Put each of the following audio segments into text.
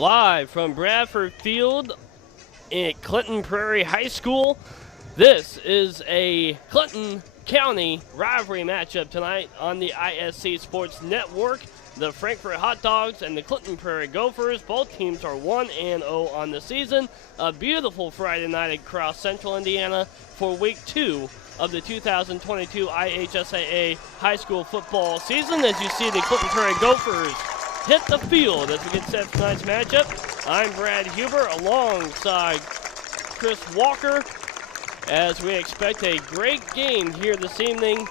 live from Bradford Field at Clinton Prairie High School. This is a Clinton County rivalry matchup tonight on the ISC Sports Network. The Frankfurt Hot Dogs and the Clinton Prairie Gophers. Both teams are 1-0 on the season. A beautiful Friday night across Central Indiana for Week 2 of the 2022 IHSAA high school football season. As you see the Clinton Prairie Gophers hit the field as we get set for tonight's matchup. I'm Brad Huber alongside Chris Walker as we expect a great game here this evening.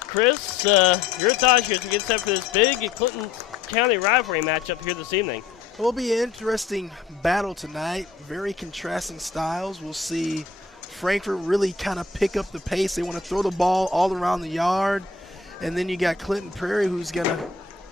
Chris, your thoughts here as we get set for this big Clinton County rivalry matchup here this evening? It will be an interesting battle tonight. Very contrasting styles. We'll see Frankfurt really kind of pick up the pace. They want to throw the ball all around the yard. And then you got Clinton Prairie who's going to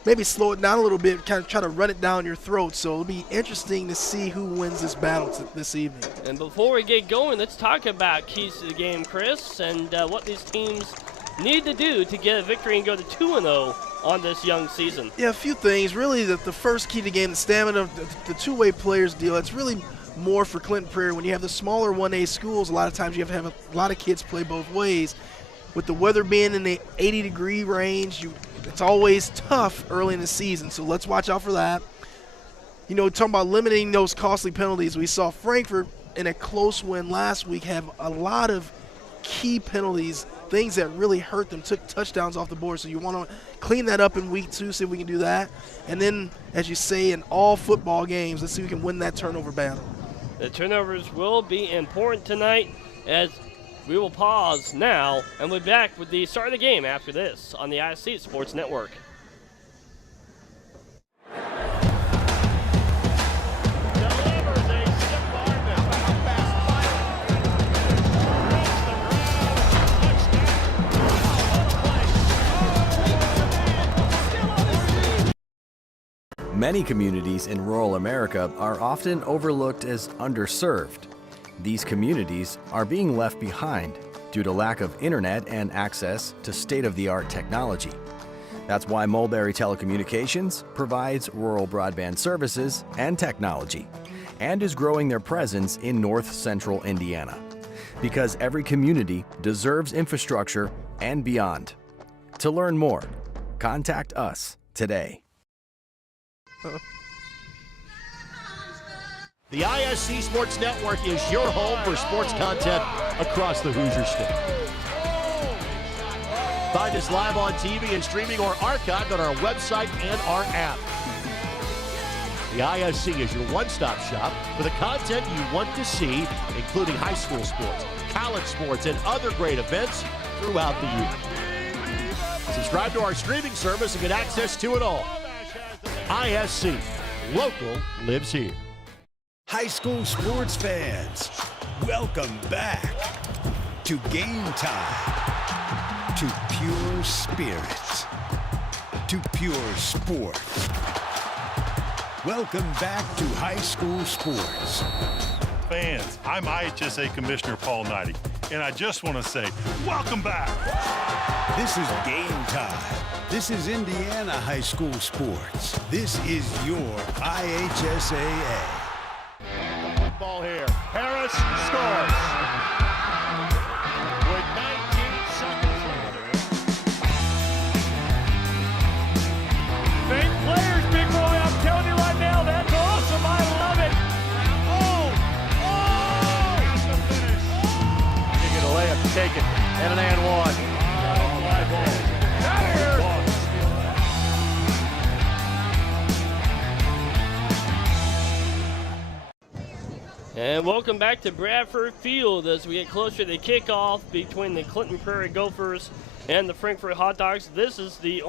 maybe slow it down a little bit, kind of try to run it down your throat. So it'll be interesting to see who wins this battle this evening. And before we get going, let's talk about keys to the game, Chris, and what these teams need to do to get a victory and go to 2-0 on this young season. Yeah, a few things. Really, the first key to the game, the stamina, the two-way players deal. It's really more for Clinton Prairie. When you have the smaller 1A schools, a lot of times you have a lot of kids play both ways. With the weather being in the 80-degree range, it's always tough early in the season, so let's watch out for that. You know, talking about limiting those costly penalties, we saw Frankfurt in a close win last week have a lot of key penalties, things that really hurt them, took touchdowns off the board. So you want to clean that up in Week 2, see if we can do that. And then, as you say, in all football games, let's see if we can win that turnover battle. The turnovers will be important tonight as we will pause now and we'll be back with the start of the game after this on the ISC Sports Network. Many communities in rural America are often overlooked as underserved. These communities are being left behind due to lack of internet and access to state-of-the-art technology. That's why Mulberry Telecommunications provides rural broadband services and technology and is growing their presence in north central Indiana. Because every community deserves infrastructure and beyond. To learn more, contact us today. The ISC Sports Network is your home for sports content across the Hoosier State. Find us live on TV and streaming or archived on our website and our app. The ISC is your one-stop shop for the content you want to see, including high school sports, college sports, and other great events throughout the year. Subscribe to our streaming service and get access to it all. ISC, local lives here. High school sports fans, welcome back to Game Time, to pure spirits, to pure sports. Welcome back to high school sports. Fans, I'm IHSAA Commissioner Paul Knighty, and I just want to say, welcome back. This is Game Time. This is Indiana high school sports. This is your IHSAA. Ball here. Harris scores. With 19 seconds remaining. Fake players, big boy. I'm telling you right now, that's awesome. I love it. Has to finish. You get a layup, take it, and an and one. Out of here. And welcome back to Bradford Field as we get closer to kickoff between the Clinton Prairie Gophers and the Frankfurt Hot Dogs. This is the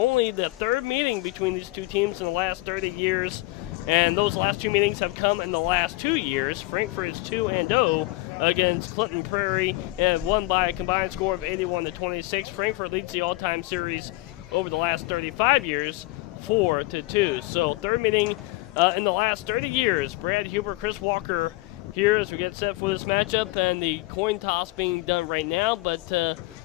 third meeting between these two teams in the last 30 years, and those last two meetings have come in the last 2 years. Frankfurt is 2-0 against Clinton Prairie and won by a combined score of 81-26. Frankfurt leads the all-time series over the last 35 years, 4-2. So third meeting in the last 30 years. Brad Huber, Chris Walker here as we get set for this matchup, and the coin toss being done right now. But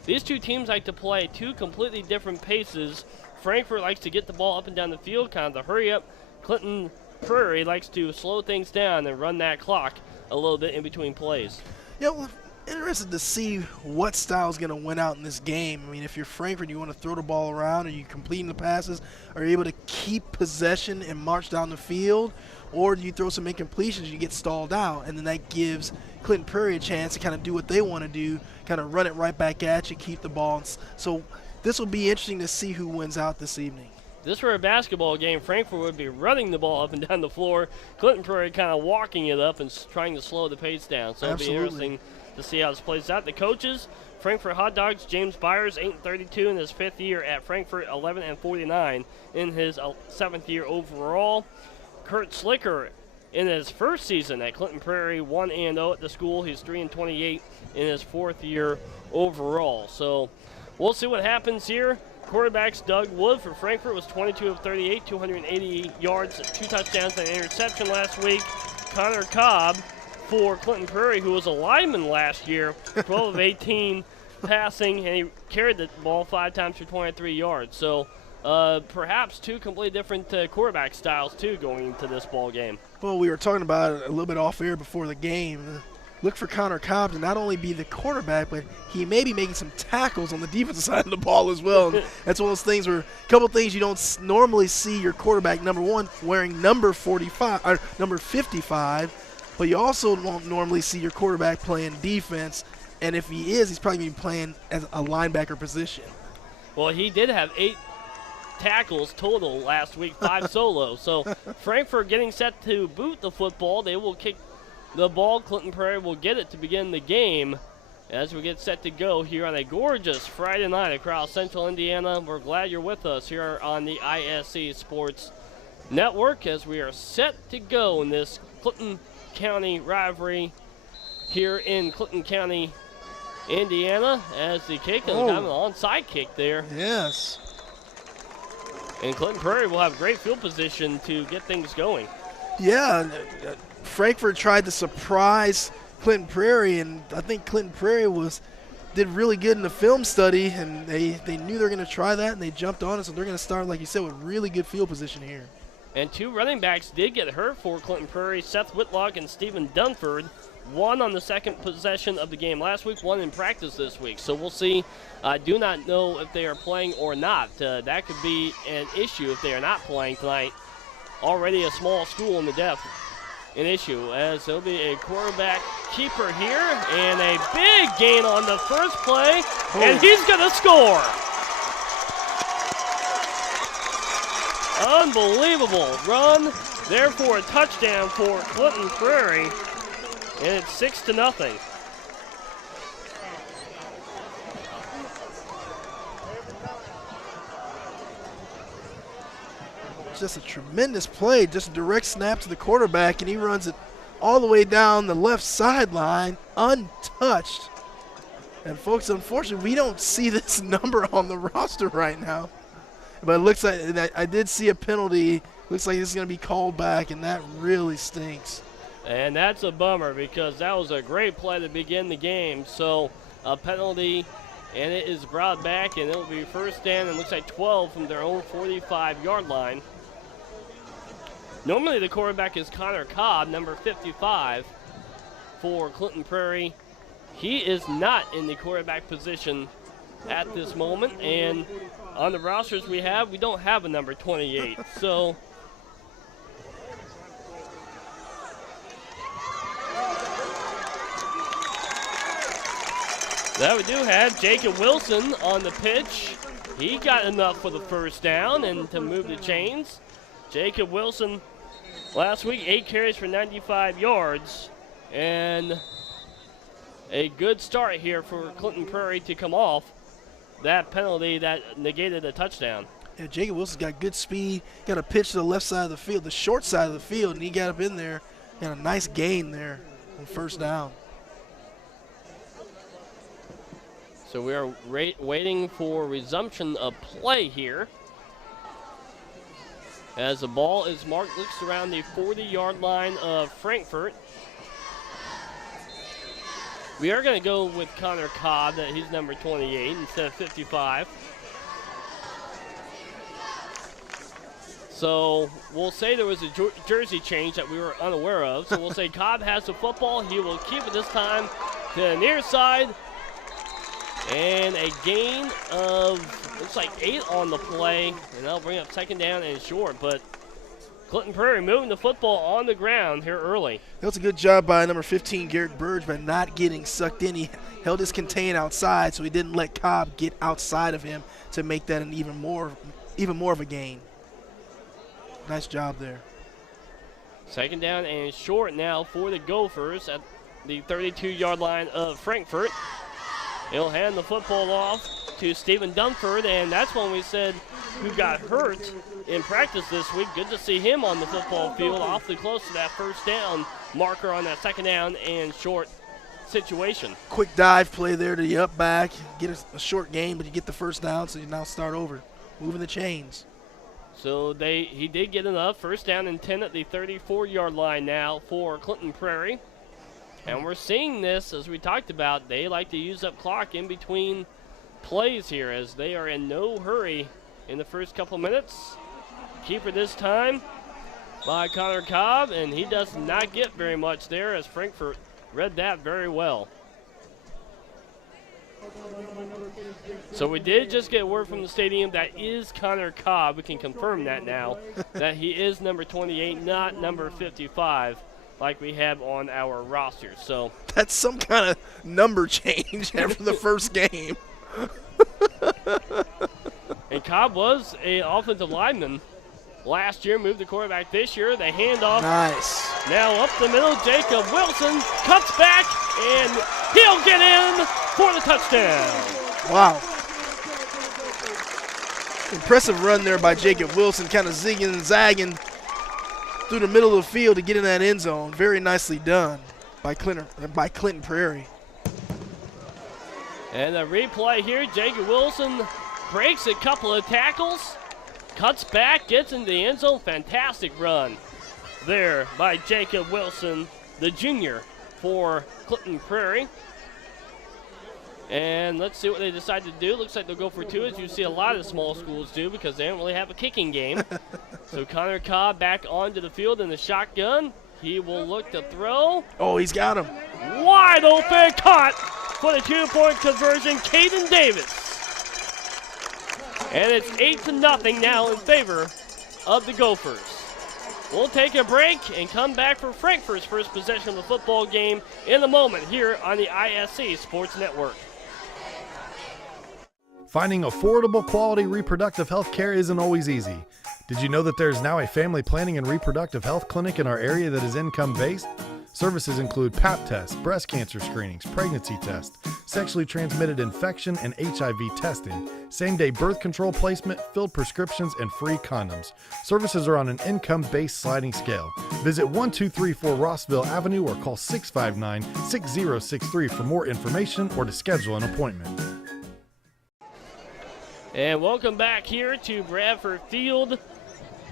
these two teams like to play two completely different paces. Frankfurt likes to get the ball up and down the field, kind of the hurry up. Clinton Prairie likes to slow things down and run that clock a little bit in between plays. Yeah, well, interested to see what style is going to win out in this game. I mean, if you're Frankfurt, you want to throw the ball around, are you completing the passes? Are you able to keep possession and march down the field? Or do you throw some incompletions, you get stalled out, and then that gives Clinton Prairie a chance to kind of do what they want to do, kind of run it right back at you, keep the ball. So this will be interesting to see who wins out this evening. If this were a basketball game, Frankfurt would be running the ball up and down the floor. Clinton Prairie kind of walking it up and trying to slow the pace down. So it'll be interesting to see how this plays out. The coaches, Frankfurt Hot Dogs, James Byers, 8-32 in his 5th year at Frankfurt, 11-49 in his 7th year overall. Kurt Slicker in his first season at Clinton Prairie, 1-0 at the school. He's 3-28 in his 4th year overall. So we'll see what happens here. Quarterbacks Doug Wood for Frankfurt was 22 of 38, 280 yards, 2 touchdowns, and an interception last week. Connor Cobb for Clinton Prairie, who was a lineman last year, 12 of 18 passing, and he carried the ball 5 times for 23 yards. So perhaps 2 completely different quarterback styles, too, going into this ball game. Well, we were talking about it a little bit off air before the game. Look for Connor Cobb to not only be the quarterback, but he may be making some tackles on the defensive side of the ball as well. And that's one of those things where a couple things you don't normally see your quarterback, number one, wearing number 45 or number 55, but you also won't normally see your quarterback playing defense. And if he is, he's probably going to be playing as a linebacker position. Well, he did have 8 tackles total last week, 5 solos. So Frankfurt getting set to boot the football. They will kick the ball. Clinton Prairie will get it to begin the game as we get set to go here on a gorgeous Friday night across Central Indiana. We're glad you're with us here on the ISC Sports Network as we are set to go in this Clinton County rivalry here in Clinton County, Indiana, as the kick is an onside kick there. Yes. And Clinton Prairie will have great field position to get things going. Yeah, Frankfurt tried to surprise Clinton Prairie, and I think Clinton Prairie did really good in the film study, and they knew they were going to try that, and they jumped on it, so they're going to start, like you said, with really good field position here. And 2 running backs did get hurt for Clinton Prairie, Seth Whitlock and Stephen Dunford. 1 on the second possession of the game last week, 1 in practice this week. So we'll see. I do not know if they are playing or not. That could be an issue if they are not playing tonight. Already a small school in the depth. An issue, as there'll be a quarterback keeper here, and a big gain on the first play, and he's going to score. Unbelievable run, therefore a touchdown for Clinton Prairie, and it's 6-0. Just a tremendous play, just a direct snap to the quarterback, and he runs it all the way down the left sideline, untouched. And folks, unfortunately, we don't see this number on the roster right now. But it looks like I did see a penalty. Looks like this is going to be called back, and that really stinks. And that's a bummer because that was a great play to begin the game. So a penalty, and it is brought back, and it'll be first down, and looks like 12 from their own 45-yard line. Normally the quarterback is Connor Cobb, number 55 for Clinton Prairie. He is not in the quarterback position at this moment, and on the rosters we don't have a number 28. So that we do have Jacob Wilson on the pitch. He got enough for the first down and to move the chains. Jacob Wilson last week, 8 carries for 95 yards, and a good start here for Clinton Prairie to come off that penalty that negated a touchdown. Yeah, Jacob Wilson's got good speed, got a pitch to the left side of the field, the short side of the field, and he got up in there, got a nice gain there on first down. So we are waiting for resumption of play here. As the ball is marked, looks around the 40-yard line of Frankfurt. We are going to go with Connor Cobb, that he's number 28 instead of 55. So So we'll say there was a jersey change that we were unaware of. So we'll say Cobb has the football. He will keep it this time to the near side. And a gain of, looks like 8 on the play. And that'll bring up second down and short. But Clinton Prairie moving the football on the ground here early. That was a good job by number 15, Garrett Burge, by not getting sucked in. He held his contain outside, so he didn't let Cobb get outside of him to make that an even more of a gain. Nice job there. Second down and short now for the Gophers at the 32-yard line of Frankfurt. He'll hand the football off to Stephen Dunford, and that's when we said who got hurt in practice this week. Good to see him on the football field, awfully close to that first down marker on that second down and short situation. Quick dive play there to the up back. Get a short gain, but you get the first down, so you now start over, moving the chains. So he did get enough. First down and 10 at the 34-yard line now for Clinton Prairie. And we're seeing this, as we talked about, they like to use up clock in between plays here as they are in no hurry in the first couple minutes. Keeper this time by Connor Cobb, and he does not get very much there as Frankfurt read that very well. So we did just get word from the stadium that is Connor Cobb. We can confirm that now, that he is number 28, not number 55. Like we have on our roster. So that's some kind of number change after the first game. And Cobb was an offensive lineman last year, moved the quarterback this year. The handoff. Nice. Now up the middle, Jacob Wilson cuts back, and he'll get in for the touchdown. Wow. Impressive run there by Jacob Wilson, kind of zigging and zagging through the middle of the field to get in that end zone. Very nicely done by Clinton Prairie. And a replay here. Jacob Wilson breaks a couple of tackles, cuts back, gets in the end zone. Fantastic run there by Jacob Wilson, the junior for Clinton Prairie. And let's see what they decide to do. Looks like they'll go for 2, as you see a lot of small schools do, because they don't really have a kicking game. So Connor Cobb back onto the field in the shotgun. He will look to throw. Oh, he's got him. Wide open, caught for the 2-point conversion, Caden Davis. And it's 8-0 now in favor of the Gophers. We'll take a break and come back for Frankfurt's first possession of the football game in a moment here on the ISC Sports Network. Finding affordable, quality reproductive health care isn't always easy. Did you know that there is now a family planning and reproductive health clinic in our area that is income-based? Services include Pap tests, breast cancer screenings, pregnancy tests, sexually transmitted infection and HIV testing, same-day birth control placement, filled prescriptions, and free condoms. Services are on an income-based sliding scale. Visit 1234 Rossville Avenue or call 659-6063 for more information or to schedule an appointment. And welcome back here to Bradford Field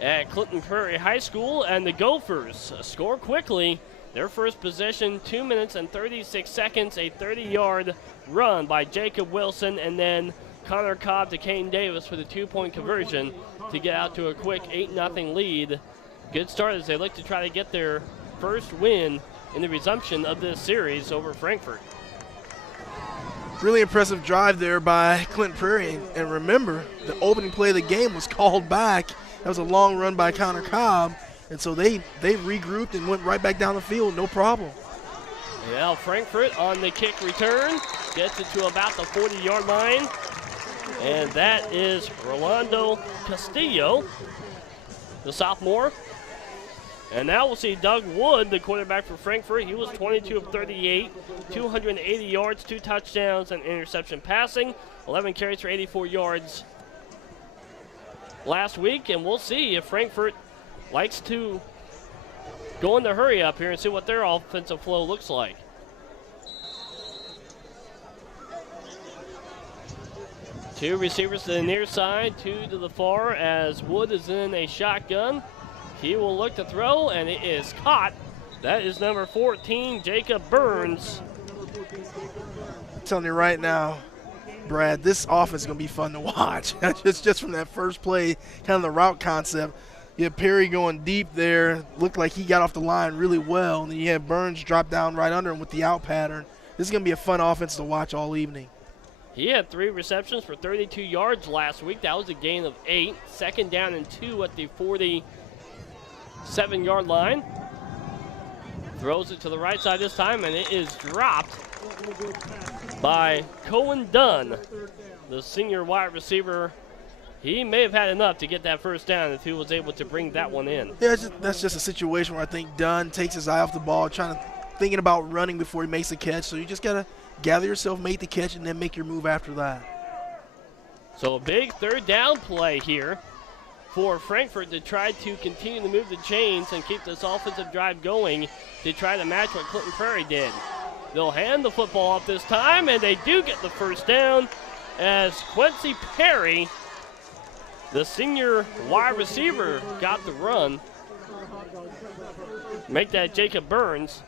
at Clinton Prairie High School, and the Gophers score quickly. Their first possession, 2 minutes and 36 seconds, a 30-yard run by Jacob Wilson, and then Connor Cobb to Kane Davis for the 2-point conversion to get out to a quick 8-0 lead. Good start as they look to try to get their first win in the resumption of this series over Frankfurt. Really impressive drive there by Clinton Prairie. And remember, the opening play of the game was called back. That was a long run by Connor Cobb. And so they regrouped and went right back down the field, no problem. Now Frankfurt on the kick return, gets it to about the 40-yard line. And that is Rolando Castillo, the sophomore. And now we'll see Doug Wood, the quarterback for Frankfurt. He was 22 of 38, 280 yards, 2 touchdowns, and interception passing, 11 carries for 84 yards last week. And we'll see if Frankfurt likes to go in the hurry up here and see what their offensive flow looks like. Two receivers to the near side, 2 to the far as Wood is in a shotgun. He will look to throw, and it is caught. That is number 14, Jacob Burns. I'm telling you right now, Brad, this offense is going to be fun to watch. Just from that first play, kind of the route concept. You had Perry going deep there. Looked like he got off the line really well. And then you had Burns drop down right under him with the out pattern. This is going to be a fun offense to watch all evening. He had 3 receptions for 32 yards last week. That was a gain of 8. 2nd down and 2 at the 47-yard line. Throws it to the right side this time, and it is dropped by Cohen Dunn, the senior wide receiver. He may have had enough to get that first down if he was able to bring that one in. Yeah, that's just a situation where I think Dunn takes his eye off the ball, thinking about running before he makes the catch. So you just got to gather yourself, make the catch, and then make your move after that. So a big 3rd down play here for Frankfurt to try to continue to move the chains and keep this offensive drive going to try to match what Clinton Prairie did. They'll hand the football off this time, and they do get the first down as Quincy Perry, the senior wide receiver, got the run. Make that Jacob Burns.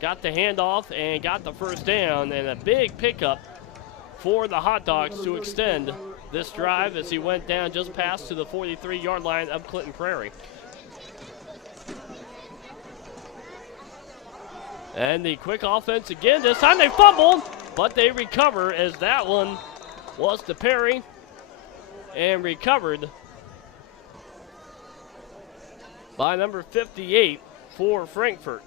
Got the handoff and got the first down, and a big pickup for the Hot Dogs to extend this drive as he went down just past to the 43-yard line of Clinton Prairie. And the quick offense again. This time they fumbled, but they recover as that one was to Perry and recovered by number 58 for Frankfurt.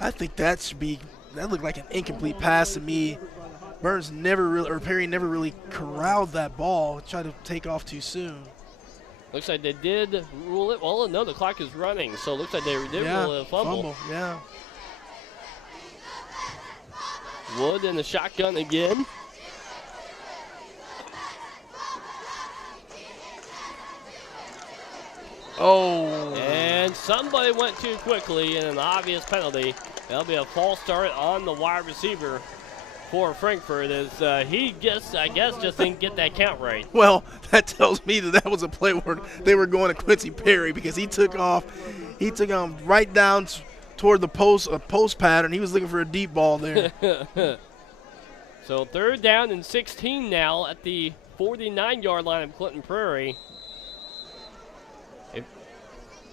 I think that looked like an incomplete pass to me. Burns Perry never really corralled that ball, tried to take off too soon. Looks like they did rule it. Well, no, the clock is running, so it looks like they did rule it a fumble. Yeah. Wood in the shotgun again. Oh. And somebody went too quickly in an obvious penalty. That'll be a false start on the wide receiver for Frankfurt as he just didn't get that count right. Well, that tells me that was a play where they were going to Quincy Perry because he took off. He took him right down toward the post pattern. He was looking for a deep ball there. So 3rd down and 16 now at the 49-yard line of Clinton Prairie.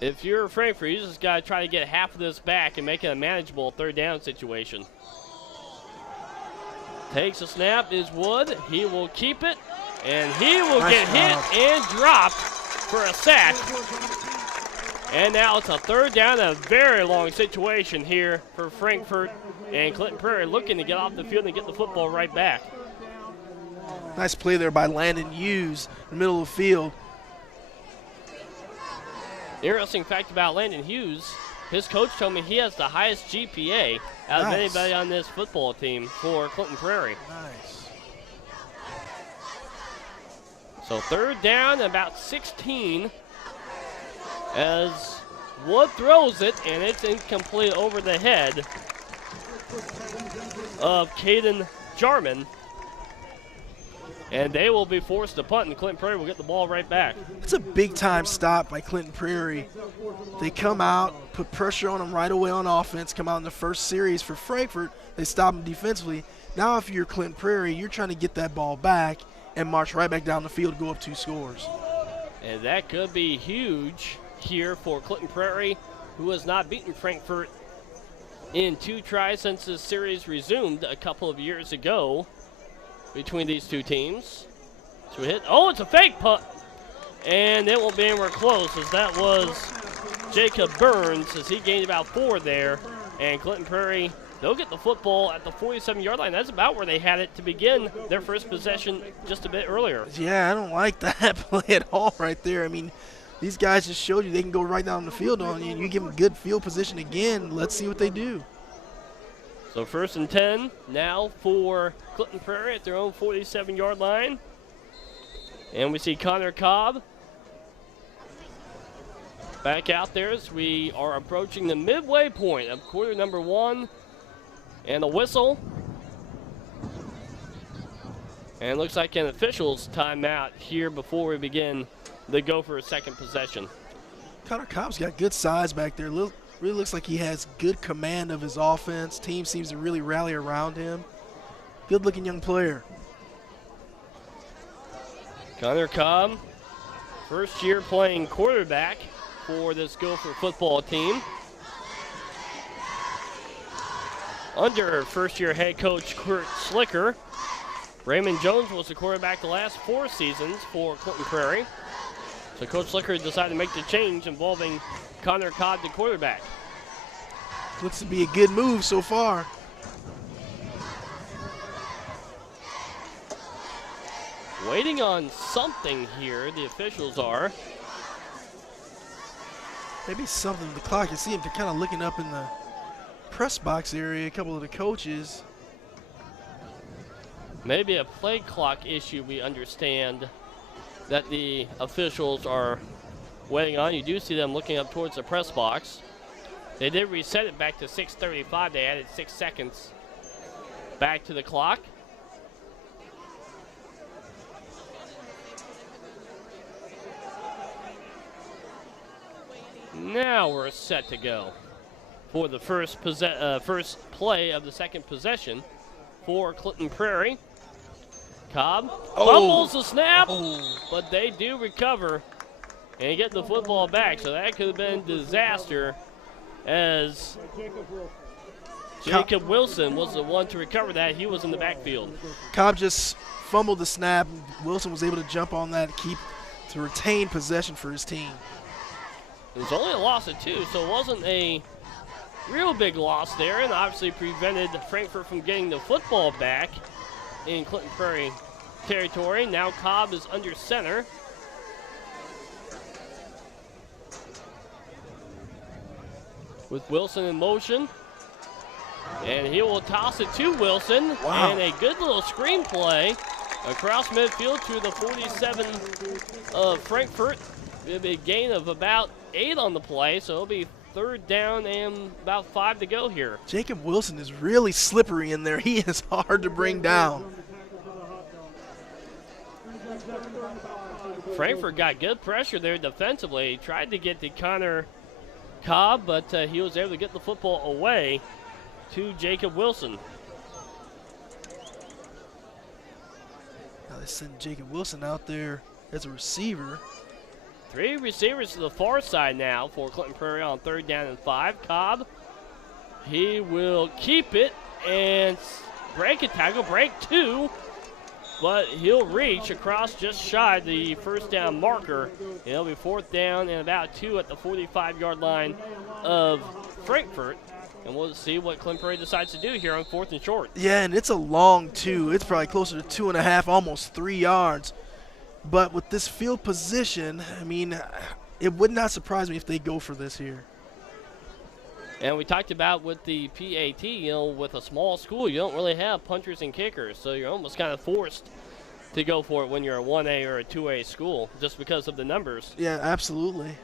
If you're Frankfurt, you just got to try to get half of this back and make it a manageable 3rd down situation. Takes a snap is Wood. He will keep it, and he will get hit and dropped for a sack. And now it's a 3rd down, a very long situation here for Frankfurt, and Clinton Prairie looking to get off the field and get the football right back. Nice play there by Landon Hughes in the middle of the field. Interesting fact about Landon Hughes, his coach told me he has the highest GPA out of anybody on this football team for Clinton Prairie. Nice. So 3rd down, about 16, as Wood throws it, and it's incomplete over the head of Caden Jarman. And they will be forced to punt, and Clinton Prairie will get the ball right back. It's a big-time stop by Clinton Prairie. They come out, put pressure on them right away on offense, come out in the first series for Frankfurt. They stop them defensively. Now if you're Clinton Prairie, you're trying to get that ball back and march right back down the field, go up 2 scores. And that could be huge here for Clinton Prairie, who has not beaten Frankfurt in 2 tries since this series resumed a couple of years ago between these 2 teams. So hit. Oh, it's a fake punt. And it won't be anywhere close as that was Jacob Burns as he gained about 4 there. And Clinton Prairie, they'll get the football at the 47-yard line. That's about where they had it to begin their first possession just a bit earlier. Yeah, I don't like that play at all right there. I mean, these guys just showed you they can go right down the field on you, and you give them good field position again. Let's see what they do. So 1st and 10 now for Clinton Prairie at their own 47-yard line. And we see Connor Cobb back out there as we are approaching the midway point of quarter number 1. And a whistle. And it looks like an official's timeout here before we begin the Gophers' second possession. Connor Cobb's got good size back there. Really looks like he has good command of his offense. Team seems to really rally around him. Good-looking young player. Connor Cobb First year playing quarterback for this Gopher football team. Under first-year head coach Kurt Slicker. Raymond Jones was the quarterback the last 4 seasons for Clinton Prairie. So Coach Slicker decided to make the change involving Connor Cobb, the quarterback. Looks to be a good move so far. Waiting on something here, the officials are. Maybe something with the clock. You see him kind of looking up in the press box area, a couple of the coaches. Maybe a play clock issue, we understand, that the officials are waiting on. You do see them looking up towards the press box. They did reset it back to 6:35. They added 6 seconds back to the clock. Now we're set to go for the first play of the second possession for Clinton Prairie. Cobb fumbles the snap, but they do recover and get the football back. So that could have been disaster, as Jacob Wilson was the one to recover that. He was in the backfield. Cobb just fumbled the snap. Wilson was able to jump on that to retain possession for his team. It was only a loss of 2, so it wasn't a real big loss there, and obviously prevented Frankfurt from getting the football back in Clinton Prairie territory. Now Cobb is under center. With Wilson in motion. And he will toss it to Wilson. Wow. And a good little screen play across midfield to the 47 of Frankfurt. It'll be a gain of about 8 on the play, so it'll be 3rd down and about 5 to go here. Jacob Wilson is really slippery in there. He is hard to bring down. Frankfurt got good pressure there defensively. He tried to get to Connor Cobb, but he was able to get the football away to Jacob Wilson. Now they send Jacob Wilson out there as a receiver. 3 receivers to the far side now for Clinton Prairie on 3rd down and 5. Cobb, he will keep it and break a tackle, break 2, but he'll reach across just shy the 1st down marker. It'll be 4th down and about 2 at the 45-yard line of Frankfurt. And we'll see what Clinton Prairie decides to do here on 4th and short. Yeah, and it's a long 2. It's probably closer to 2.5, almost 3 yards. But with this field position, I mean, it would not surprise me if they go for this here. And we talked about with the PAT, with a small school, you don't really have punchers and kickers, so you're almost kind of forced to go for it when you're a 1A or a 2A school, just because of the numbers. Yeah, absolutely.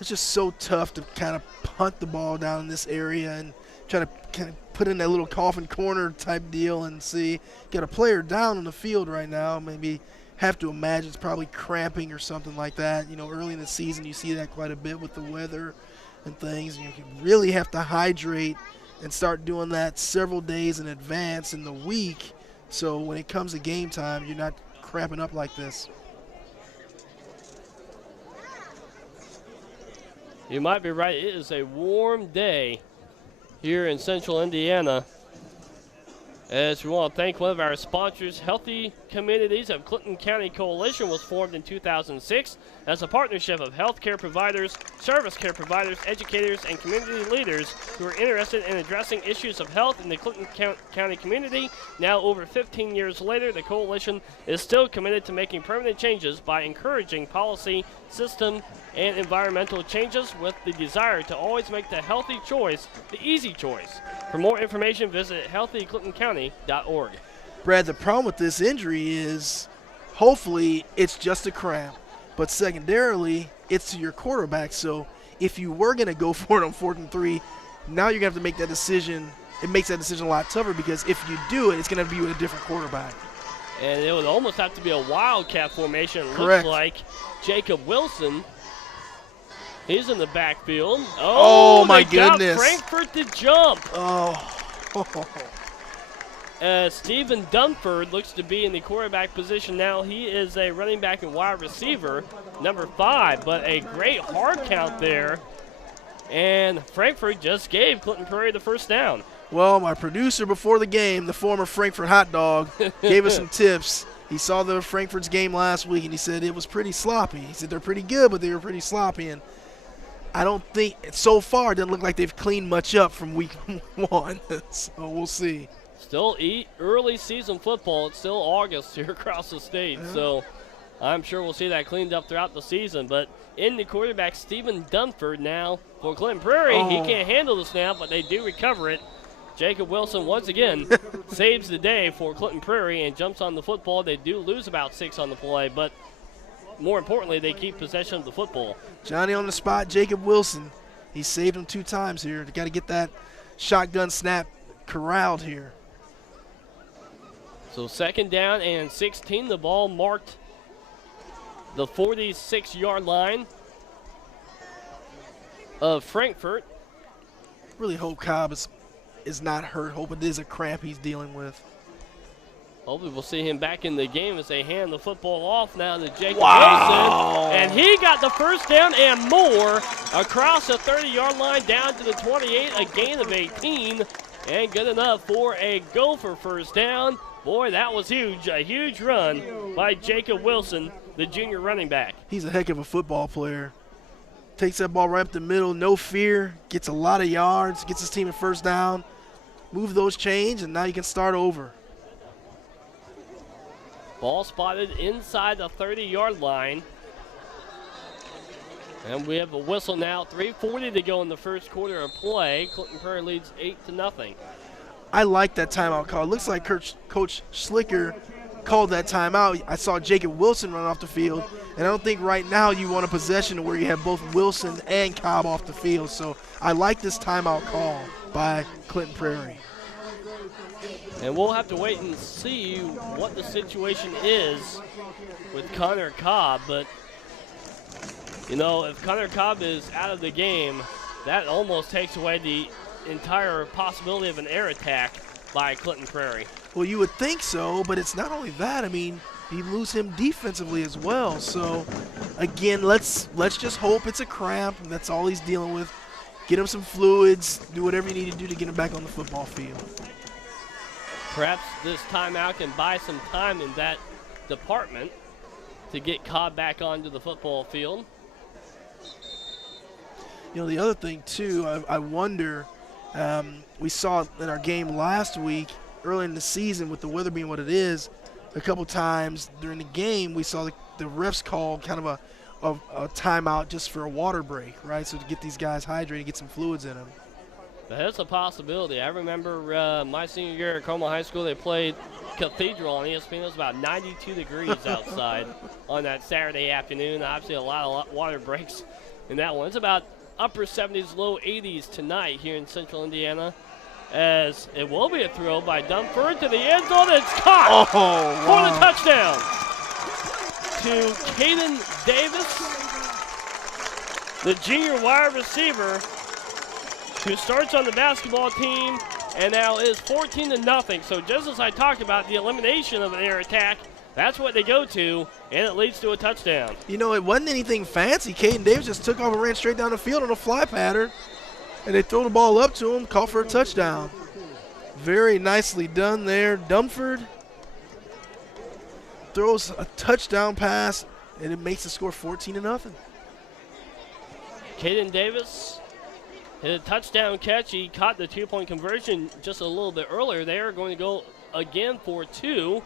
It's just so tough to kind of punt the ball down in this area and try to kind of put in that little coffin corner type deal and see. Get a player down on the field right now, maybe have to imagine it's probably cramping or something like that. Early in the season you see that quite a bit with the weather and things. You can really have to hydrate and start doing that several days in advance in the week, so when it comes to game time, you're not cramping up like this. You might be right. It is a warm day here in central Indiana. As we want to thank one of our sponsors, Healthy Communities of Clinton County Coalition was formed in 2006 as a partnership of healthcare providers, service care providers, educators, and community leaders who are interested in addressing issues of health in the Clinton County community. Now, over 15 years later, the coalition is still committed to making permanent changes by encouraging policy, system, and environmental changes with the desire to always make the healthy choice the easy choice. For more information, visit healthyclintoncounty.org. Brad, the problem with this injury is hopefully it's just a cramp, but secondarily it's to your quarterback. So if you were going to go for it on 4th and 3, now you're going to have to make that decision. It makes that decision a lot tougher because if you do it, it's going to be with a different quarterback. And it would almost have to be a wildcat formation. It Correct. looks like Jacob Wilson, he's in the backfield. Oh my they got goodness. Frankfurt to jump. Oh. Stephen Dunford looks to be in the quarterback position now. He is a running back and wide receiver, number 5, but a great hard count there. And Frankfurt just gave Clinton Prairie the first down. Well, my producer before the game, the former Frankfurt hot dog, gave us some tips. He saw the Frankfurt's game last week, and he said it was pretty sloppy. He said they're pretty good, but they were pretty sloppy. And I don't think, so far, it doesn't look like they've cleaned much up from week 1. So we'll see. Still early season football. It's still August here across the state. Yeah. So I'm sure we'll see that cleaned up throughout the season. But in the quarterback, Stephen Dunford now for Clinton Prairie. He can't handle the snap, but they do recover it. Jacob Wilson once again saves the day for Clinton Prairie and jumps on the football. They do lose about 6 on the play, but more importantly, they keep possession of the football. Johnny on the spot, Jacob Wilson. He saved him 2 times here. They got to get that shotgun snap corralled here. So 2nd down and 16. The ball marked the 46-yard line of Frankfurt. Really hope Cobb is not hurt. Hope it is a cramp he's dealing with. Hopefully we'll see him back in the game as they hand the football off now to Jacob Wilson. And he got the first down and more across the 30-yard line down to the 28, a gain of 18. And good enough for a Gopher first down. Boy, that was huge. A huge run by Jacob Wilson, the junior running back. He's a heck of a football player. Takes that ball right up the middle, no fear, gets a lot of yards, gets his team a first down. Move those chains, and now you can start over. Ball spotted inside the 30-yard line. And we have a whistle now. 3:40 to go in the first quarter of play. Clinton Prairie leads 8-0. I like that timeout call. It looks like Coach Slicker called that timeout. I saw Jacob Wilson run off the field, and I don't think right now you want a possession where you have both Wilson and Cobb off the field. So I like this timeout call by Clinton Prairie. And we'll have to wait and see what the situation is with Connor Cobb. But, you know, if Connor Cobb is out of the game, that almost takes away the entire possibility of an air attack by Clinton Prairie. Well, you would think so, but it's not only that. I mean, you lose him defensively as well. So, again, let's just hope it's a cramp, and that's all he's dealing with. Get him some fluids, do whatever you need to do to get him back on the football field. Perhaps this timeout can buy some time in that department to get Cobb back onto the football field. You know, the other thing, too, I wonder, we saw in our game last week, early in the season with the weather being what it is, a couple times during the game we saw the refs call kind of a timeout just for a water break, right? So to get these guys hydrated, get some fluids in them. That's a possibility. I remember my senior year at Carmel High School, they played Cathedral on ESPN. It was about 92 degrees outside on that Saturday afternoon. Obviously a lot of water breaks in that one. It's about upper 70s, low 80s tonight here in central Indiana, as it will be a throw by Dunford to the end zone. It's caught for the touchdown to Caden Davis, the junior wide receiver, who starts on the basketball team and now is 14-0. So just as I talked about the elimination of an air attack, that's what they go to, and it leads to a touchdown. You know, it wasn't anything fancy. Caden Davis just took off and ran straight down the field on a fly pattern, and they throw the ball up to him, call for a touchdown. Very nicely done there. Dunford throws a touchdown pass, and it makes the score 14-0. Caden Davis hit a touchdown catch. He caught the two-point conversion just a little bit earlier. They are going to go again for 2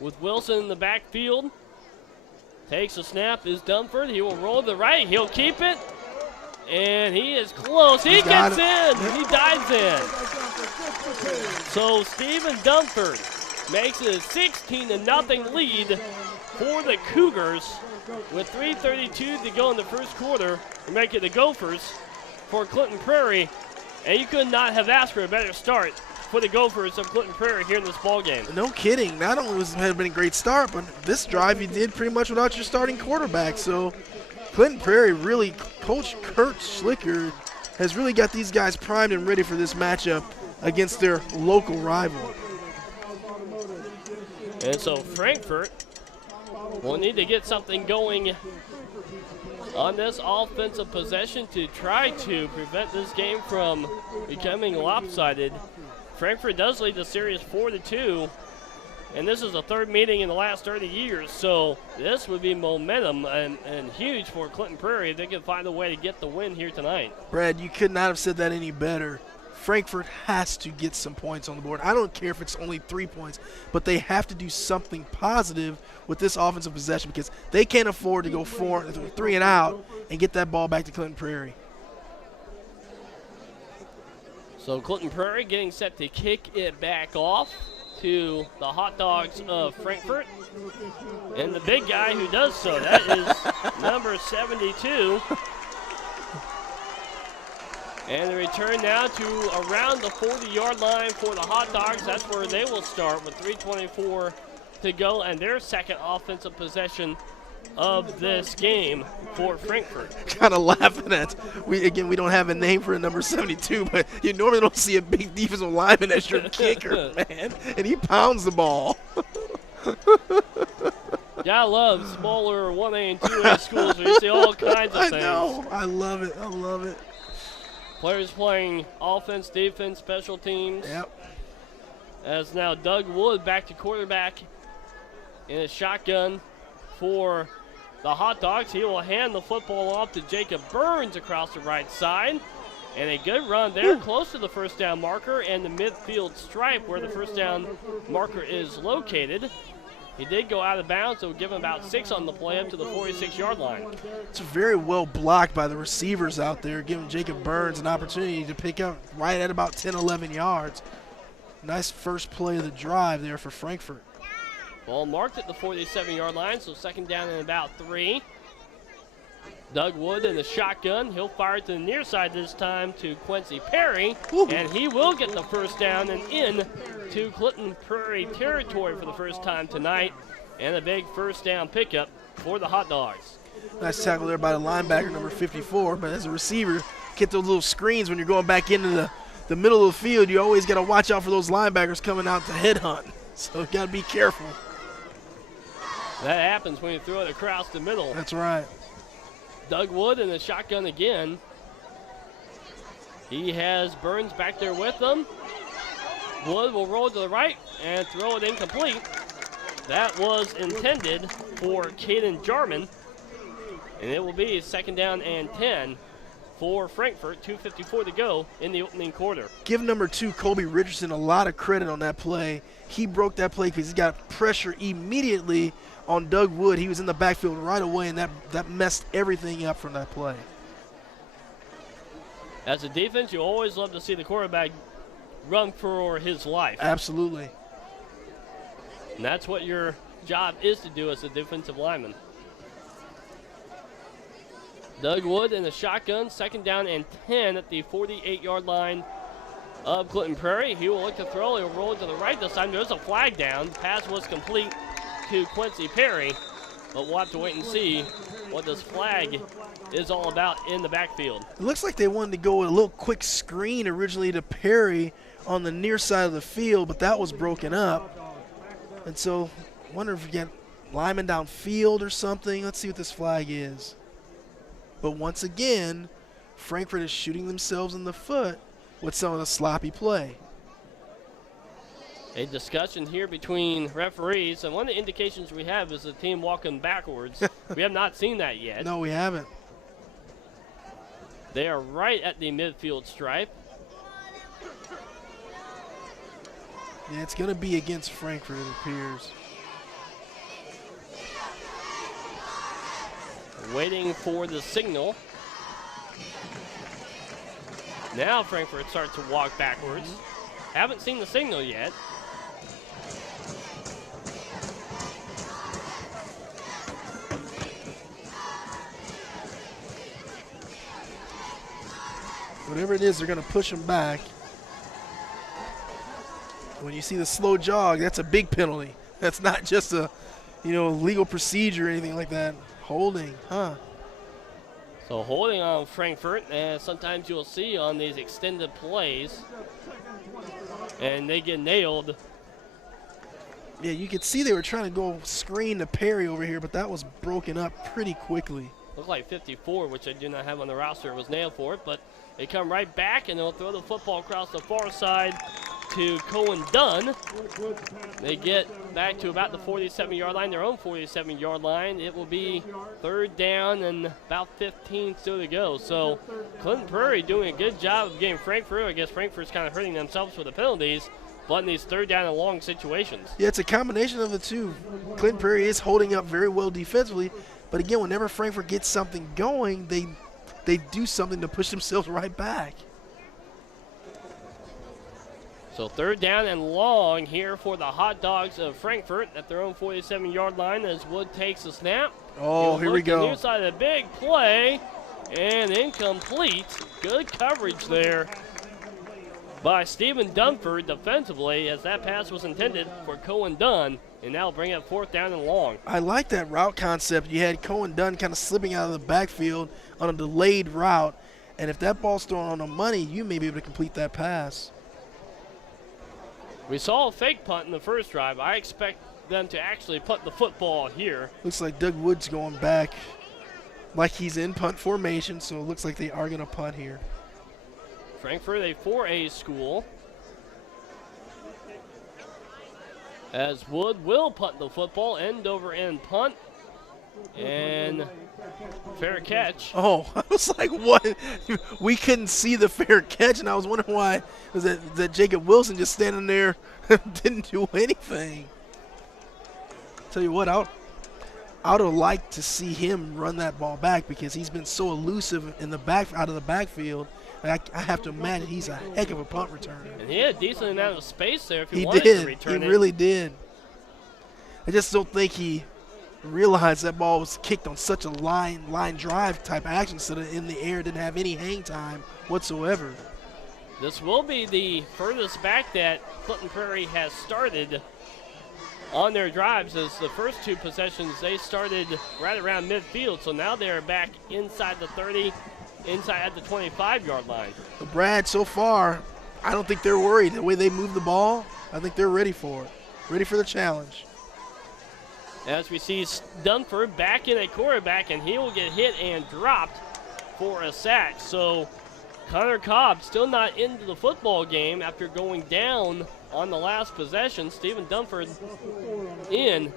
with Wilson in the backfield. Takes a snap, is Dunford. He will roll to the right. He'll keep it. And he is close. He gets in. He dives in. So Stephen Dunford makes it a 16-0 lead for the Cougars with 3:32 to go in the first quarter to make it the Gophers for Clinton Prairie. And you could not have asked for a better start for the Gophers of Clinton Prairie here in this ball game. No kidding. Not only had it been a great start, but this drive you did pretty much without your starting quarterback. So Clinton Prairie really, Coach Kurt Schlicker has really got these guys primed and ready for this matchup against their local rival. And so Frankfurt will need to get something going on this offensive possession to try to prevent this game from becoming lopsided. Frankfurt does lead the series 4-2, and this is the third meeting in the last 30 years, so this would be momentum and huge for Clinton Prairie if they can find a way to get the win here tonight. Brad, you could not have said that any better. Frankfurt has to get some points on the board. I don't care if it's only 3 points, but they have to do something positive with this offensive possession because they can't afford to go 3 and out and get that ball back to Clinton Prairie. So Clinton Prairie getting set to kick it back off to the Hot Dogs of Frankfurt. And the big guy who does so, that is number 72. And the return now to around the 40-yard line for the Hot Dogs. That's where they will start with 3:24 to go and their second offensive possession of this game for Frankfurt. Kind of laughing at, we don't have a name for a number 72, but you normally don't see a big defensive lineman as your kicker, man, and he pounds the ball. Gotta love smaller 1A and 2A schools where you see all kinds of things. I know. I love it. I love it. Players playing offense, defense, special teams. Yep. As now Doug Wood back to quarterback in a shotgun for the Hot Dogs. He will hand the football off to Jacob Burns across the right side. And a good run there, close to the first down marker and the midfield stripe where the first down marker is located. He did go out of bounds, so we'll give him about 6 on the play up to the 46-yard line. It's very well blocked by the receivers out there, giving Jacob Burns an opportunity to pick up right at about 10, 11 yards. Nice first play of the drive there for Frankfurt. Ball marked at the 47-yard line, so second down and about 3. Doug Wood in the shotgun. He'll fire to the near side this time to Quincy Perry, and he will get the first down and in to Clinton Prairie territory for the first time tonight, and a big first down pickup for the Hot Dogs. Nice tackle there by the linebacker, number 54, but as a receiver, get those little screens when you're going back into the middle of the field. You always got to watch out for those linebackers coming out to headhunt, so you got to be careful. That happens when you throw it across the middle. That's right. Doug Wood in the shotgun again. He has Burns back there with him. Wood will roll to the right and throw it incomplete. That was intended for Caden Jarman. And it will be second down and 10 for Frankfurt. 2:54 to go in the opening quarter. Give number 2, Colby Richardson, a lot of credit on that play. He broke that play because he got pressure immediately on Doug Wood. He was in the backfield right away, and that messed everything up from that play. As a defense, you always love to see the quarterback run for his life. Absolutely. And that's what your job is to do as a defensive lineman. Doug Wood in the shotgun, second down and 10 at the 48-yard line of Clinton Prairie. He will look to throw. He'll roll to the right this time. There's a flag down. The pass was complete to Quincy Perry, but we'll have to wait and see what this flag is all about in the backfield. It looks like they wanted to go with a little quick screen originally to Perry on the near side of the field, but that was broken up. And so I wonder if we get lineman downfield or something. Let's see what this flag is. But once again, Frankfurt is shooting themselves in the foot with some of the sloppy play. A discussion here between referees, and one of the indications we have is the team walking backwards. We have not seen that yet. No, we haven't. They are right at the midfield stripe. Yeah, it's going to be against Frankfurt, it appears. Waiting for the signal. Now Frankfurt starts to walk backwards. Haven't seen the signal yet. Whatever it is, they're going to push them back. When you see the slow jog, that's a big penalty. That's not just a, legal procedure or anything like that. Holding, huh? So holding on Frankfurt, and sometimes you'll see on these extended plays, and they get nailed Yeah, you could see they were trying to go screen to Perry over here, but that was broken up pretty quickly. Looked like 54, which I do not have on the roster, was nailed for it, but they come right back and they'll throw the football across the far side to Cohen Dunn. They get back to about the 47-yard line, their own 47-yard line. It will be 3rd down and about 15 still to go. So Clinton Prairie doing a good job of getting Frankfurt. I guess Frankfurt's kind of hurting themselves with the penalties, but in these 3rd down and long situations. Yeah, it's a combination of the two. Clinton Prairie is holding up very well defensively, but again, whenever Frankfurt gets something going, they do something to push themselves right back. So 3rd down and long here for the Hot Dogs of Frankfurt at their own 47-yard line as Wood takes the snap. Oh, here we go. Near side of the big play and incomplete. Good coverage there by Stephen Dunford defensively as that pass was intended for Cohen Dunn, and now bring up 4th down and long. I like that route concept. You had Cohen Dunn kind of slipping out of the backfield on a delayed route, and if that ball's thrown on the money, you may be able to complete that pass. We saw a fake punt in the first drive. I expect them to actually punt the football here. Looks like Doug Wood's going back like he's in punt formation, so it looks like they are going to punt here. Frankfurt, a 4A school. As Wood will punt the football, end over end punt, and fair catch. Oh, I was like, what? We couldn't see the fair catch, and I was wondering why. Was that Jacob Wilson just standing there didn't do anything? Tell you what, I would have liked to see him run that ball back because he's been so elusive in the back, out of the backfield. I have to imagine he's a heck of a punt returner. And he had a decent amount of space there if he He wanted did. to return He it. really did. I just don't think he realized that ball was kicked on such a line drive type action instead of in the air, didn't have any hang time whatsoever. This will be the furthest back that Clinton Prairie has started on their drives, as the first 2 possessions they started right around midfield, so now they're back inside the 30, inside at the 25-yard line. But Brad, so far, I don't think they're worried. The way they move the ball, I think they're ready for it, ready for the challenge. As we see Dunford back in at quarterback, and he will get hit and dropped for a sack. So Connor Cobb still not into the football game after going down on the last possession. Stephen Dunford in,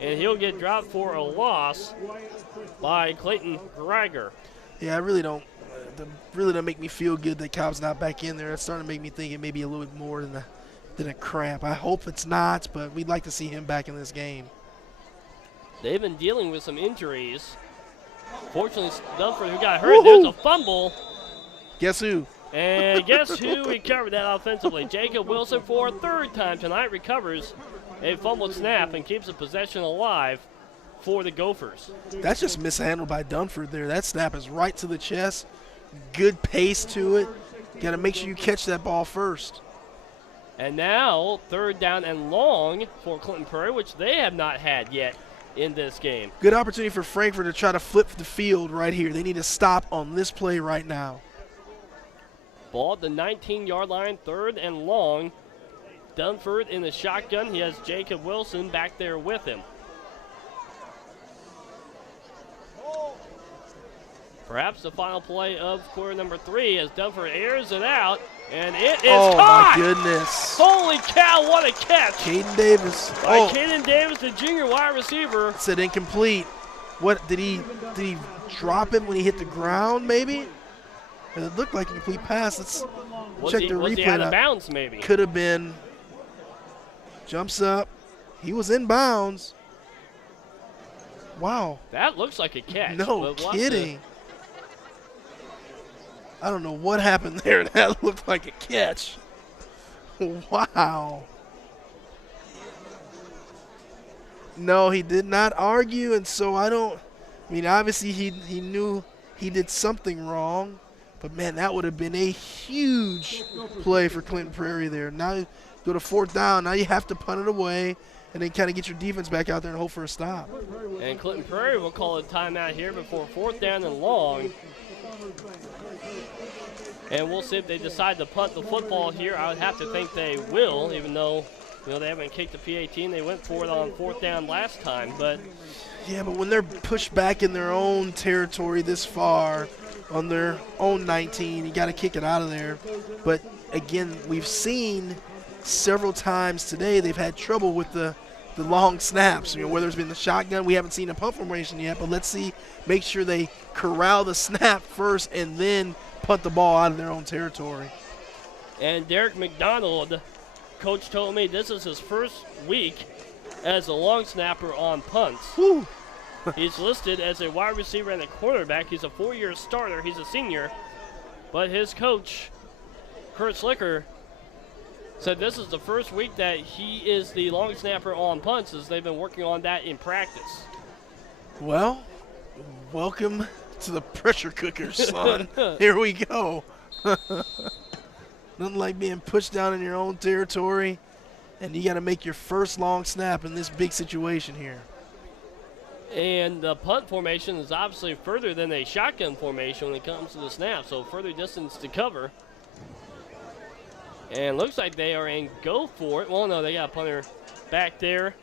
and he'll get dropped for a loss by Clayton Greiger. Yeah, I really don't make me feel good that Cobb's not back in there. It's starting to make me think it may be a little bit more than a cramp. I hope it's not, but we'd like to see him back in this game. They've been dealing with some injuries. Fortunately, Dunford, who got hurt, there's a fumble. Guess who? And guess who recovered that offensively? Jacob Wilson, for a 3rd time tonight, recovers a fumbled snap and keeps the possession alive for the Gophers. That's just mishandled by Dunford there. That snap is right to the chest. Good pace to it. Got to make sure you catch that ball first. And now 3rd down and long for Clinton Prairie, which they have not had yet in this game. Good opportunity for Frankfurt to try to flip the field right here. They need to stop on this play right now. Ball at the 19-yard line, 3rd and long. Dunford in the shotgun. He has Jacob Wilson back there with him. Perhaps the final play of quarter number 3 as Dunford airs it out, and it is caught! Oh, my goodness. Holy cow, what a catch! Caden Davis. By Caden Davis, the junior wide receiver. Said incomplete. What, did he drop it when he hit the ground, maybe? It looked like a complete pass. Let's check the replay. Was he out of bounds, maybe? Could have been. Jumps up. He was in bounds. Wow. That looks like a catch. No kidding. I don't know what happened there. That looked like a catch. Wow. No, he did not argue, and so obviously he knew he did something wrong, but man, that would have been a huge play for Clinton Prairie there. Now you go to 4th down. Now you have to punt it away and then kind of get your defense back out there and hope for a stop. And Clinton Prairie will call a timeout here before 4th down and long. And we'll see if they decide to punt the football here. I would have to think they will, even though You know, they haven't kicked the P18. They went for it on 4th down last time, but Yeah, but when they're pushed back in their own territory this far on their own 19, you got to kick it out of there. But again, we've seen several times today they've had trouble with the long snaps. You know, whether it's been the shotgun, we haven't seen a punt formation yet, but let's see, make sure they corral the snap first and then punt the ball out of their own territory. And Derek McDonald, coach told me this is his first week as a long snapper on punts. Whew. He's listed as a wide receiver and a quarterback. He's a 4-year starter. He's a senior. But his coach, Kurt Slicker, said this is the first week that he is the long snapper on punts, as they've been working on that in practice. Well, welcome to the pressure cooker, son. Here we go. Nothing like being pushed down in your own territory, and you got to make your first long snap in this big situation here. And the punt formation is obviously further than a shotgun formation when it comes to the snap, so further distance to cover. And looks like they are in go for it. Well, no, they got a punter back there.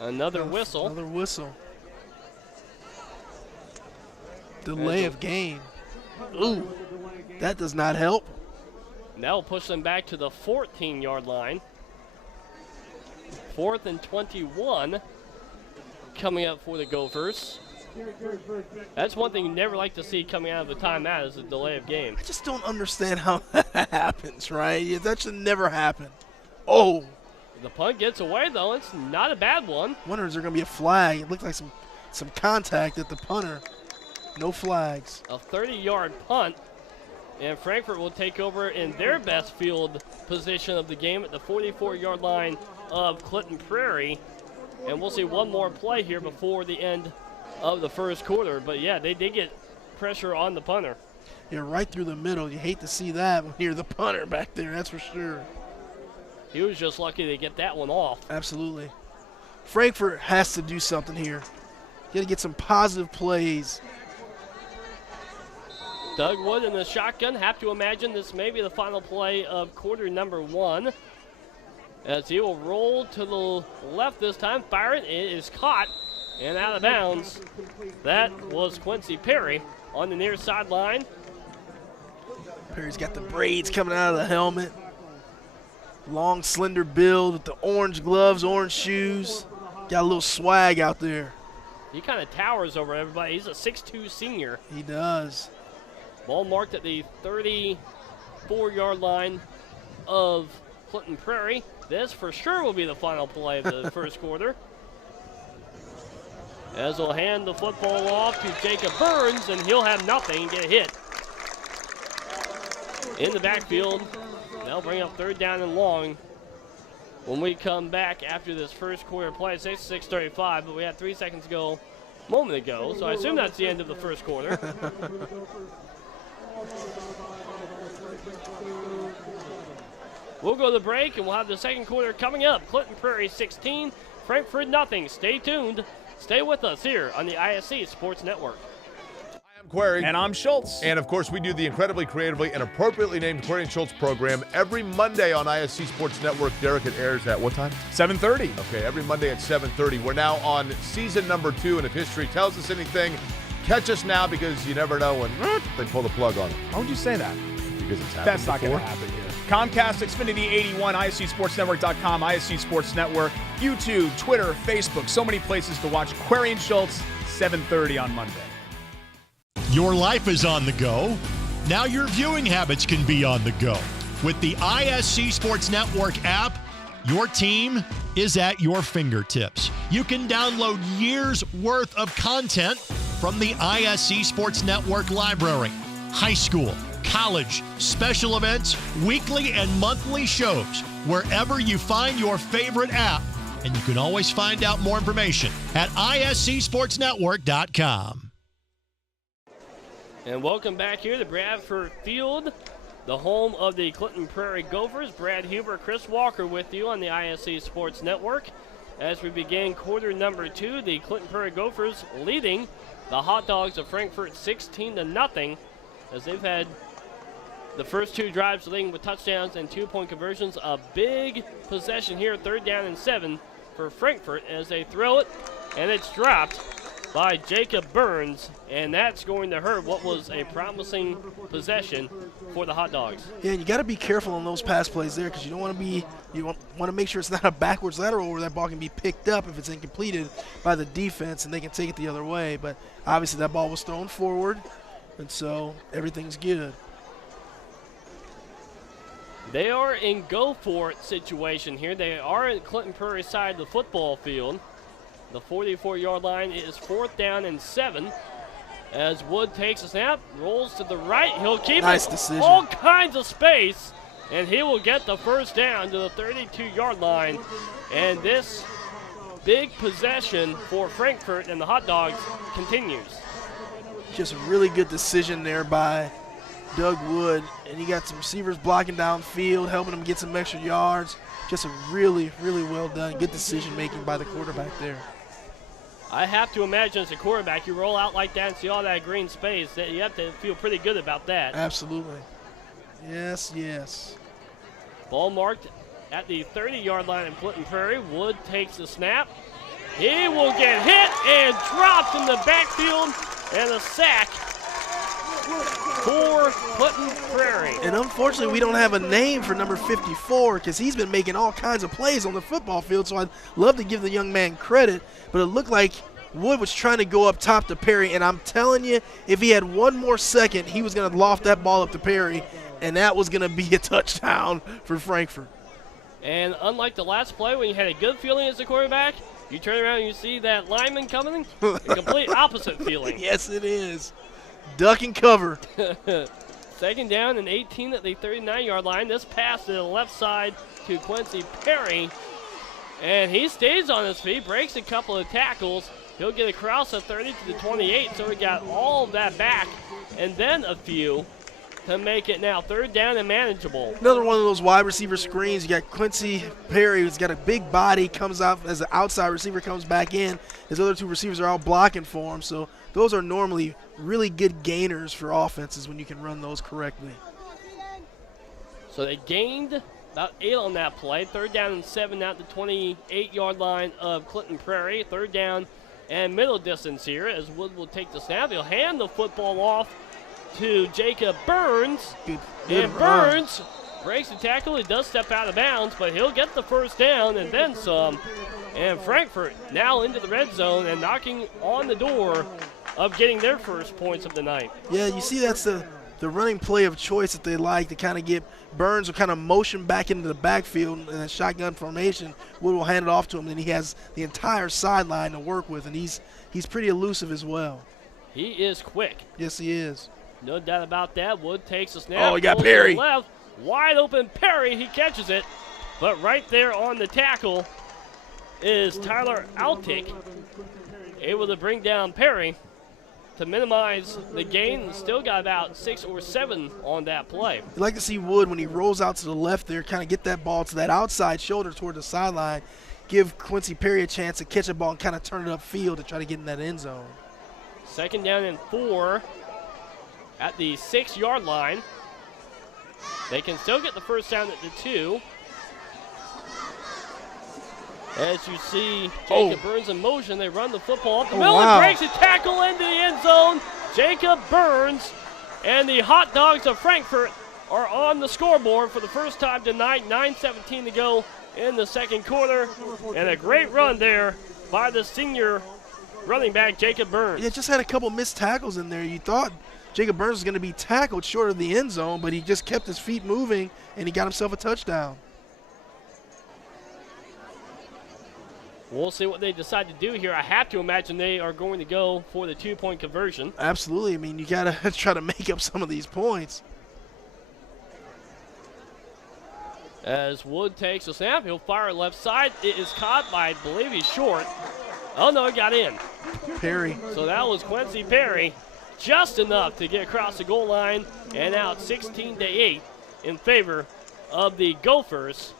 Another whistle. Another whistle. Delay of game. Ooh, that does not help. That will push them back to the 14-yard line. 4th and 21 coming up for the Gophers. That's one thing you never like to see coming out of the timeout is a delay of game. I just don't understand how that happens, right? That should never happen. Oh. The punt gets away, though. It's not a bad one. Wonder is there going to be a flag? It looked like some contact at the punter. No flags. A 30-yard punt. And Frankfurt will take over in their best field position of the game at the 44-yard line of Clinton Prairie. And we'll see one more play here before the end of the first quarter. But, yeah, they did get pressure on the punter. Yeah, right through the middle. You hate to see that when you're the punter back there, that's for sure. He was just lucky to get that one off. Absolutely. Frankfurt has to do something here. You got to get some positive plays. Doug Wood in the shotgun. Have to imagine this may be the final play of quarter number 1. As he will roll to the left this time. Fire it. It is caught and out of bounds. That was Quincy Perry on the near sideline. Perry's got the braids coming out of the helmet. Long, slender build with the orange gloves, orange shoes. Got a little swag out there. He kind of towers over everybody. He's a 6'2 senior. He does. Ball marked at the 34-yard line of Clinton Prairie. This for sure will be the final play of the first quarter. As he'll hand the football off to Jacob Burns, and he'll have nothing, get hit. In the backfield, they'll bring up 3rd down and long. When we come back after this first quarter play, 6:35, but we had 3 seconds to go a moment ago, so I assume that's the end of the first quarter. We'll go to the break, and we'll have the second quarter coming up. Clinton Prairie 16, Frankfurt nothing. Stay tuned. Stay with us here on the ISC Sports Network. I'm Query. And I'm Schultz. And, of course, we do the incredibly creatively and appropriately named Query and Schultz program every Monday on ISC Sports Network. Derek, it airs at what time? 7:30. Okay, every Monday at 7:30. We're now on season number 2, and if history tells us anything, catch us now because you never know when they pull the plug on it. Why would you say that? Because it's happened That's not before. going to happen here. Comcast, Xfinity 81, ISCSportsNetwork.com, ISC Sports Network, YouTube, Twitter, Facebook, so many places to watch Query and Schultz, 7:30 on Monday. Your life is on the go. Now your viewing habits can be on the go. With the ISC Sports Network app, your team is at your fingertips. You can download years' worth of content from the ISC Sports Network library. High school, college, special events, weekly and monthly shows, wherever you find your favorite app. And you can always find out more information at iscsportsnetwork.com. And welcome back here to Bradford Field, the home of the Clinton Prairie Gophers. Brad Huber, Chris Walker with you on the ISC Sports Network. As we begin quarter number 2, the Clinton Prairie Gophers leading the Hot Dogs of Frankfurt 16-0, as they've had The first 2 drives leading with touchdowns and 2-point conversions. A big possession here, 3rd down and 7 for Frankfurt as they throw it, and it's dropped by Jacob Burns, and that's going to hurt what was a promising possession for the Hot Dogs. Yeah, and you got to be careful on those pass plays there because you don't want to make sure it's not a backwards lateral where that ball can be picked up if it's incompleted by the defense and they can take it the other way. But obviously that ball was thrown forward, and so everything's good. They are in go-for-it situation here. They are at Clinton Prairie side of the football field. The 44-yard line is 4th down and 7. As Wood takes a snap, rolls to the right. He'll keep nice it decision. All kinds of space, and he will get the 1st down to the 32-yard line. And this big possession for Frankfurt and the Hot Dogs continues. Just a really good decision there by Doug Wood, and he got some receivers blocking downfield, helping him get some extra yards. Just a really, really well done, good decision making by the quarterback there. I have to imagine as a quarterback, you roll out like that and see all that green space, that you have to feel pretty good about that. Absolutely. Yes, yes. Ball marked at the 30-yard line in Clinton Prairie. Wood takes the snap. He will get hit and dropped in the backfield, and a sack for Clinton Prairie. And unfortunately, we don't have a name for number 54 because he's been making all kinds of plays on the football field, so I'd love to give the young man credit, but it looked like Wood was trying to go up top to Perry, and I'm telling you, if he had one more second, he was going to loft that ball up to Perry, and that was going to be a touchdown for Frankfurt. And unlike the last play when you had a good feeling as a quarterback, you turn around and you see that lineman coming, a complete opposite feeling. Yes, it is. Duck and cover. 2nd down and 18 at the 39-yard line. This pass to the left side to Quincy Perry. And he stays on his feet, breaks a couple of tackles. He'll get across the 30 to the 28, so he got all of that back and then a few to make it now 3rd down and manageable. Another one of those wide receiver screens. You got Quincy Perry, who's got a big body, comes out as the outside receiver comes back in. His other 2 receivers are all blocking for him, so those are normally really good gainers for offenses when you can run those correctly. So they gained about 8 on that play. 3rd down and 7 out the 28-yard line of Clinton Prairie. 3rd down and middle distance here as Wood will take the snap. He'll hand the football off to Jacob Burns. And Burns breaks the tackle. He does step out of bounds, but he'll get the 1st down and then some. And Frankfurt now into the red zone and knocking on the door of getting their 1st points of the night. Yeah, you see that's the running play of choice that they like to kind of get Burns will kind of motion back into the backfield in a shotgun formation. Wood will hand it off to him, and he has the entire sideline to work with, and he's pretty elusive as well. He is quick. Yes, he is. No doubt about that. Wood takes a snap. Oh, he got Perry. Left, wide open Perry. He catches it. But right there on the tackle is Tyler Altick, able to bring down Perry to minimize the gain. Still got about 6 or 7 on that play. You'd like to see Wood, when he rolls out to the left there, kind of get that ball to that outside shoulder toward the sideline, give Quincy Perry a chance to catch a ball and kind of turn it upfield to try to get in that end zone. 2nd down and 4 at the 6-yard line. They can still get the 1st down at the 2. As you see Jacob Burns in motion, they run the football up the middle and breaks a tackle into the end zone. Jacob Burns and the Hot Dogs of Frankfurt are on the scoreboard for the first time tonight. 9:17 to go in the 2nd quarter. And a great run there by the senior running back, Jacob Burns. Yeah, just had a couple missed tackles in there. You thought Jacob Burns was going to be tackled short of the end zone, but he just kept his feet moving, and he got himself a touchdown. We'll see what they decide to do here. I have to imagine they are going to go for the 2-point conversion. Absolutely. I mean, you got to try to make up some of these points. As Wood takes a snap, he'll fire left side. It is caught by, I believe he's short. Oh, no, it got in. Perry. So that was Quincy Perry. Just enough to get across the goal line and out 16-8 in favor of the Gophers.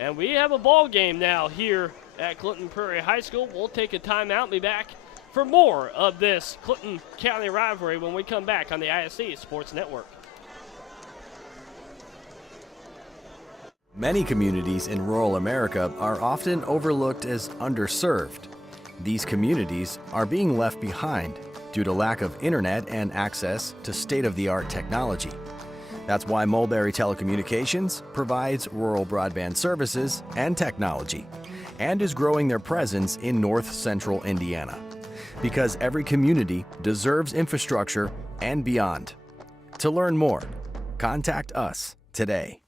And we have a ball game now here at Clinton Prairie High School. We'll take a timeout and be back for more of this Clinton County rivalry when we come back on the IHSAA Sports Network. Many communities in rural America are often overlooked as underserved. These communities are being left behind due to lack of internet and access to state-of-the-art technology. That's why Mulberry Telecommunications provides rural broadband services and technology and is growing their presence in north-central Indiana. Because every community deserves infrastructure and beyond. To learn more, contact us today.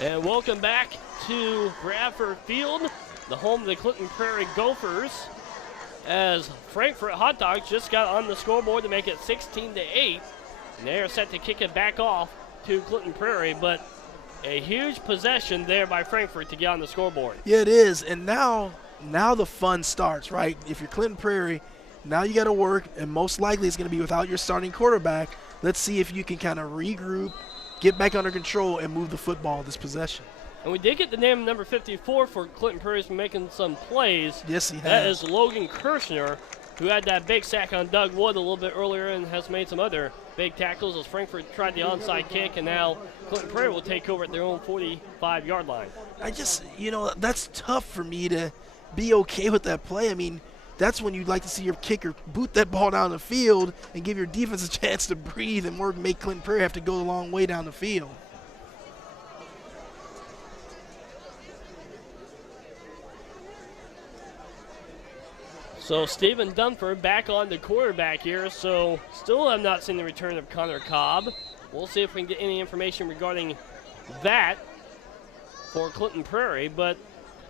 And welcome back to Bradford Field, the home of the Clinton Prairie Gophers, as Frankfurt Hot Dogs just got on the scoreboard to make it 16-8. And they are set to kick it back off to Clinton Prairie, but a huge possession there by Frankfurt to get on the scoreboard. Yeah, it is. And now the fun starts, right? If you're Clinton Prairie, now you got to work, and most likely it's going to be without your starting quarterback. Let's see if you can kind of regroup, get back under control, and move the football this possession. And we did get the name number 54 for Clinton Prairie's making some plays. Yes, he has. That is Logan Kirshner, who had that big sack on Doug Wood a little bit earlier and has made some other big tackles as Frankfurt tried the onside kick, and now Clinton Prairie will take over at their own 45-yard line. That's tough for me to be okay with that play. I mean, that's when you'd like to see your kicker boot that ball down the field and give your defense a chance to breathe and make Clinton Prairie have to go a long way down the field. So Stephen Dunford back on the quarterback here, so still have not seen the return of Connor Cobb. We'll see if we can get any information regarding that for Clinton Prairie, but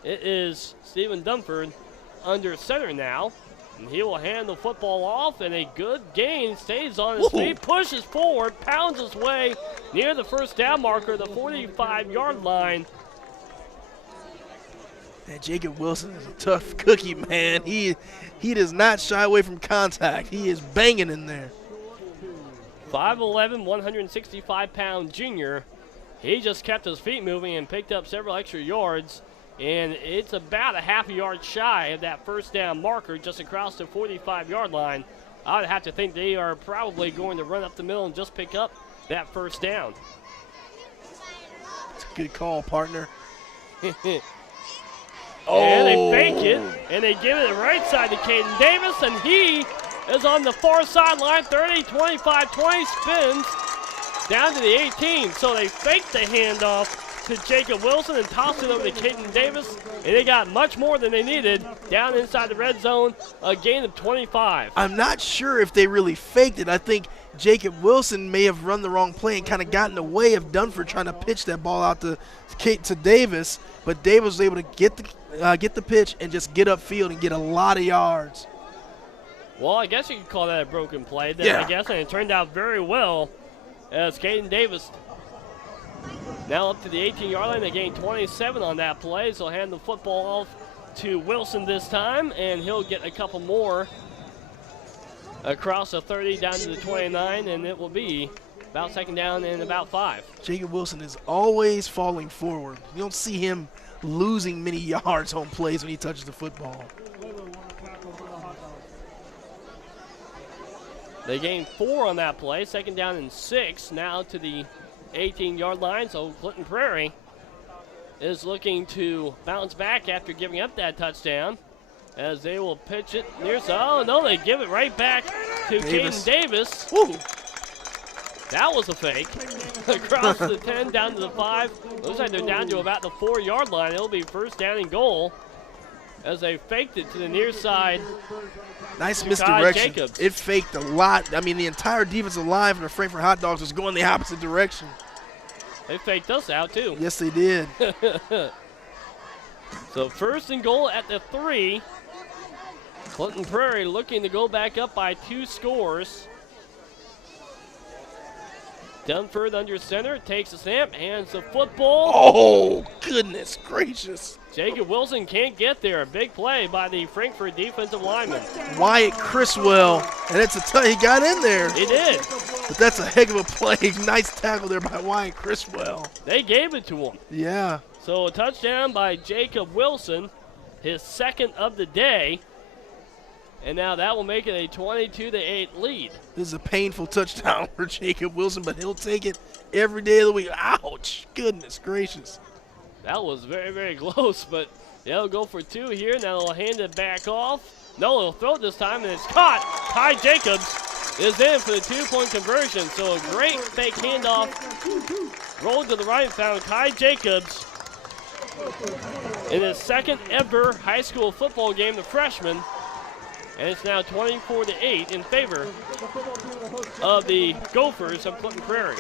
it is Stephen Dunford under center now, and he will hand the football off, and a good gain, stays on his feet, pushes forward, pounds his way near the first down marker, the 45-yard line. Man, Jacob Wilson is a tough cookie, man. He does not shy away from contact. He is banging in there. 5'11", 165-pound junior. He just kept his feet moving and picked up several extra yards, and it's about a half a yard shy of that first down marker just across the 45-yard line. I would have to think they are probably going to run up the middle and just pick up that first down. It's a good call, partner. And they fake it, and they give it the right side to Caden Davis, and he is on the far sideline, 30, 25, 20, spins down to the 18. So they fake the handoff to Jacob Wilson and toss it over to Caden Davis, and they got much more than they needed down inside the red zone, a gain of 25. I'm not sure if they really faked it. I think Jacob Wilson may have run the wrong play and kind of got in the way of Dunford trying to pitch that ball out to Davis, but Davis was able to get the pitch and just get upfield and get a lot of yards. Well, I guess you could call that a broken play then, yeah. I guess, and it turned out very well as Caden Davis now up to the 18-yard line. They gained 27 on that play, so hand the football off to Wilson this time, and he'll get a couple more across the 30 down to the 29, and it will be about second down and about 5. Jacob Wilson is always falling forward. You don't see him losing many yards on plays when he touches the football. They gained 4 on that play, second down and 6, now to the 18-yard line, so Clinton Prairie is looking to bounce back after giving up that touchdown, as they will pitch it near. Oh, no, they give it right back to Caden Davis. Woo. That was a fake. Across the 10, down to the 5. Looks like they're down to about the 4-yard line. It'll be first down and goal as they faked it to the near side. Nice misdirection. Jacobs. It faked a lot. I mean, the entire defensive line for the Frankfurt Hot Dogs was going the opposite direction. They faked us out, too. Yes, they did. So first and goal at the 3. Clinton Prairie looking to go back up by 2 scores. Dunford under center, takes the snap, hands the football. Oh, goodness gracious. Jacob Wilson can't get there. A big play by the Frankfurt defensive lineman. Wyatt Criswell, and it's he got in there. He did. But that's a heck of a play. Nice tackle there by Wyatt Criswell. They gave it to him. Yeah. So a touchdown by Jacob Wilson, his second of the day. And now that will make it a 22-8 lead. This is a painful touchdown for Jacob Wilson, but he'll take it every day of the week. Ouch! Goodness gracious. That was very, very close, but they'll go for 2 here. Now they'll hand it back off. No, they'll throw it this time, and it's caught. Ty Jacobs is in for the 2-point conversion. So a great fake handoff. Rolled to the right and found Ty Jacobs in his second ever high school football game, the freshman. And it's now 24-8 in favor of the Gophers of Clinton Prairie.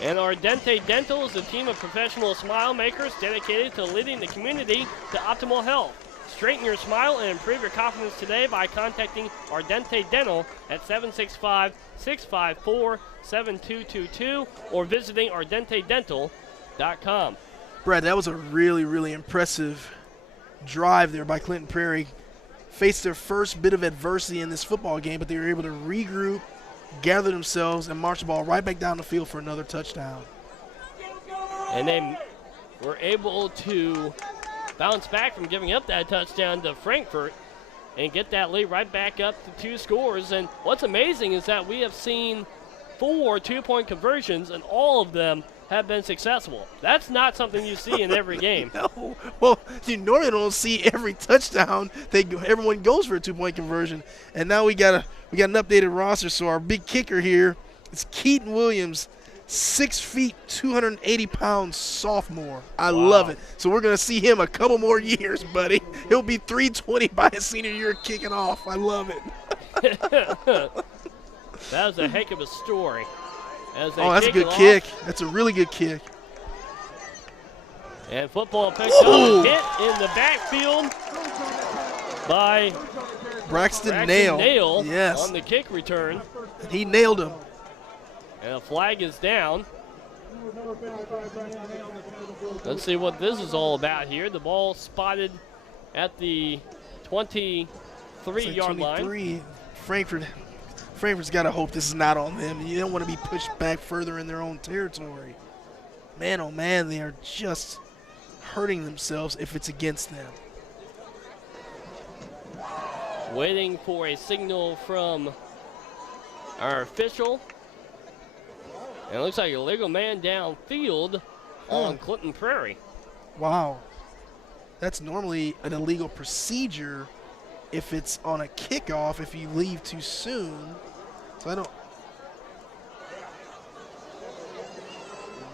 And Ardente Dental is a team of professional smile makers dedicated to leading the community to optimal health. Straighten your smile and improve your confidence today by contacting Ardente Dental at 765-654-7222 or visiting ardentedental.com. Brad, that was a really, really impressive drive there by Clinton Prairie. Faced their first bit of adversity in this football game, but they were able to regroup, gather themselves, and march the ball right back down the field for another touchdown. And they were able to bounce back from giving up that touchdown to Frankfurt and get that lead right back up to 2 scores. And what's amazing is that we have seen 4 2-point conversions, and all of them have been successful. That's not something you see in every game. No. Well, you normally don't see every touchdown. Everyone goes for a 2-point conversion. And now we got an updated roster. So our big kicker here is Keaton Williams, 6 feet, 280 pounds sophomore. I love it. So we're going to see him a couple more years, buddy. He'll be 320 by his senior year kicking off. I love it. That was a heck of a story. That's a good kick. That's a really good kick. And football picked up and hit in the backfield by Braxton Nail. Yes. On the kick return. And he nailed him. And a flag is down. Let's see what this is all about here. The ball spotted at the 23-yard line. Frankfurt's got to hope this is not on them. You don't want to be pushed back further in their own territory. Man, oh man, they are just hurting themselves if it's against them. Waiting for a signal from our official. And it looks like a legal man downfield on Clinton Prairie. Wow. That's normally an illegal procedure if it's on a kickoff, if you leave too soon. So I don't.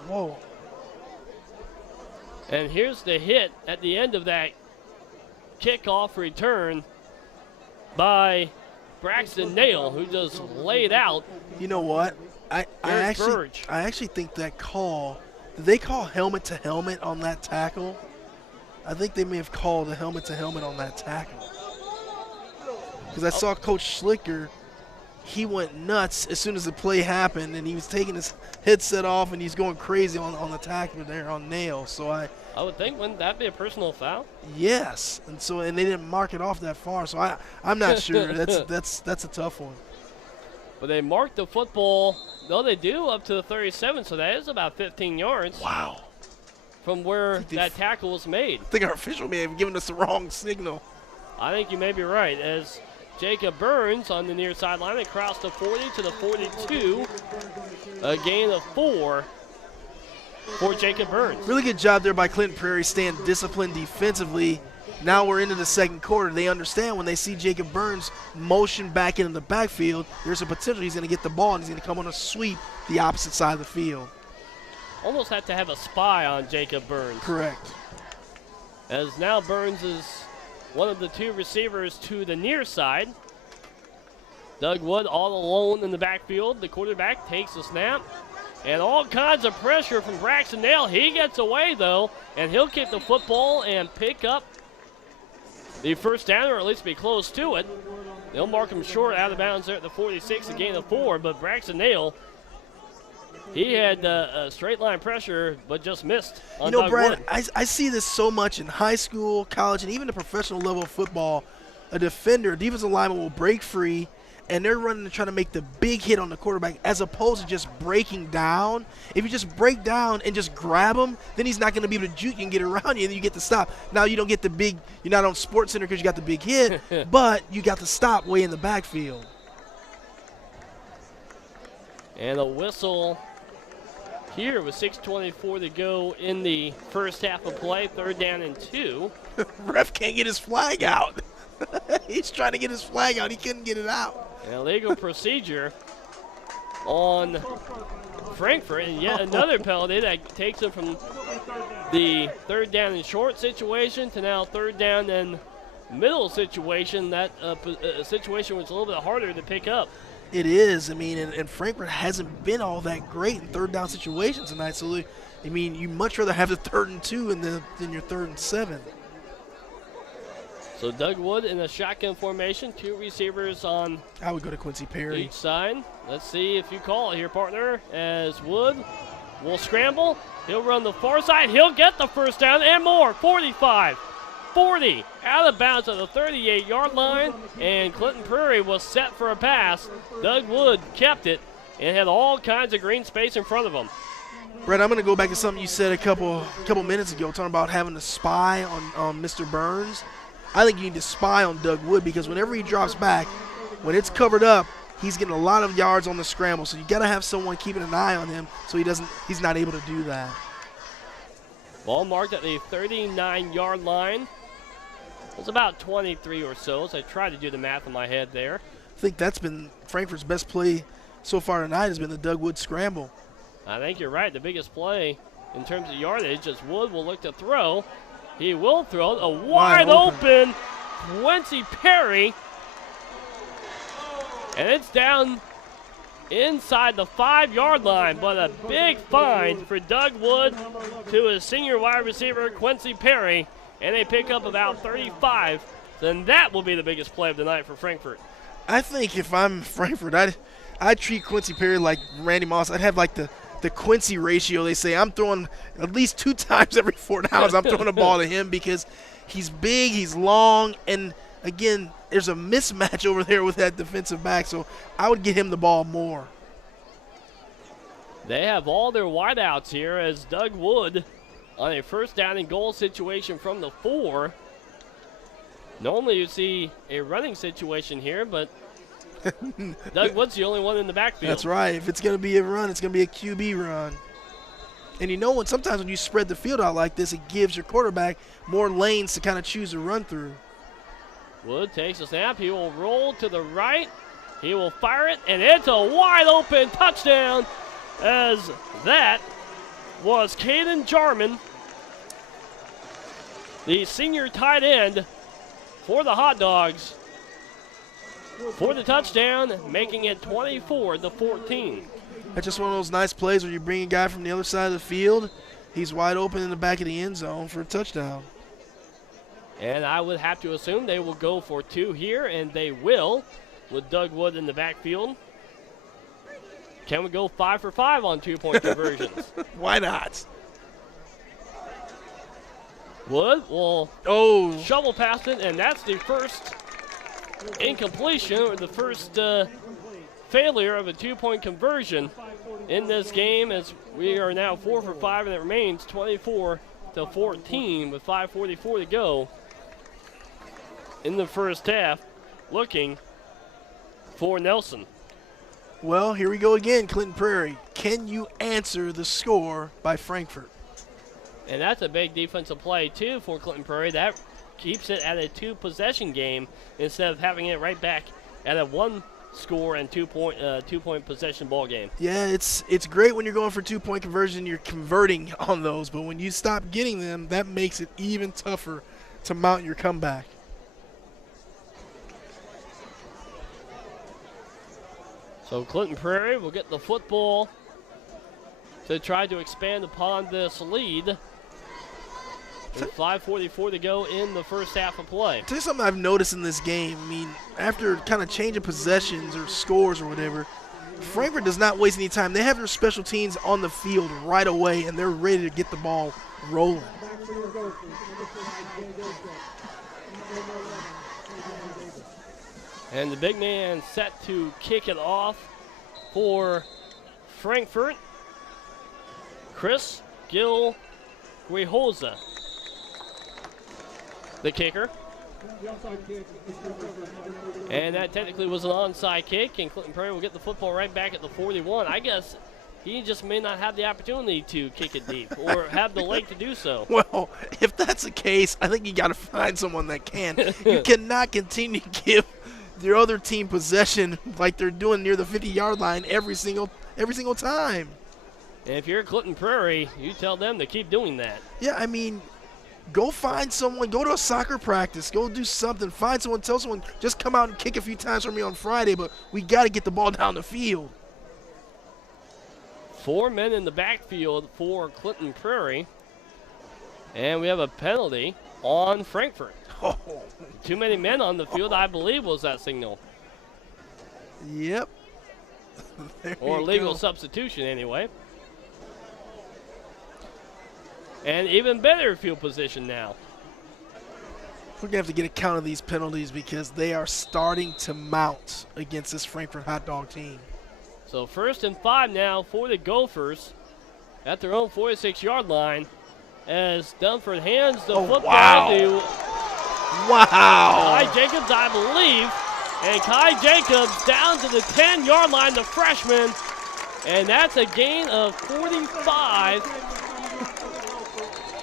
Whoa. And here's the hit at the end of that kickoff return by Braxton Nail, who just laid out. You know what? I actually think that call, did they call helmet to helmet on that tackle? I think they may have called a helmet to helmet on that tackle. Because I saw Coach Schlicker, he went nuts as soon as the play happened, and he was taking his headset off and he's going crazy on the tackle there on Nail. So I would think, wouldn't that be a personal foul? Yes, and they didn't mark it off that far. So I'm not sure. That's a tough one. But they marked the football. No, they do up to the 37, so that is about 15 yards. Wow. From where that tackle was made. I think our official may have given us the wrong signal. I think you may be right, as Jacob Burns on the near sideline across the 40 to the 42. A gain of 4 for Jacob Burns. Really good job there by Clinton Prairie, staying disciplined defensively. Now we're into the second quarter. They understand when they see Jacob Burns motion back into the backfield, there's a potential he's going to get the ball and he's going to come on a sweep the opposite side of the field. Almost had to have a spy on Jacob Burns. Correct. As now Burns is one of the 2 receivers to the near side. Doug Wood all alone in the backfield. The quarterback takes the snap. And all kinds of pressure from Braxton Nail. He gets away, though, and he'll kick the football and pick up the first down, or at least be close to it. They'll mark him short out of bounds there at the 46, a gain of 4. But Braxton Nail, he had a straight line pressure, but just missed on Doug Brad, Wood. I see this so much in high school, college, and even the professional level of football. A defender, a defensive lineman will break free, and they're running to try to make the big hit on the quarterback as opposed to just breaking down. If you just break down and just grab him, then he's not going to be able to juke you and get around you, and you get the stop. Now you don't get the big – you're not on Sports Center because you got the big hit, but you got the stop way in the backfield. And a whistle here with 6:24 to go in the first half of play, 3rd down and 2. Ref can't get his flag out. He's trying to get his flag out. He couldn't get it out. An illegal procedure on Frankfurt, and yet another penalty that takes him from the 3rd down and short situation to now 3rd down and middle situation. That situation was a little bit harder to pick up. It is. I mean, and Frankfurt hasn't been all that great in 3rd down situations tonight. So, I mean, you much rather have the 3rd and 2 than your 3rd and 7. So Doug Wood in a shotgun formation, 2 receivers on I would go to Quincy Perry. Each side. Let's see if you call it here, partner, as Wood will scramble. He'll run the far side. He'll get the 1st down and more. 45, 40, out of bounds at the 38-yard line, and Clinton Prairie was set for a pass. Doug Wood kept it and had all kinds of green space in front of him. Brett, I'm going to go back to something you said a couple minutes ago, talking about having to spy on Mr. Burns. I think you need to spy on Doug Wood because whenever he drops back, when it's covered up, he's getting a lot of yards on the scramble. So you got to have someone keeping an eye on him so he's not able to do that. Ball marked at the 39-yard line. It's about 23 or so, I tried to do the math in my head there. I think that's been Frankfurt's best play so far tonight has been the Doug Wood scramble. I think you're right. The biggest play in terms of yardage is Wood will look to throw. He will throw a wide open Quincy Perry. And it's down inside the 5-yard line, but a big find for Doug Wood to his senior wide receiver, Quincy Perry. And they pick up about 35. Then that will be the biggest play of the night for Frankfurt. I think if I'm Frankfurt, I'd treat Quincy Perry like Randy Moss. I'd have like the Quincy ratio. They say I'm throwing at least 2 times every 4 downs. I'm throwing a ball to him because he's big, he's long, and again, there's a mismatch over there with that defensive back. So I would get him the ball more. They have all their wideouts here as Doug Wood on a 1st down and goal situation from the 4. Normally you see a running situation here, but Doug Wood's the only one in the backfield. That's right. If it's going to be a run, it's going to be a QB run. And you know sometimes when you spread the field out like this, it gives your quarterback more lanes to kind of choose to run through. Wood takes a snap. He will roll to the right. He will fire it, and it's a wide open touchdown as that was Caden Jarman, the senior tight end for the Hot Dogs, for the touchdown, making it 24-14. That's just one of those nice plays where you bring a guy from the other side of the field. He's wide open in the back of the end zone for a touchdown. And I would have to assume they will go for 2 here, and they will, with Doug Wood in the backfield. Can we go 5 for 5 on 2-point conversions? Why not? Wood will shovel past it, and that's the first incompletion, or the first failure of a 2-point conversion in this game, as we are now 4 for 5, and it remains 24-14 with 5:44 to go in the first half, looking for Nelson. Well, here we go again, Clinton Prairie. Can you answer the score by Frankfurt? And that's a big defensive play, too, for Clinton Prairie. That keeps it at a 2-possession game instead of having it right back at a 1-score and 2-point possession ball game. Yeah, it's great when you're going for 2-point conversion, you're converting on those, but when you stop getting them, that makes it even tougher to mount your comeback. So Clinton Prairie will get the football to try to expand upon this lead. With 5:44 to go in the first half of play. Tell you something I've noticed in this game. I mean, after kind of changing possessions or scores or whatever, Frankfurt does not waste any time. They have their special teams on the field right away, and they're ready to get the ball rolling. And the big man set to kick it off for Frankfurt. Chris Gil Guijosa, the kicker. And that technically was an onside kick, and Clinton Prairie will get the football right back at the 41. I guess he just may not have the opportunity to kick it deep or have the leg to do so. Well, if that's the case, I think you got to find someone that can. You cannot continue to give your other team possession like they're doing near the 50-yard line every single time. And if you're Clinton Prairie, you tell them to keep doing that. Yeah, I mean, go find someone. Go to a soccer practice. Go do something. Find someone. Tell someone, just come out and kick a few times for me on Friday, but we got to get the ball down the field. 4 men in the backfield for Clinton Prairie. And we have a penalty on Frankfurt. Oh. Too many men on the field, I believe, was that signal. Yep. Or legal substitution, anyway. And even better field position now. We're going to have to get a count of these penalties because they are starting to mount against this Frankfurt hot dog team. So 1st and 5 now for the Gophers at their own 46-yard line as Dunford hands the football to Kai Jacobs, I believe. And Kai Jacobs down to the 10-yard line, the freshman. And that's a gain of 45.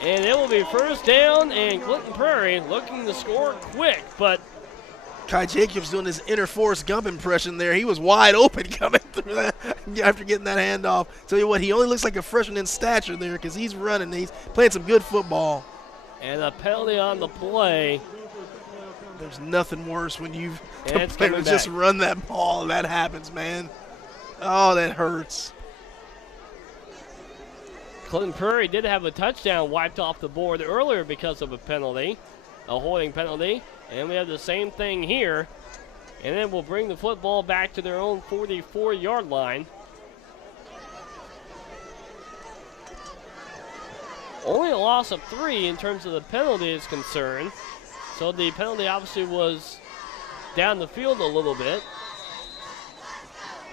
And it will be 1st down, and Clinton Prairie looking to score quick, but Kai Jacobs doing his inner Forrest Gump impression there. He was wide open coming through that after getting that handoff. Tell you what, he only looks like a freshman in stature there because he's running. He's playing some good football. And a penalty on the play. There's nothing worse when you've players just run that ball. That happens, man. Oh, that hurts. Clinton Prairie did have a touchdown wiped off the board earlier because of a penalty, a holding penalty. And we have the same thing here. And then we'll bring the football back to their own 44-yard line. Only a loss of 3 in terms of the penalty is concerned. So the penalty obviously was down the field a little bit.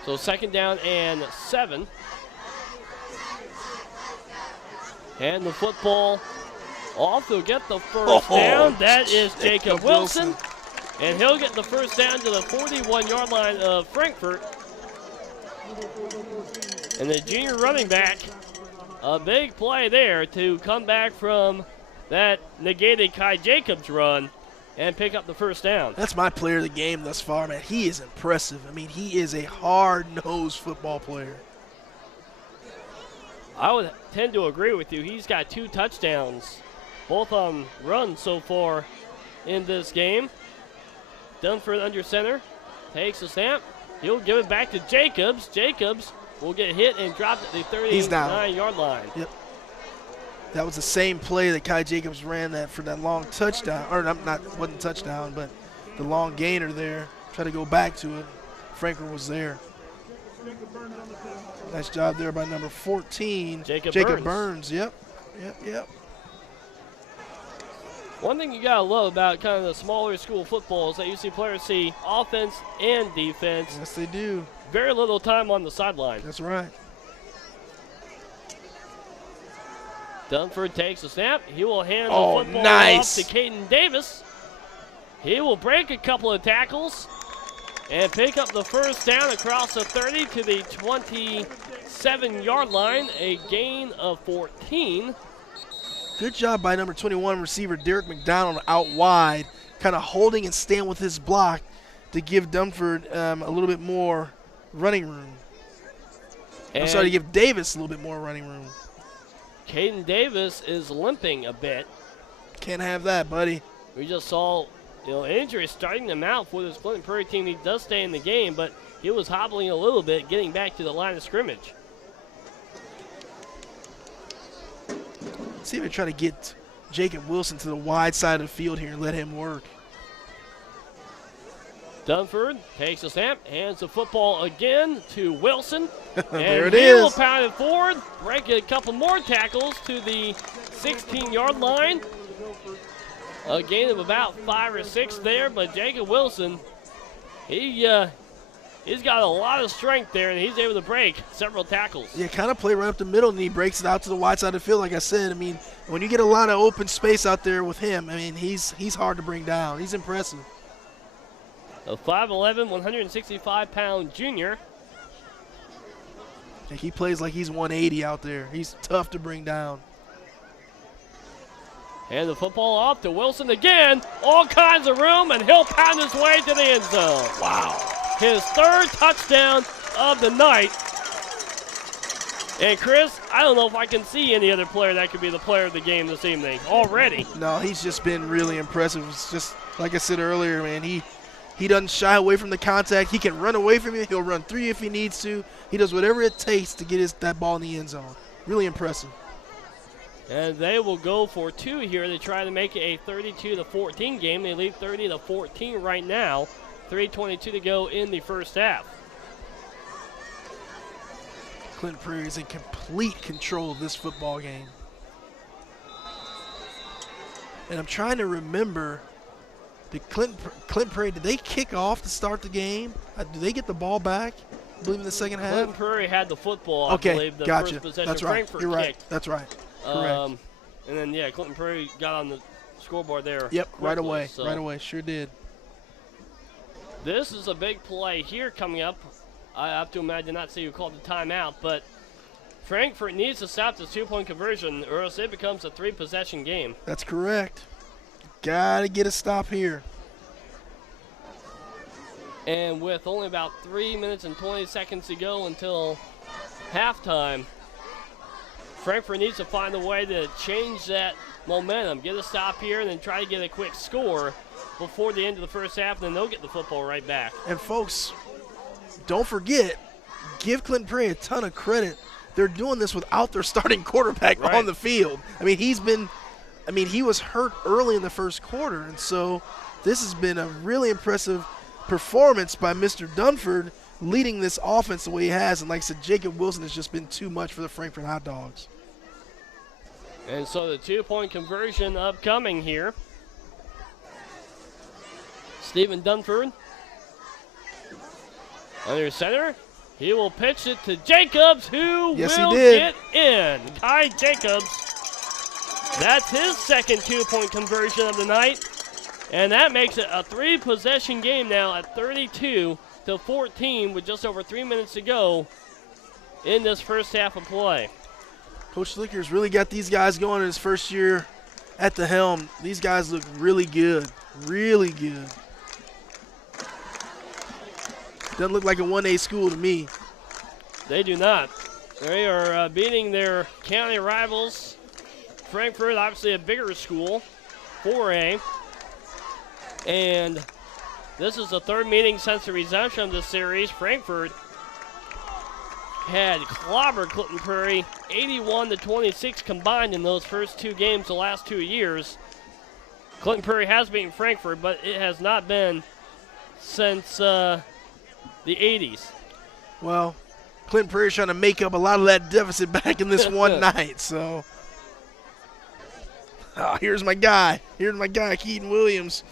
So 2nd down and 7. And the football off to get the first down. That is Jacob Wilson. And he'll get the first down to the 41-yard line of Frankfurt. And the junior running back, a big play there to come back from that negated Kai Jacobs run and pick up the first down. That's my player of the game thus far, man. He is impressive. I mean, he is a hard-nosed football player. I would tend to agree with you. He's got 2 touchdowns, both on runs so far in this game. Dunford under center, takes a snap. He'll give it back to Jacobs. Jacobs will get hit and dropped at the 39-yard line. Yep. That was the same play that Kai Jacobs ran that for that long touchdown, or wasn't touchdown, but the long gainer there. Try to go back to it. Frankfurt was there. Nice job there by number 14, Jacob Burns. Yep. One thing you gotta love about kind of the smaller school football is that you see players see offense and defense. Yes, they do. Very little time on the sideline. That's right. Dunford takes a snap. He will hand the football off to Caden Davis. He will break a couple of tackles and pick up the first down across the 30 to the 27-yard line, a gain of 14. Good job by number 21 receiver Derek McDonald out wide, kind of holding and staying with his block to give Dunford a little bit more running room. I'm sorry, to give Davis a little bit more running room. Caden Davis is limping a bit. Can't have that, buddy. We just saw injury starting them out for this Clinton Prairie team. He does stay in the game, but he was hobbling a little bit, getting back to the line of scrimmage. See if they try to get Jacob Wilson to the wide side of the field here and let him work. Dunford takes a snap, hands the football again to Wilson. There and it he is. will pound it forward, break a couple more tackles to the 16-yard line. A gain of about 5 or 6 there, but Jacob Wilson He's got a lot of strength there, and he's able to break several tackles. Yeah, kind of play right up the middle, and he breaks it out to the wide side of the field. Like I said, I mean, when you get a lot of open space out there with him, I mean, he's hard to bring down. He's impressive. A 5'11", 165-pound junior. Yeah, he plays like he's 180 out there. He's tough to bring down. And the football off to Wilson again. All kinds of room, and he'll pound his way to the end zone. Wow. His third touchdown of the night. And Chris, I don't know if I can see any other player that could be the player of the game this evening already. No, he's just been really impressive. It's just like I said earlier, man, he doesn't shy away from the contact. He can run away from it. He'll run through you if he needs to. He does whatever it takes to get that ball in the end zone. Really impressive. And they will go for two here. They try to make it a 32-14 game. They lead 30-14 right now. 3:22 to go in the first half. Clinton Prairie is in complete control of this football game. And I'm trying to remember, did Clinton Prairie, did they kick off to start the game? Did they get the ball back, I believe, in the second half? Clinton Prairie had the football, okay, I believe, the gotcha. first possession. That's right. Frankfurt You're right. kicked. That's right. Correct. And then, yeah, Clinton Prairie got on the scoreboard there. Yep, quickly, right away. so. Right away. Sure did. This is a big play here coming up. I have to imagine not see who called the timeout, but Frankfurt needs to stop this two-point conversion or else it becomes a three-possession game. That's correct. Got to get a stop here. And with only about 3 minutes and 20 seconds to go until halftime, Frankfurt needs to find a way to change that momentum, get a stop here, and then try to get a quick score before the end of the first half, and then they'll get the football right back. And, folks, don't forget, give Clinton Prairie a ton of credit. They're doing this without their starting quarterback on the field. I mean, he was hurt early in the first quarter, and so this has been a really impressive performance by Mr. Dunford leading this offense the way he has. And like I said, Jacob Wilson has just been too much for the Frankfurt Hot Dogs. And so the two-point conversion upcoming here. Stephen Dunford under center. He will pitch it to Jacobs, who will get in. Kai Jacobs. That's his second two-point conversion of the night. And that makes it a three-possession game now at 32-14 with just over 3 minutes to go in this first half of play. Coach Slicker's really got these guys going in his first year at the helm. These guys look really good, really good. Doesn't look like a 1A school to me. They do not. They are beating their county rivals. Frankfurt, obviously a bigger school, 4A. And this is the third meeting since the resumption of the series. Frankfurt had clobbered Clinton Prairie 81-26 combined in those first two games the last 2 years. Clinton Prairie has beaten Frankfurt, but it has not been since the 80s. Well, Clinton Prairie's trying to make up a lot of that deficit back in this one night. So, here's my guy. Here's my guy, Keaton Williams.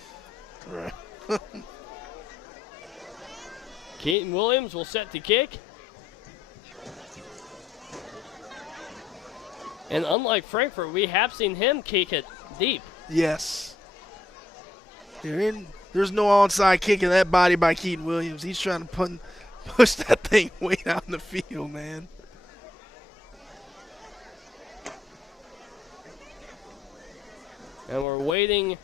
Keaton Williams will set the kick. And unlike Frankfurt, we have seen him kick it deep. Yes. There's no onside kick in that body by Keaton Williams. He's trying to push that thing way out in the field, man. And we're waiting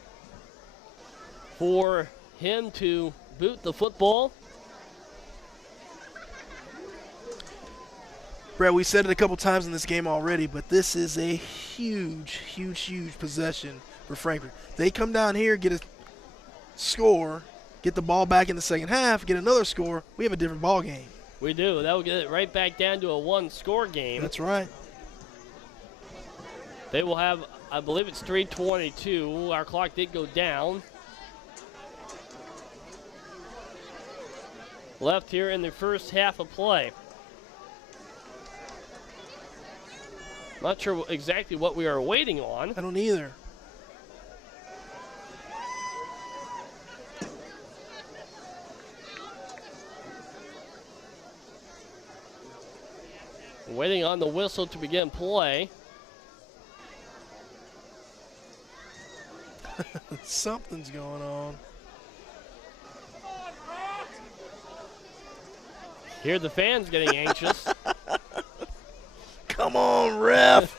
for him to boot the football. Brad, we said it a couple times in this game already, but this is a huge, huge, huge possession for Frankfurt. They come down here, get a score, get the ball back in the second half, get another score, we have a different ball game. We do. That will get it right back down to a one-score game. That's right. They will have, I believe it's 3:22. Our clock did go down. Left here in the first half of play. Not sure exactly what we are waiting on. I don't either. Waiting on the whistle to begin play. Something's going on. Hear the fans getting anxious. Come on, ref.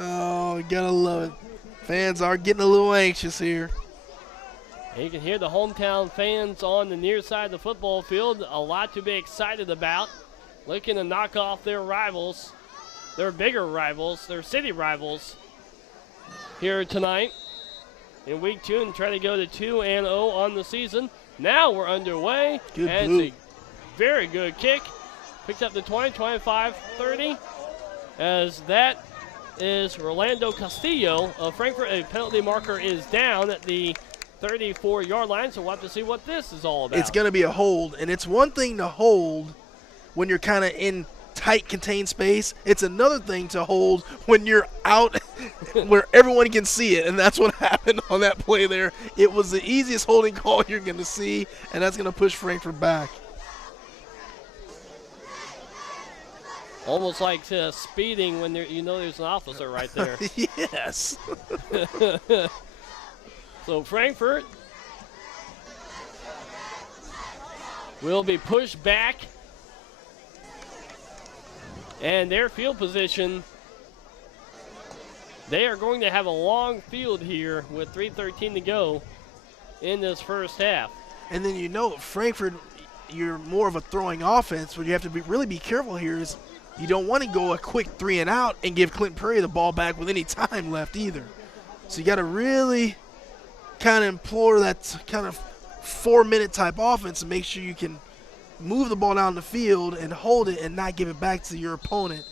Oh, you gotta love it. Fans are getting a little anxious here. And you can hear the hometown fans on the near side of the football field. A lot to be excited about. Looking to knock off their rivals, their bigger rivals, their city rivals here tonight in week 2 and try to go to 2-0 on the season. Now we're underway. Good and blue. it's a very good kick. Picked up the 20, 25, 30. As that is Rolando Castillo of Frankfurt. A penalty marker is down at the 34-yard line, so we'll have to see what this is all about. It's going to be a hold, and it's one thing to hold when you're kind of in tight, contained space. It's another thing to hold when you're out where everyone can see it, and that's what happened on that play there. It was the easiest holding call you're going to see, and that's going to push Frankfurt back. Almost like speeding when you know there's an officer right there. Yes. So Frankfurt will be pushed back. And their field position, they are going to have a long field here with 3:13 to go in this first half. And then Frankfurt, you're more of a throwing offense. What you have to really be careful here is you don't want to go a quick 3 and out and give Clinton Prairie the ball back with any time left either. So you got to really kind of implore that kind of 4-minute type offense and make sure you can move the ball down the field and hold it and not give it back to your opponent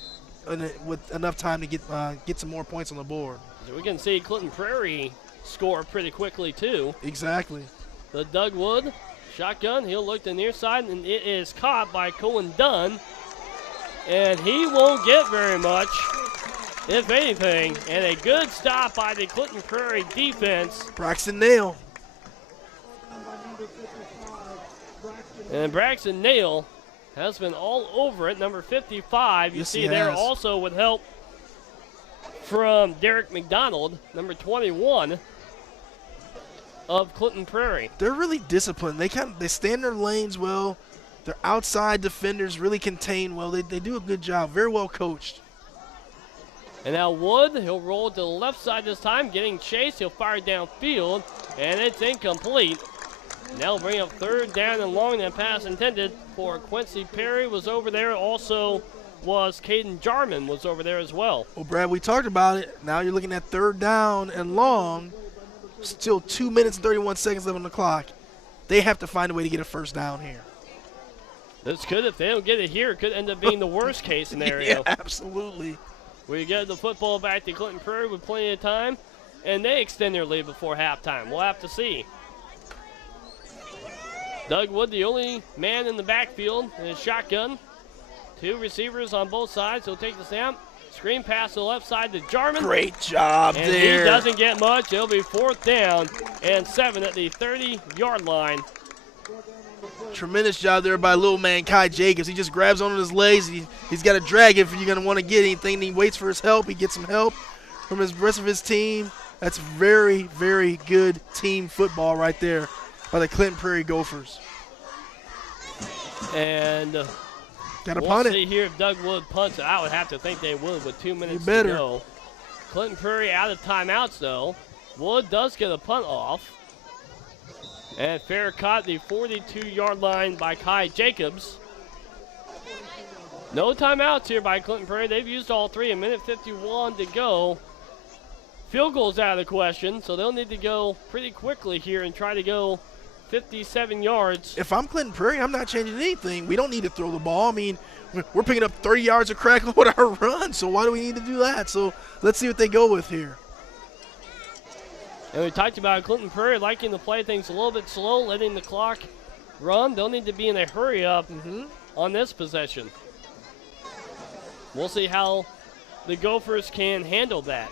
with enough time to get some more points on the board. So we can see Clinton Prairie score pretty quickly too. Exactly. The Doug Wood shotgun, he'll look to the near side, and it is caught by Cohen Dunn. And he won't get very much, if anything. And a good stop by the Clinton Prairie defense. Braxton Nail. And Braxton Nail has been all over it, number 55. You Yes, see he there has. also with help from Derek McDonald, number 21 of Clinton Prairie. They're really disciplined. They stand their lanes well. Their outside defenders really contain well. They do a good job. Very well coached. And now Wood, he'll roll to the left side this time, getting chased. He'll fire downfield, and it's incomplete. Now bring up 3rd down and long. That pass intended for Quincy Perry was over there. Also was Caden Jarman was over there as well. Well, Brad, we talked about it. Now you're looking at 3rd down and long. Still 2 minutes and 31 seconds left on the clock. They have to find a way to get a first down here. This could, if they don't get it here, it could end up being the worst case scenario. Yeah, absolutely. We get the football back to Clinton Prairie with plenty of time, and they extend their lead before halftime. We'll have to see. Doug Wood, the only man in the backfield in his shotgun. 2 receivers on both sides. He'll take the snap. Screen pass to the left side to Jarman. Great job and there. He doesn't get much. It'll be 4th down and 7 at the 30-yard line. Tremendous job there by little man Kai Jacobs. He just grabs onto his legs. He's got to drag it if you're going to want to get anything. He waits for his help. He gets some help from the rest of his team. That's very, very good team football right there by the Clinton Prairie Gophers. And Gotta we'll punt see it. here if Doug Wood punts it. I would have to think they would with 2 minutes You better. to go. Clinton Prairie out of timeouts, though. Wood does get a punt off. And fair caught the 42-yard line by Kai Jacobs. No timeouts here by Clinton Prairie. They've used all 3. 1:51 to go. Field goal's out of the question, so they'll need to go pretty quickly here and try to go 57 yards. If I'm Clinton Prairie, I'm not changing anything. We don't need to throw the ball. I mean, we're picking up 30 yards of crack with our run, so why do we need to do that? So let's see what they go with here. And we talked about Clinton Prairie liking to play things a little bit slow, letting the clock run. They'll need to be in a hurry up on this possession. We'll see how the Gophers can handle that.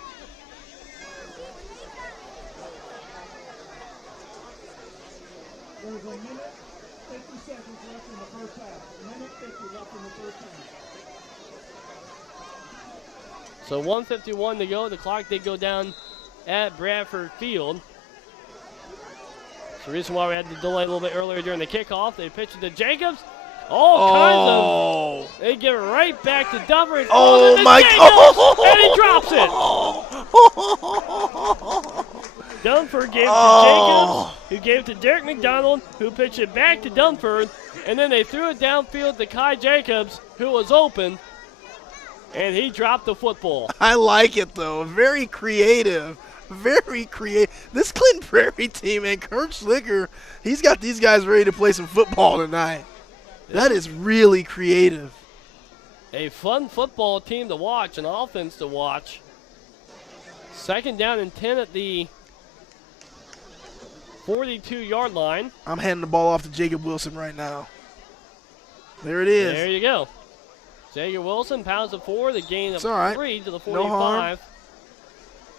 There's a minute, 50 seconds left in the first half. Minute 50 left in the first half. So 1:51 to go. The clock did go down at Bradford Field. That's the reason why we had to delay a little bit earlier during the kickoff. They pitched it to Jacobs. All kinds of. They give it right back to Dover. And Oh my God! And he drops it. Dunford gave it to Jacobs, who gave it to Derek McDonald, who pitched it back to Dunford, and then they threw it downfield to Kai Jacobs, who was open, and he dropped the football. I like it, though. Very creative. Very creative. This Clinton Prairie team and Kurt Schlicker, he's got these guys ready to play some football tonight. That is really creative. A fun football team to watch, an offense to watch. 2nd down and 10 at the 42-yard line. I'm handing the ball off to Jacob Wilson right now. There it is. There you go. Jacob Wilson pounds it forward, the gain of 3 to the 45. No harm.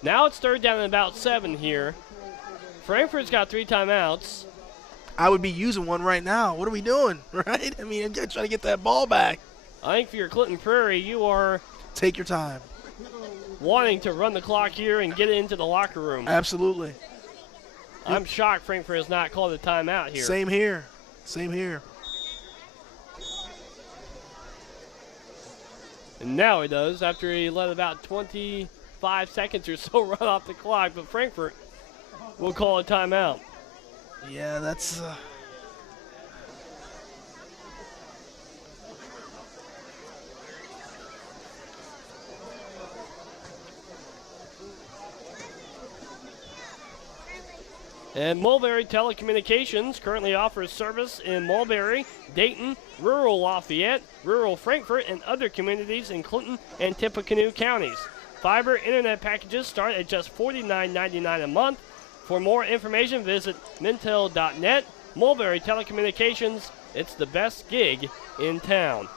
Now it's 3rd down and about 7 here. Frankfurt's got 3 timeouts. I would be using one right now. What are we doing, right? I mean, I'm trying to get that ball back. I think for your Clinton Prairie, you are Take your time. wanting to run the clock here and get it into the locker room. Absolutely. I'm shocked Frankfurt has not called a timeout here. Same here. Same here. And now he does after he let about 25 seconds or so run off the clock, but Frankfurt will call a timeout. Yeah, that's And Mulberry Telecommunications currently offers service in Mulberry, Dayton, rural Lafayette, rural Frankfort, and other communities in Clinton and Tippecanoe counties. Fiber internet packages start at just $49.99 a month. For more information, visit mintel.net. Mulberry Telecommunications, it's the best gig in town.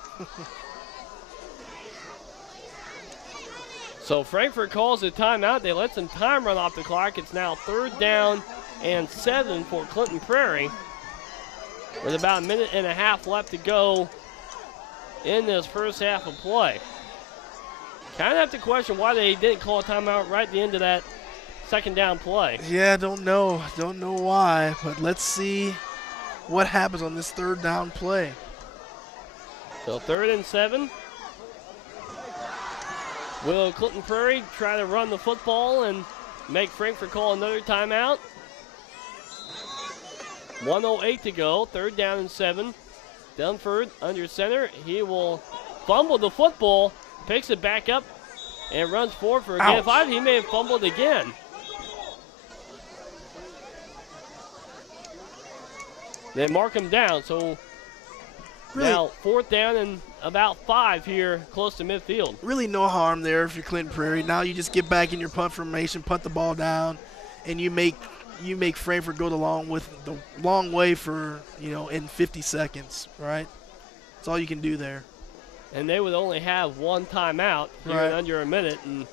So Frankfurt calls a timeout. They let some time run off the clock. It's now 3rd down and 7 for Clinton Prairie, with about a minute and a half left to go in this first half of play. Kind of have to question why they didn't call a timeout right at the end of that 2nd down play. Yeah, don't know why, but let's see what happens on this 3rd down play. So 3rd and 7. Will Clinton Prairie try to run the football and make Frankfurt call another timeout? 1:08 to go, 3rd down and 7. Dunford under center. He will fumble the football, picks it back up, and runs forward for a gain of 5. He may have fumbled again. They mark him down, so Really? now 4th down and about 5 here close to midfield. Really no harm there if you're Clinton Prairie. Now you just get back in your punt formation, punt the ball down, and you make Frankfurt go the long way for, in 50 seconds, right? That's all you can do there. And they would only have 1 timeout here in under a minute, and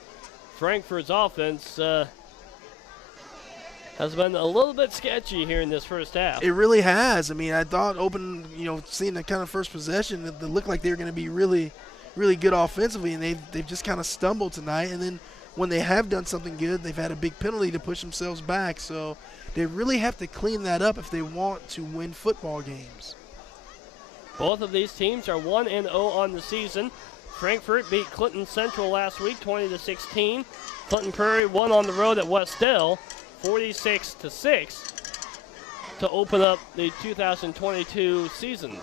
Frankfurt's offense has been a little bit sketchy here in this first half. It really has. I mean, I thought seeing the kind of first possession, it looked like they were going to be really, really good offensively, and they've just kind of stumbled tonight. And then when they have done something good, they've had a big penalty to push themselves back. So they really have to clean that up if they want to win football games. Both of these teams are 1-0 on the season. Frankfurt beat Clinton Central last week, 20-16. Clinton Prairie won on the road at Westell, 46-6, to open up the 2022 seasons.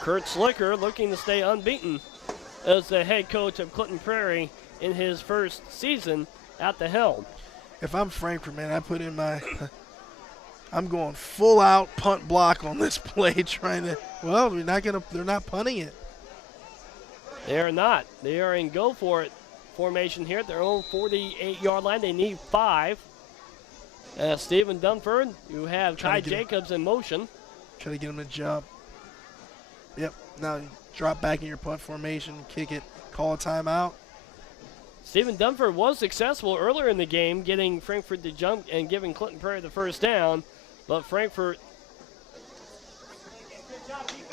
Kurt Schlicker looking to stay unbeaten as the head coach of Clinton Prairie in his first season at the helm. If I'm Frankfurt, man, I put in my I'm going full out punt block on this play, they're not punting it. They are not. They are in go for it formation here at their own 48-yard line. They need 5. Stephen Dunford, you have Kai Jacobs in motion. Try to get him to jump. Yep, now drop back in your punt formation, kick it, call a timeout. Stephen Dunford was successful earlier in the game, getting Frankfurt to jump and giving Clinton Prairie the first down, but Frankfurt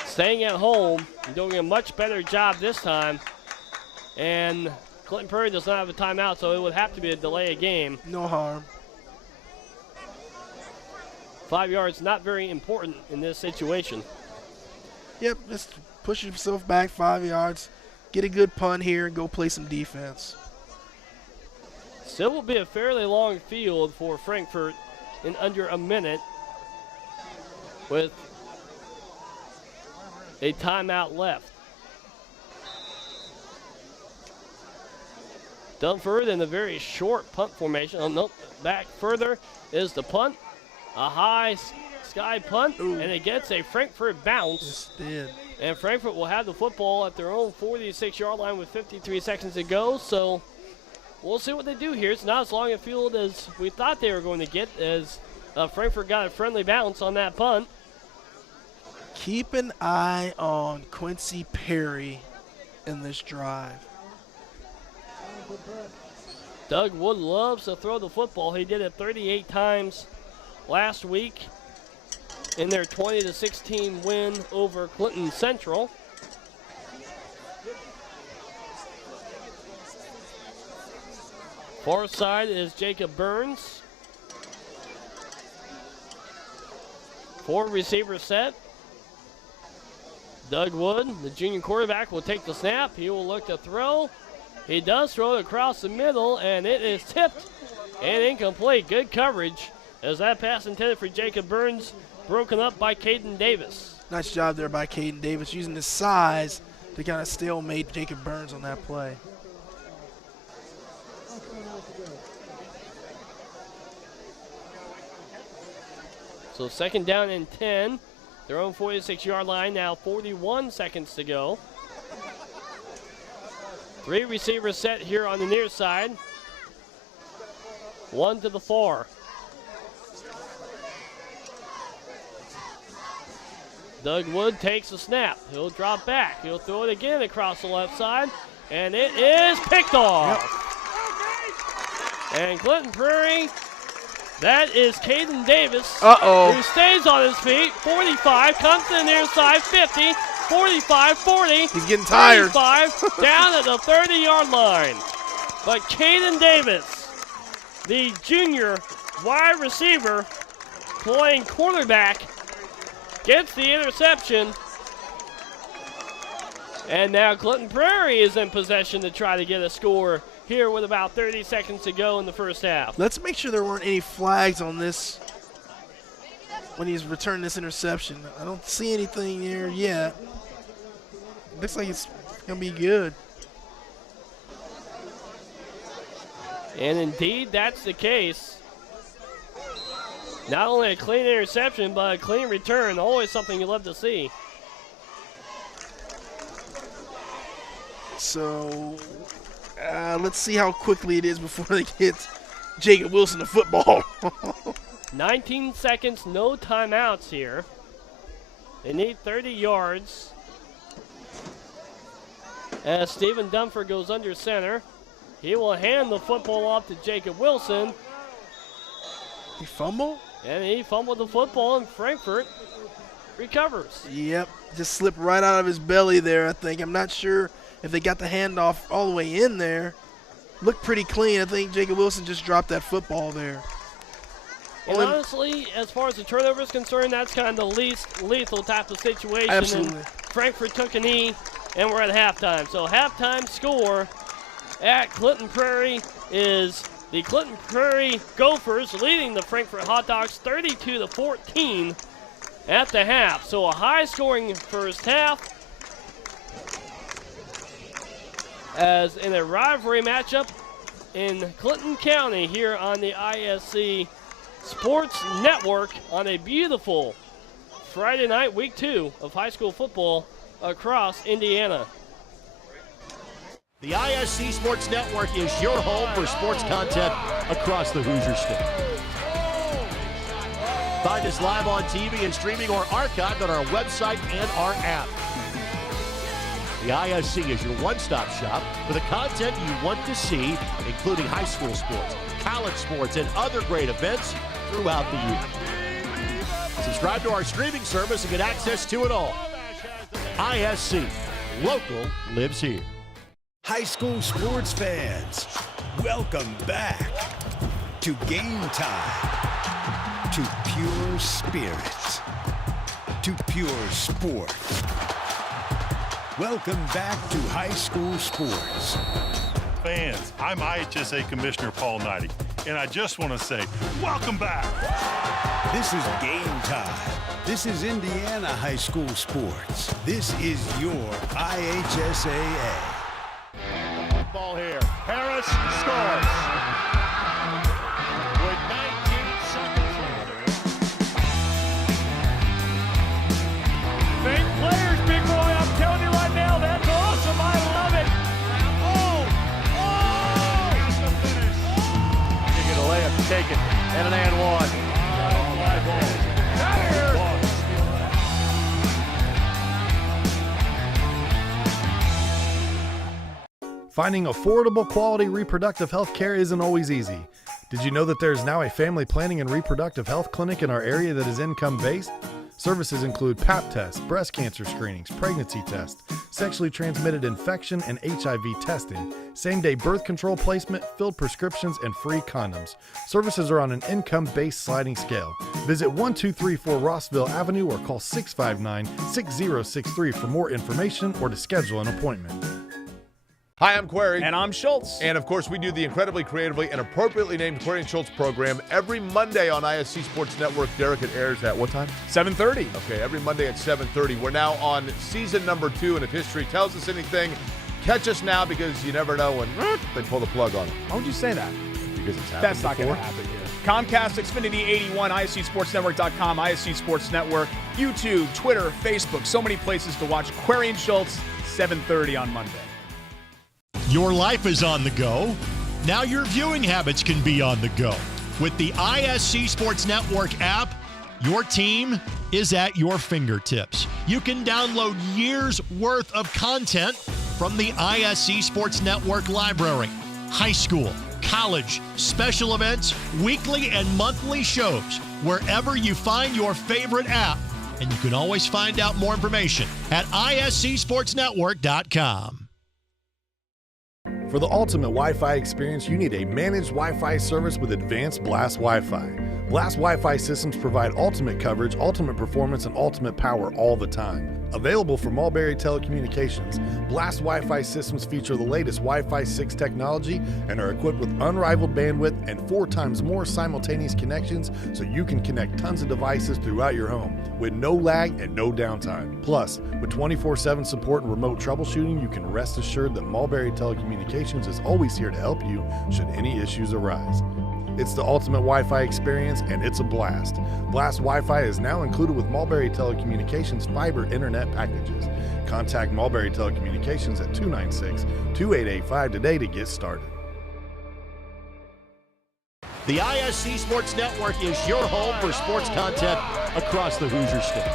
staying at home and doing a much better job this time. And Clinton Prairie does not have a timeout, so it would have to be a delay of game. No harm. 5 yards, not very important in this situation. Yep, just push yourself back 5 yards, get a good punt here, and go play some defense. Still will be a fairly long field for Frankfurt in under a minute with a timeout left. Dunford in a very short punt formation. Oh, nope. Back further is the punt. A high sky punt, and it gets a Frankfurt bounce. Yes, it did. And Frankfurt will have the football at their own 46-yard line with 53 seconds to go. So we'll see what they do here. It's not as long a field as we thought they were going to get, as Frankfurt got a friendly bounce on that punt. Keep an eye on Quincy Perry in this drive. Doug Wood loves to throw the football. He did it 38 times last week in their 20-16 win over Clinton Central. Far side is Jacob Burns. 4 receiver set. Doug Wood, the junior quarterback, will take the snap. He will look to throw. He does throw it across the middle, and it is tipped and incomplete. Good coverage as that pass intended for Jacob Burns, broken up by Caden Davis. Nice job there by Caden Davis, using his size to kind of stalemate Jacob Burns on that play. So second down and 10. Their own 46-yard line, now 41 seconds to go. 3 receivers set here on the near side. 1 to the far. Doug Wood takes the snap. He'll drop back. He'll throw it again across the left side, and it is picked off. Yep. And Clinton Prairie, that is Caden Davis, who stays on his feet. 45, comes to the near side, 50, 45, 40. He's getting tired. 35, down at the 30-yard line. But Caden Davis, the junior wide receiver playing quarterback, gets the interception. And now Clinton Prairie is in possession to try to get a score here with about 30 seconds to go in the first half. Let's make sure there weren't any flags on this when he's returning this interception. I don't see anything there yet. Looks like it's going to be good. And indeed, that's the case. Not only a clean interception, but a clean return. Always something you love to see. So let's see how quickly it is before they get Jacob Wilson the football. 19 seconds, no timeouts here. They need 30 yards. As Stephen Dunford goes under center, he will hand the football off to Jacob Wilson. He fumbled? And he fumbled the football, and Frankfurt recovers. Yep, just slipped right out of his belly there, I think. I'm not sure if they got the handoff all the way in there. Looked pretty clean. I think Jacob Wilson just dropped that football there. And honestly, as far as the turnover is concerned, that's kind of the least lethal type of situation. Absolutely. And Frankfurt took a knee, and we're at halftime. So halftime score at Clinton Prairie is the Clinton Prairie Gophers leading the Frankfurt Hot Dogs 32-14 at the half. So a high-scoring first half, as in a rivalry matchup in Clinton County here on the ISC Sports Network on a beautiful Friday night, week 2 of high school football across Indiana. The ISC Sports Network is your home for sports content across the Hoosier State. Find us live on TV and streaming or archived on our website and our app. The ISC is your one-stop shop for the content you want to see, including high school sports, college sports, and other great events throughout the year. Subscribe to our streaming service and get access to it all. ISC, local lives here. High school sports fans, welcome back to Game Time, to pure spirit, to pure sport. Welcome back to high school sports. Fans, I'm IHSAA Commissioner Paul Knighty, and I just want to say, welcome back. This is Game Time. This is Indiana high school sports. This is your IHSAA. Ball here. Harris scores. With 19 seconds left. Fake players, big boy. I'm telling you right now, that's awesome. I love it. That's the finish. You get a layup, take it, and an and one. Finding affordable, quality reproductive health care isn't always easy. Did you know that there is now a family planning and reproductive health clinic in our area that is income-based? Services include Pap tests, breast cancer screenings, pregnancy tests, sexually transmitted infection and HIV testing, same-day birth control placement, filled prescriptions, and free condoms. Services are on an income-based sliding scale. Visit 1234 Rossville Avenue or call 659-6063 for more information or to schedule an appointment. Hi, I'm Query. And I'm Schultz. And of course, we do the incredibly creatively and appropriately named Query and Schultz program every Monday on ISC Sports Network. Derek, it airs at what time? 7:30. Okay, every Monday at 7:30. We're now on season number 2, and if history tells us anything, catch us now because you never know when they pull the plug on it. Why would you say that? Because it's happened That's not going before. to happen here. Comcast, Xfinity 81, ISCSportsNetwork.com, ISC Sports Network, YouTube, Twitter, Facebook, so many places to watch Query and Schultz, 7:30 on Monday. Your life is on the go. Now your viewing habits can be on the go. With the ISC Sports Network app, your team is at your fingertips. You can download years' worth of content from the ISC Sports Network library. High school, college, special events, weekly and monthly shows, wherever you find your favorite app. And you can always find out more information at iscsportsnetwork.com. For the ultimate Wi-Fi experience, you need a managed Wi-Fi service with advanced Blast Wi-Fi. Blast Wi-Fi systems provide ultimate coverage, ultimate performance, and ultimate power all the time. Available from Mulberry Telecommunications, Blast Wi-Fi systems feature the latest Wi-Fi 6 technology and are equipped with unrivaled bandwidth and 4 times more simultaneous connections so you can connect tons of devices throughout your home with no lag and no downtime. Plus, with 24/7 support and remote troubleshooting, you can rest assured that Mulberry Telecommunications is always here to help you should any issues arise. It's the ultimate Wi-Fi experience, and it's a blast. Blast Wi-Fi is now included with Mulberry Telecommunications fiber internet packages. Contact Mulberry Telecommunications at 296-2885 today to get started. The ISC Sports Network is your home for sports content across the Hoosier State.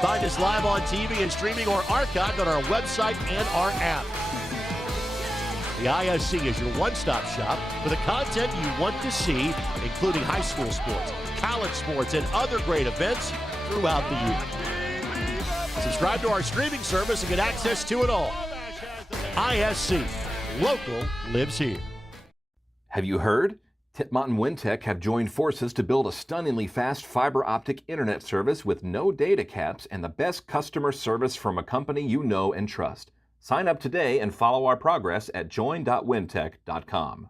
Find us live on TV and streaming or archived on our website and our app. The ISC is your one-stop shop for the content you want to see, including high school sports, college sports, and other great events throughout the year. Subscribe to our streaming service and get access to it all. ISC, local lives here. Have you heard? Titmont and Wintech have joined forces to build a stunningly fast fiber optic internet service with no data caps and the best customer service from a company you know and trust. Sign up today and follow our progress at join.wintech.com.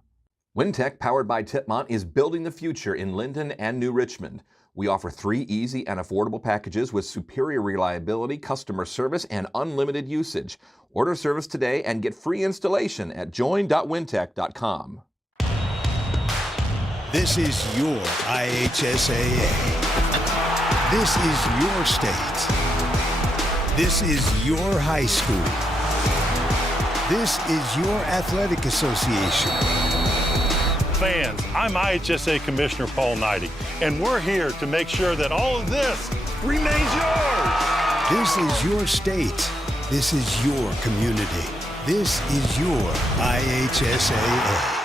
Wintech, powered by Titmont, is building the future in Linden and New Richmond. We offer 3 easy and affordable packages with superior reliability, customer service, and unlimited usage. Order service today and get free installation at join.wintech.com. This is your IHSAA. This is your state. This is your high school. This is your athletic association. Fans, I'm IHSAA Commissioner Paul Knighty, and we're here to make sure that all of this remains yours. This is your state. This is your community. This is your IHSAA.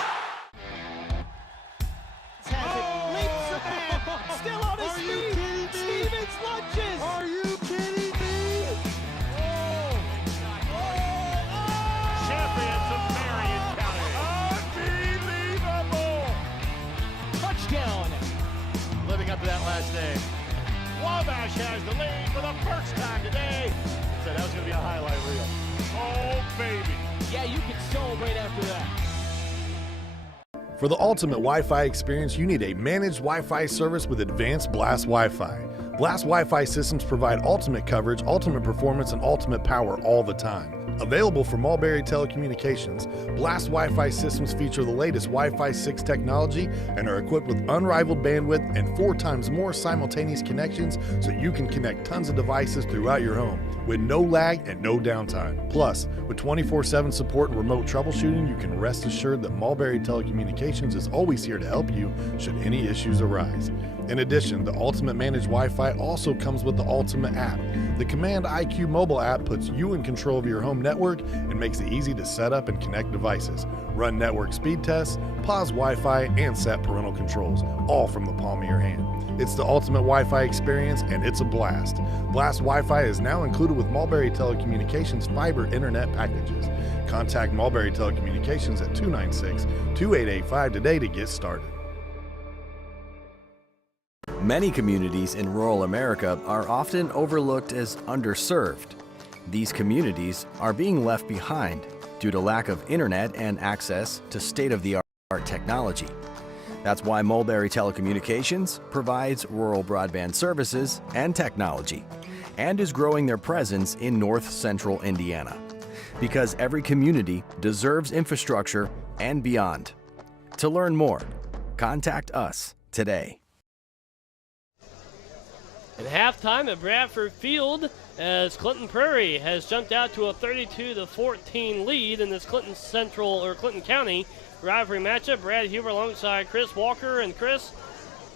Living up to that last name. Wabash has the lead for the first time today. Said that was going to be a highlight reel. Oh, baby. Yeah, you can celebrate after that. For the ultimate Wi-Fi experience, you need a managed Wi-Fi service with advanced Blast Wi-Fi. Blast Wi-Fi systems provide ultimate coverage, ultimate performance, and ultimate power all the time. Available from Mulberry Telecommunications, Blast Wi-Fi systems feature the latest Wi-Fi 6 technology and are equipped with unrivaled bandwidth and 4 times more simultaneous connections so you can connect tons of devices throughout your home with no lag and no downtime. Plus, with 24/7 support and remote troubleshooting, you can rest assured that Mulberry Telecommunications is always here to help you should any issues arise. In addition, the Ultimate Managed Wi-Fi also comes with the Ultimate app. The Command IQ mobile app puts you in control of your home network and makes it easy to set up and connect devices, run network speed tests, pause Wi-Fi, and set parental controls, all from the palm of your hand. It's the ultimate Wi-Fi experience, and it's a blast. Blast Wi-Fi is now included with Mulberry Telecommunications fiber internet packages. Contact Mulberry Telecommunications at 296-2885 today to get started. Many communities in rural America are often overlooked as underserved. These communities are being left behind due to lack of internet and access to state-of-the-art technology. That's why Mulberry Telecommunications provides rural broadband services and technology and is growing their presence in north central Indiana. Because every community deserves infrastructure and beyond. To learn more, contact us today. At halftime at Bradford Field, as Clinton Prairie has jumped out to a 32-14 lead in this Clinton County rivalry matchup. Brad Huber alongside Chris Walker. And Chris,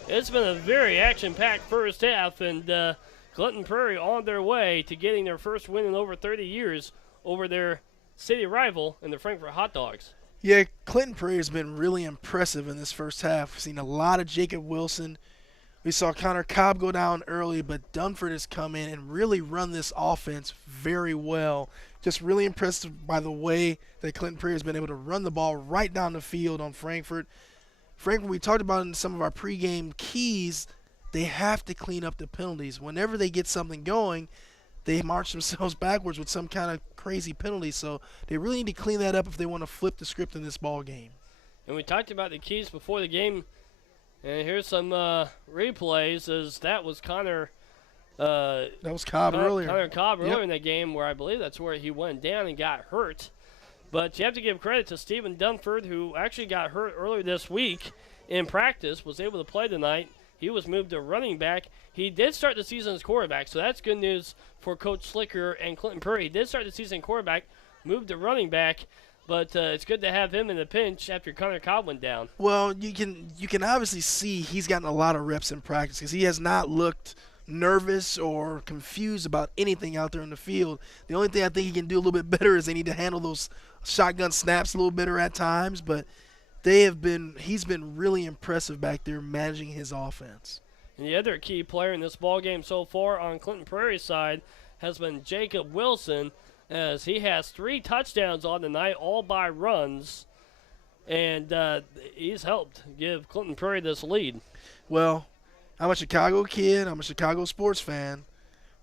it's been a very action-packed first half, and Clinton Prairie on their way to getting their first win in over 30 years over their city rival in the Frankfurt Hot Dogs. Yeah, Clinton Prairie has been really impressive in this first half. We've seen a lot of Jacob Wilson. We saw Connor Cobb go down early, but Dunford has come in and really run this offense very well. Just really impressed by the way that Clinton Prairie has been able to run the ball right down the field on Frankfurt. Frankfurt, we talked about in some of our pregame keys, they have to clean up the penalties. Whenever they get something going, they march themselves backwards with some kind of crazy penalty. So they really need to clean that up if they want to flip the script in this ball game. And we talked about the keys before the game. And here's some replays as that was Connor. That was Cobb earlier. Connor Cobb earlier in that game, where I believe that's where he went down and got hurt. But you have to give credit to Stephen Dunford, who actually got hurt earlier this week in practice, was able to play tonight. He was moved to running back. He did start the season as quarterback, so that's good news for Coach Slicker and Clinton Prairie. He did start the season quarterback, moved to running back. But it's good to have him in the pinch after Connor Cobb went down. Well, you can obviously see he's gotten a lot of reps in practice because he has not looked nervous or confused about anything out there in the field. The only thing I think he can do a little bit better is they need to handle those shotgun snaps a little better at times. But he's been really impressive back there managing his offense. And the other key player in this ballgame so far on Clinton Prairie's side has been Jacob Wilson, as he has 3 touchdowns on the night, all by runs, and he's helped give Clinton Prairie this lead. Well, I'm a Chicago kid. I'm a Chicago sports fan.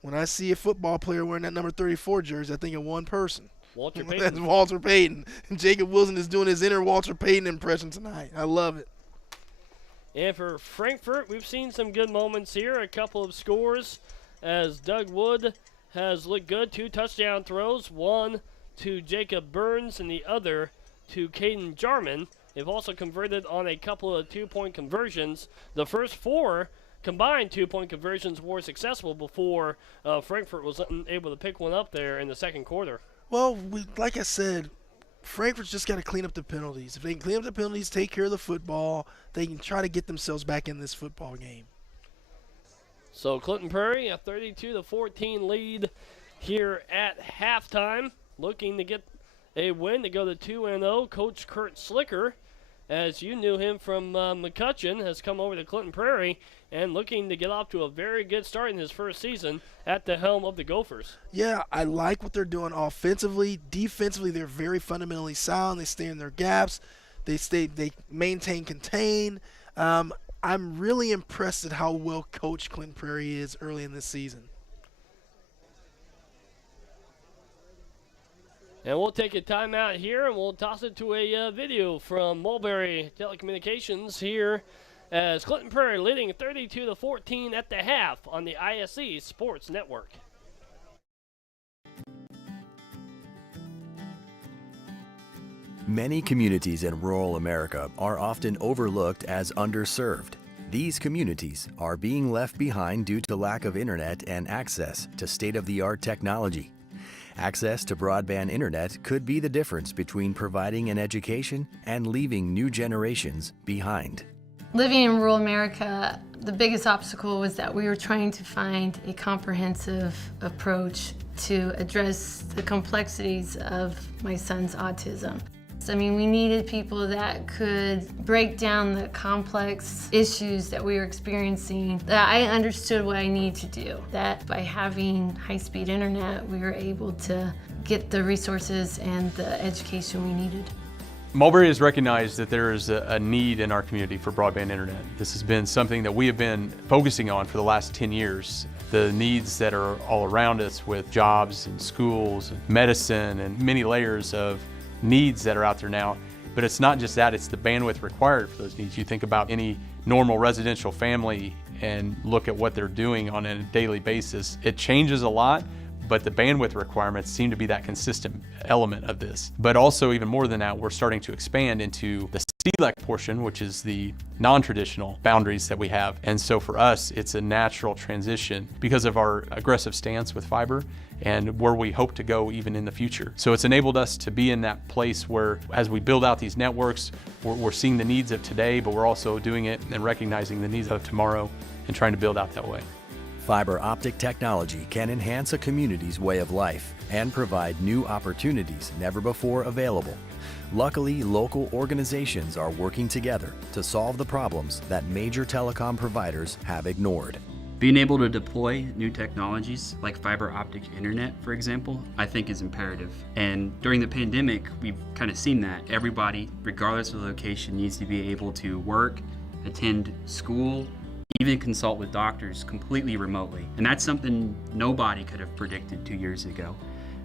When I see a football player wearing that number 34 jersey, I think of one person. Walter Payton. That's Walter Payton. And Jacob Wilson is doing his inner Walter Payton impression tonight. I love it. And for Frankfurt, we've seen some good moments here, a couple of scores, as Doug Wood has looked good. 2 touchdown throws, one to Jacob Burns and the other to Caden Jarman. They've also converted on a couple of 2-point conversions. The first 4 combined 2-point conversions were successful before Frankfurt was able to pick one up there in the second quarter. Well, like I said, Frankfurt's just got to clean up the penalties. If they can clean up the penalties, take care of the football, they can try to get themselves back in this football game. So Clinton Prairie, a 32-14 lead here at halftime, looking to get a win to go to 2-0. Coach Kurt Slicker, as you knew him from McCutcheon, has come over to Clinton Prairie and looking to get off to a very good start in his first season at the helm of the Gophers. Yeah, I like what they're doing offensively. Defensively, they're very fundamentally sound. They stay in their gaps. They maintain, contain. I'm really impressed at how well coached Clinton Prairie is early in this season. And we'll take a timeout here, and we'll toss it to a video from Mulberry Telecommunications here as Clinton Prairie leading 32-14 at the half on the ISC Sports Network. Many communities in rural America are often overlooked as underserved. These communities are being left behind due to lack of internet and access to state-of-the-art technology. Access to broadband internet could be the difference between providing an education and leaving new generations behind. Living in rural America, the biggest obstacle was that we were trying to find a comprehensive approach to address the complexities of my son's autism. I mean, we needed people that could break down the complex issues that we were experiencing, that I understood what I needed to do. That by having high-speed internet, we were able to get the resources and the education we needed. Mulberry has recognized that there is a need in our community for broadband internet. This has been something that we have been focusing on for the last 10 years. The needs that are all around us with jobs and schools and medicine and many layers of needs that are out there now. But it's not just that, it's the bandwidth required for those needs. You think about any normal residential family and look at what they're doing on a daily basis. It changes a lot, but the bandwidth requirements seem to be that consistent element of this. But also even more than that, we're starting to expand into the CLEC portion, which is the non-traditional boundaries that we have. And so for us, it's a natural transition because of our aggressive stance with fiber and where we hope to go even in the future. So it's enabled us to be in that place where as we build out these networks, we're seeing the needs of today, but we're also doing it and recognizing the needs of tomorrow and trying to build out that way. Fiber optic technology can enhance a community's way of life and provide new opportunities never before available. Luckily, local organizations are working together to solve the problems that major telecom providers have ignored. Being able to deploy new technologies like fiber optic internet, for example, I think is imperative. And during the pandemic, we've kind of seen that. Everybody, regardless of location, needs to be able to work, attend school, even consult with doctors completely remotely. And that's something nobody could have predicted 2 years ago.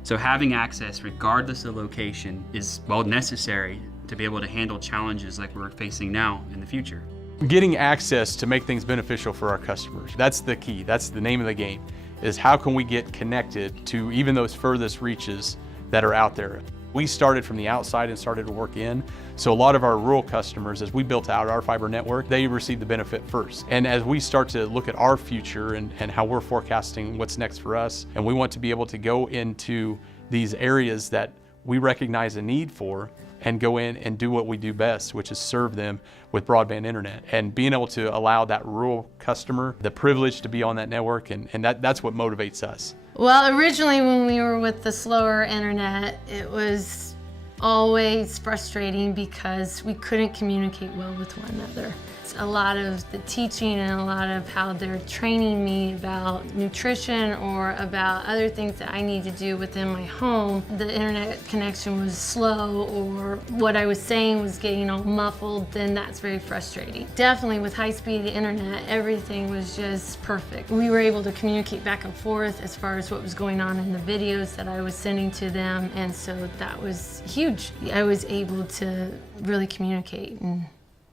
So having access, regardless of location, is, well, necessary to be able to handle challenges like we're facing now in the future. Getting access to make things beneficial for our customers, that's the key, that's the name of the game, is how can we get connected to even those furthest reaches that are out there. We started from the outside and started to work in, so a lot of our rural customers, as we built out our fiber network, they received the benefit first. And as we start to look at our future and how we're forecasting what's next for us, and we want to be able to go into these areas that we recognize a need for, and go in and do what we do best, which is serve them with broadband internet. And being able to allow that rural customer the privilege to be on that network, and that's what motivates us. Well, originally when we were with the slower internet, it was always frustrating because we couldn't communicate well with one another. A lot of the teaching and a lot of how they're training me about nutrition or about other things that I need to do within my home, the internet connection was slow or what I was saying was getting all muffled, then that's very frustrating. Definitely with high-speed internet, everything was just perfect. We were able to communicate back and forth as far as what was going on in the videos that I was sending to them, and so that was huge. I was able to really communicate, and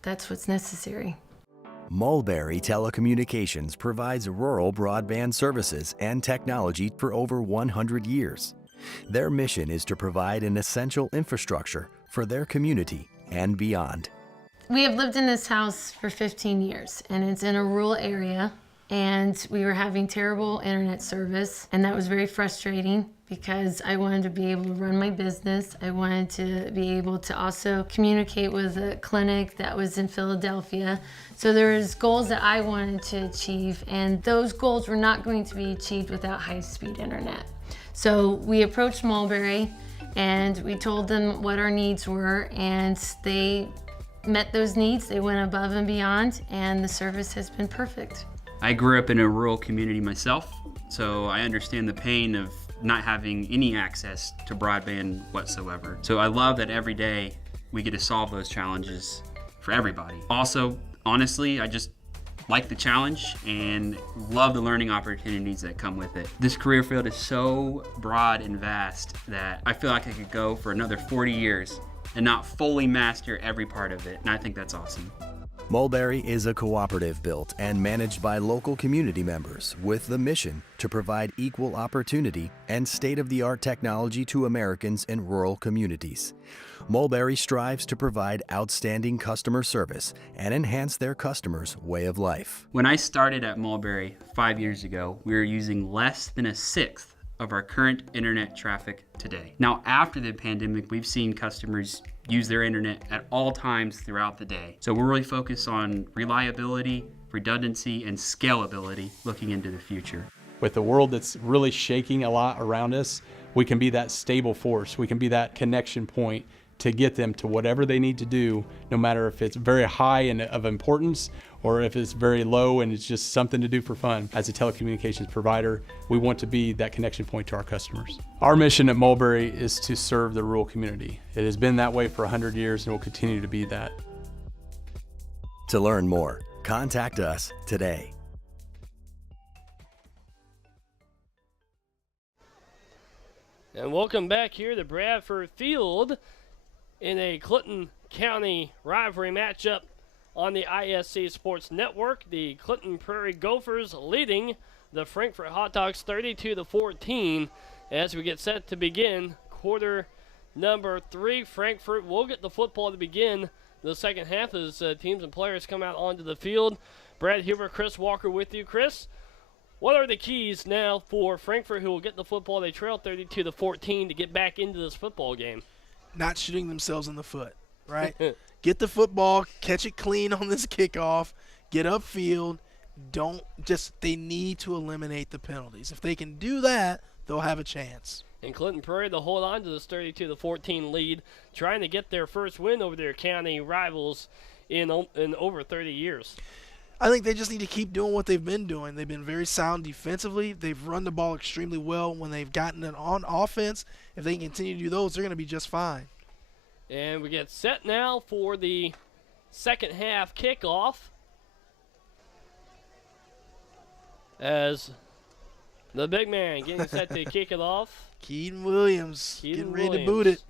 that's what's necessary. Mulberry Telecommunications provides rural broadband services and technology for over 100 years. Their mission is to provide an essential infrastructure for their community and beyond. We have lived in this house for 15 years, and it's in a rural area. and we were having terrible internet service, and that was very frustrating because I wanted to be able to run my business. I wanted to be able to also communicate with a clinic that was in Philadelphia. So there was goals that I wanted to achieve, and those goals were not going to be achieved without high-speed internet. So we approached Mulberry and we told them what our needs were, and they met those needs. They went above and beyond, and the service has been perfect. I grew up in a rural community myself, so I understand the pain of not having any access to broadband whatsoever. So I love that every day we get to solve those challenges for everybody. Also, honestly, I just like the challenge and love the learning opportunities that come with it. This career field is so broad and vast that I feel like I could go for another 40 years and not fully master every part of it, and I think that's awesome. Mulberry is a cooperative built and managed by local community members with the mission to provide equal opportunity and state-of-the-art technology to Americans in rural communities. Mulberry strives to provide outstanding customer service and enhance their customers' way of life. When I started at Mulberry 5 years ago, we were using less than a sixth of our current internet traffic today. Now, after the pandemic, we've seen customers use their internet at all times throughout the day. So we're really focused on reliability, redundancy, and scalability looking into the future. With the world that's really shaking a lot around us, we can be that stable force. We can be that connection point to get them to whatever they need to do, no matter if it's very high and of importance or if it's very low and it's just something to do for fun. As a telecommunications provider, we want to be that connection point to our customers. Our mission at Mulberry is to serve the rural community. It has been that way for 100 years and will continue to be that. To learn more, contact us today. And welcome back here to Bradford Field in a Clinton County rivalry matchup on the ISC Sports Network. The Clinton Prairie Gophers leading the Frankfurt Hot Dogs 32-14 as we get set to begin quarter number 3. Frankfurt will get the football to begin the second half as teams and players come out onto the field. Brad Huber, Chris Walker with you. Chris, what are the keys now for Frankfurt, who will get the football? They trail 32-14 to get back into this football game. Not shooting themselves in the foot, right? Get the football, catch it clean on this kickoff, get upfield. They need to eliminate the penalties. If they can do that, they'll have a chance. And Clinton Prairie to hold on to this 32-14 lead, trying to get their first win over their county rivals in over 30 years. I think they just need to keep doing what they've been doing. They've been very sound defensively. They've run the ball extremely well when they've gotten it on offense. If they can continue to do those, they're going to be just fine. And we get set now for the second half kickoff as the big man getting set to kick it off. Keaton Williams getting ready to boot it.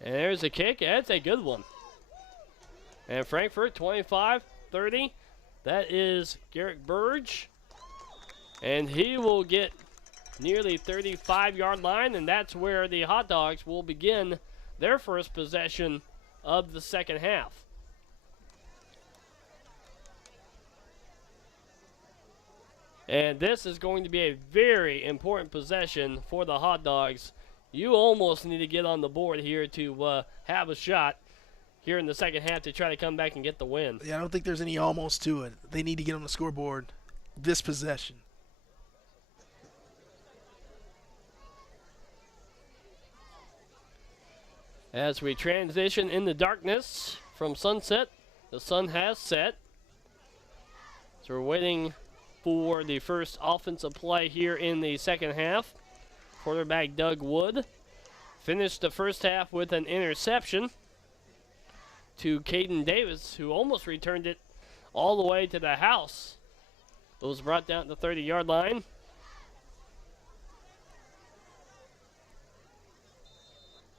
And there's a kick. That's a good one. And Frankfurt 25-30. That is Garrett Burge. And he will get nearly 35-yard line, and that's where the Hot Dogs will begin their first possession of the second half. And this is going to be a very important possession for the Hot Dogs. You almost need to get on the board here to have a shot here in the second half to try to come back and get the win. Yeah, I don't think there's any almost to it. They need to get on the scoreboard this possession. As we transition in the darkness from sunset, the sun has set. So we're waiting for the first offensive play here in the second half. Quarterback Doug Wood finished the first half with an interception to Caden Davis, who almost returned it all the way to the house. It was brought down to the 30-yard line.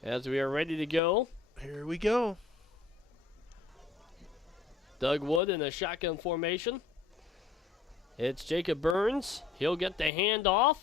As we are ready to go. Here we go. Doug Wood in a shotgun formation. It's Jacob Burns. He'll get the handoff.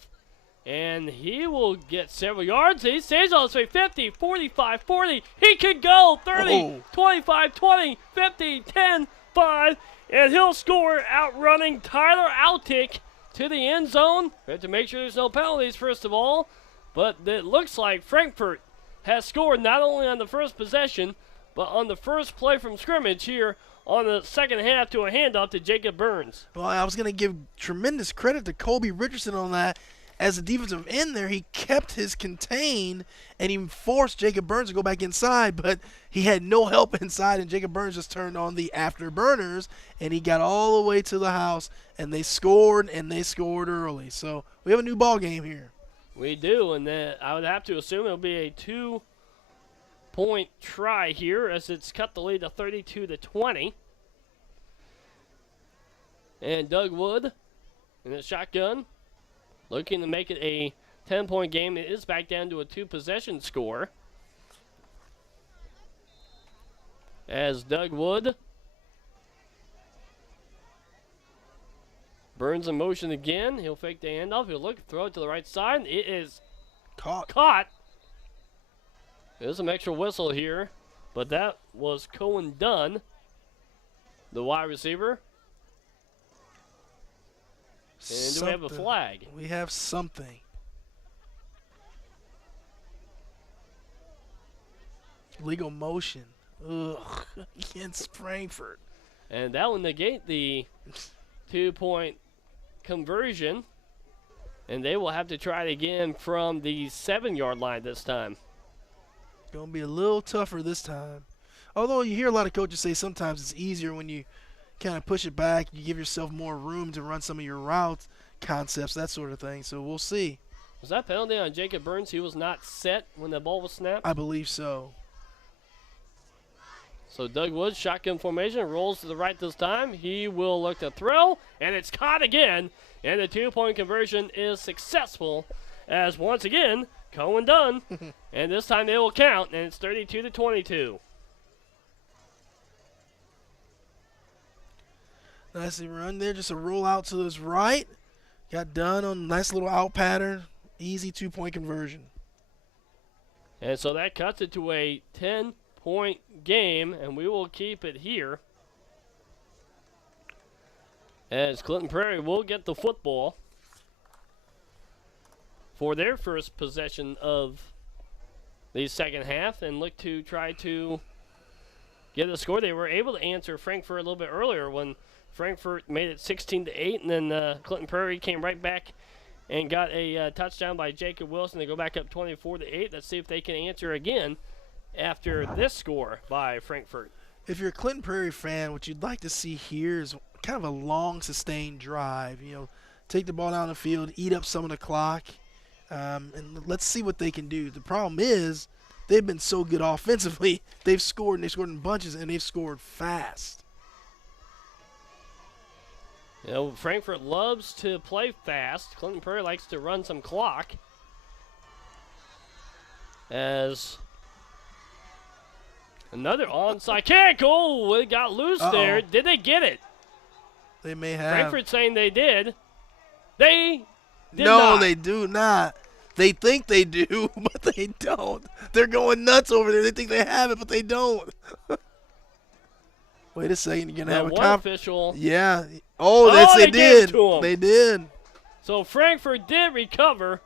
And he will get several yards. He stays on his way. 50, 45, 40. He could go 30, 25, 20, 50, 10, 5. And he'll score outrunning Tyler Altick to the end zone. We have to make sure there's no penalties, first of all. But it looks like Frankfurt has scored not only on the first possession, but on the first play from scrimmage here on the second half to a handoff to Jacob Burns. Well, I was going to give tremendous credit to Colby Richardson on that. As a defensive end there, he kept his contain, and he forced Jacob Burns to go back inside, but he had no help inside, and Jacob Burns just turned on the afterburners, and he got all the way to the house, and they scored early. So we have a new ball game here. We do, and I would have to assume it'll be a 2-point try here as it's cut the lead to 32-20. And Doug Wood in the shotgun, looking to make it a 10-point game. It is back down to a 2-possession score. As Doug Wood Burns in motion again. He'll fake the handoff. He'll look, throw it to the right side. It is caught. There's some extra whistle here, but that was Cohen Dunn, the wide receiver. And do we have a flag? We have something. Legal motion. Ugh. Against Frankfurt. And that will negate the 2-point conversion. And they will have to try it again from the 7-yard line this time. Going to be a little tougher this time. Although you hear a lot of coaches say sometimes it's easier when you kind of push it back. You give yourself more room to run some of your routes, concepts, that sort of thing. So we'll see. Was that penalty on Jacob Burns? He was not set when the ball was snapped? I believe so. So Doug Woods, shotgun formation, rolls to the right this time. He will look to throw, and it's caught again. And the 2-point conversion is successful as once again, Cohen Dunn. And this time they will count, and it's 32-22. Nice run there, just a roll out to his right. Got done on a nice little out pattern. Easy 2-point conversion. And so that cuts it to a 10-point game, and we will keep it here. As Clinton Prairie will get the football for their first possession of the second half and look to try to get a score. They were able to answer Frankfurt a little bit earlier when Frankfurt made it 16-8, and then Clinton Prairie came right back and got a touchdown by Jacob Wilson. They go back up 24-8. Let's see if they can answer again after this score by Frankfurt. If you're a Clinton Prairie fan, what you'd like to see here is kind of a long, sustained drive. You know, take the ball down the field, eat up some of the clock, and let's see what they can do. The problem is they've been so good offensively. They've scored, and they've scored in bunches, and they've scored fast. You know, Frankfurt loves to play fast. Clinton Prairie likes to run some clock. As another onside kick. Oh, it got loose there. Did they get it? They may have. Frankfurt saying they did. They did no, not. They do not. They think they do, but they don't. They're going nuts over there. They think they have it, but they don't. Wait a second. You're going to have a one official. Yeah. Oh, they did. They did. So Frankfurt did recover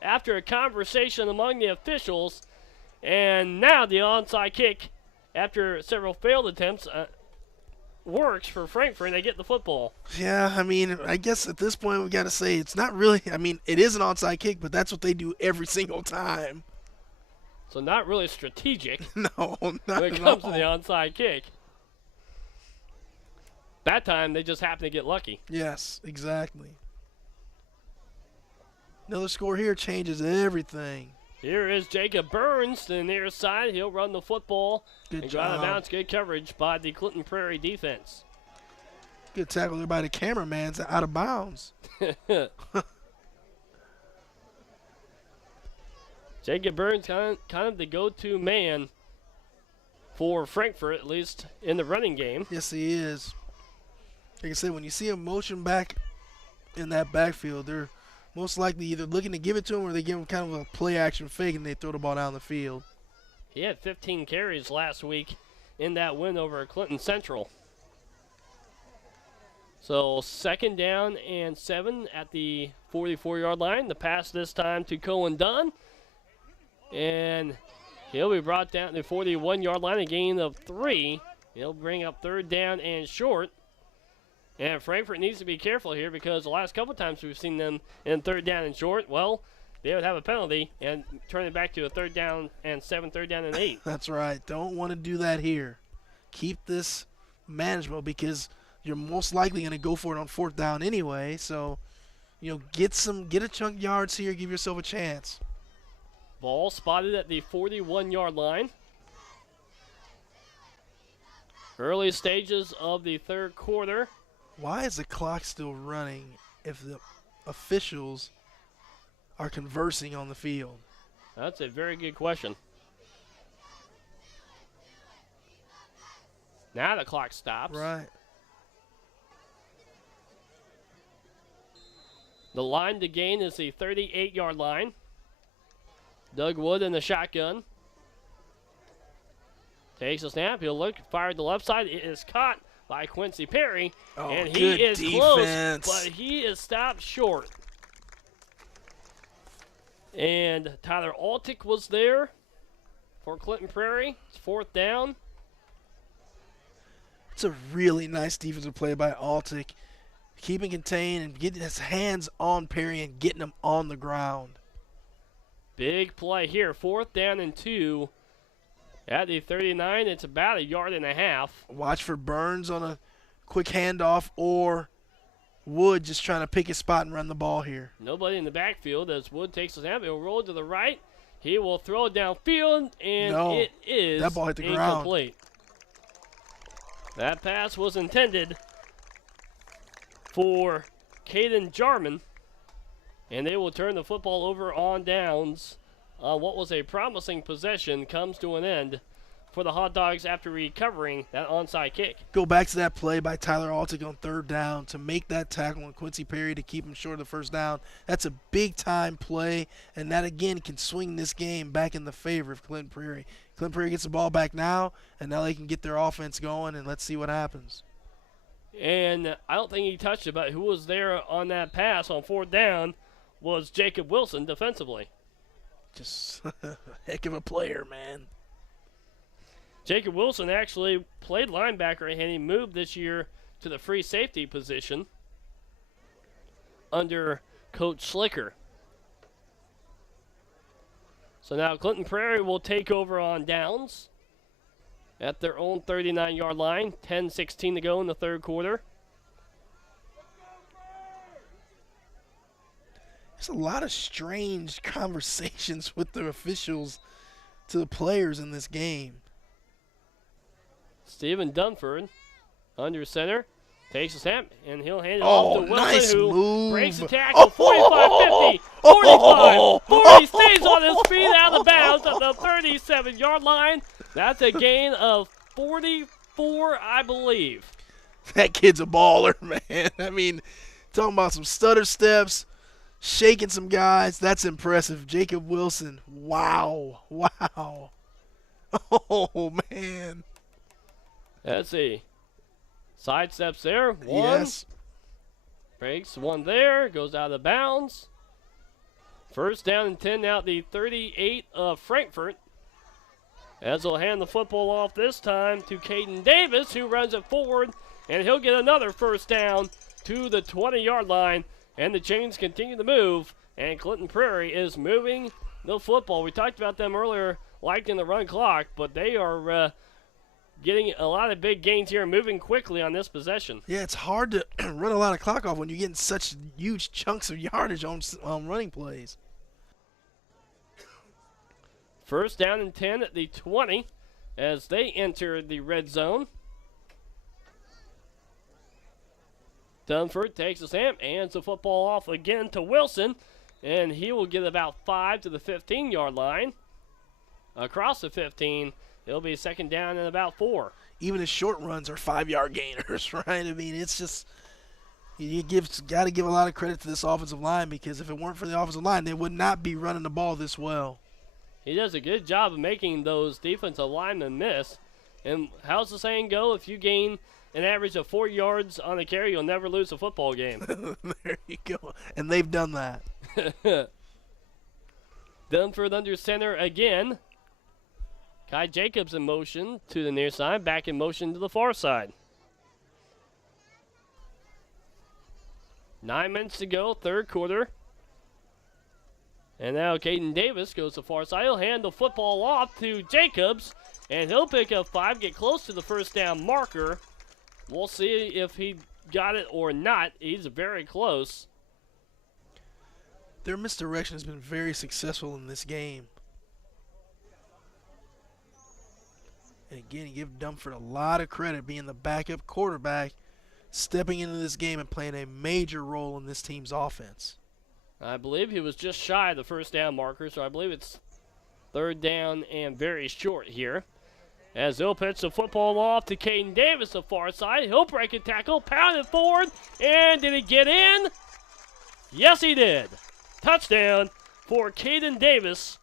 after a conversation among the officials. And now the onside kick, after several failed attempts, works for Frankfurt, and they get the football. Yeah, I mean, I guess at this point we've got to say it's not really, I mean, it is an onside kick, but that's what they do every single time. So not really strategic. No, not when it at comes all. to the onside kick. That time, they just happen to get lucky. Yes, exactly. Another score here changes everything. Here is Jacob Burns to the near side. He'll run the football. Good and go out of job. bounds. Good coverage by the Clinton Prairie defense. Good tackle there by the cameraman's out of bounds. Jacob Burns kind of the go-to man for Frankfurt, at least in the running game. Yes, he is. Like I said, when you see him motion back in that backfield, they're Most likely either looking to give it to him or they give him kind of a play-action fake and they throw the ball down the field. He had 15 carries last week in that win over Clinton Central. So 2nd down and 7 at the 44-yard line. The pass this time to Cohen Dunn. And he'll be brought down to the 41-yard line, a gain of 3. He'll bring up 3rd down and short. And Frankfurt needs to be careful here because the last couple times we've seen them in 3rd down and short, well, they would have a penalty and turn it back to a 3rd down and 7, 3rd down and 8. That's right. Don't want to do that here. Keep this manageable because you're most likely going to go for it on 4th down anyway. So, get a chunk yards here, give yourself a chance. Ball spotted at the 41-yard line. Early stages of the 3rd quarter. Why is the clock still running if the officials are conversing on the field? That's a very good question. Now the clock stops. Right. The line to gain is the 38-yard line. Doug Wood in the shotgun. Takes a snap. He'll look, fired to the left side. It is caught by Quincy Perry. Oh, and he good is defense. close, but he is stopped short. And Tyler Altick was there for Clinton Prairie. It's 4th down. It's a really nice defensive play by Altick. Keeping contained and getting his hands on Perry and getting him on the ground. Big play here. 4th down and 2. At the 39, it's about 1.5 yards. Watch for Burns on a quick handoff or Wood just trying to pick his spot and run the ball here. Nobody in the backfield as Wood takes the snap. He'll roll to the right. He will throw it downfield, and it is that ball hit the incomplete. That pass was intended for Caden Jarman, and they will turn the football over on downs. What was a promising possession comes to an end for the Hot Dogs after recovering that onside kick. Go back to that play by Tyler Altick on 3rd down to make that tackle on Quincy Perry to keep him short of the 1st down. That's a big-time play, and that, again, can swing this game back in the favor of Clinton Prairie. Clinton Prairie gets the ball back now, and now they can get their offense going, and let's see what happens. And I don't think he touched it, but who was there on that pass on 4th down was Jacob Wilson defensively. Just a heck of a player, man. Jacob Wilson actually played linebacker, and he moved this year to the free safety position under Coach Slicker. So now Clinton Prairie will take over on downs at their own 39-yard line. 10:16 to go in the 3rd quarter. There's a lot of strange conversations with the officials to the players in this game. Stephen Dunford under center. Takes a snap, and he'll hand it off to Wilson, nice who move. breaks the tackle. 45, 50, 45, 40, stays on his feet out of bounds at the 37-yard line. That's a gain of 44, I believe. That kid's a baller, man. I mean, talking about some stutter steps, shaking some guys. That's impressive. Jacob Wilson. Wow. Wow. Oh, man. Let's see. Side steps there. One. Yes. Breaks one there. Goes out of bounds. 1st down and 10 out the 38 of Frankfurt. As he'll hand the football off this time to Caden Davis, who runs it forward, and he'll get another 1st down to the 20-yard line. And the chains continue to move, and Clinton Prairie is moving the football. We talked about them earlier, liking the run clock, but they are getting a lot of big gains here, moving quickly on this possession. Yeah, it's hard to run a lot of clock off when you're getting such huge chunks of yardage on running plays. 1st down and 10 at the 20 as they enter the red zone. Dunford takes a snap, hands the football off again to Wilson, and he will get about 5 to the 15-yard line. Across the 15, it'll be 2nd down and about 4. Even his short runs are 5-yard gainers, right? I mean, it's just, You got to give a lot of credit to this offensive line, because if it weren't for the offensive line, they would not be running the ball this well. He does a good job of making those defensive linemen miss. And how's the saying go? If you gain an average of 4 yards on a carry, you'll never lose a football game. There you go. And they've done that. Dunford under center again. Kai Jacobs in motion to the near side, back in motion to the far side. 9 minutes to go, third quarter. And now Caden Davis goes to the far side. He'll hand the football off to Jacobs, and he'll pick up 5, get close to the first down marker. We'll see if he got it or not. He's very close. Their misdirection has been very successful in this game. And again, you give Dunford a lot of credit being the backup quarterback, stepping into this game and playing a major role in this team's offense. I believe he was just shy of the first down marker, so I believe it's third down and very short here. As he'll pitch the football off to Caden Davis, the far side. He'll break a tackle, pound it forward, and did he get in? Yes, he did. Touchdown for Caden Davis,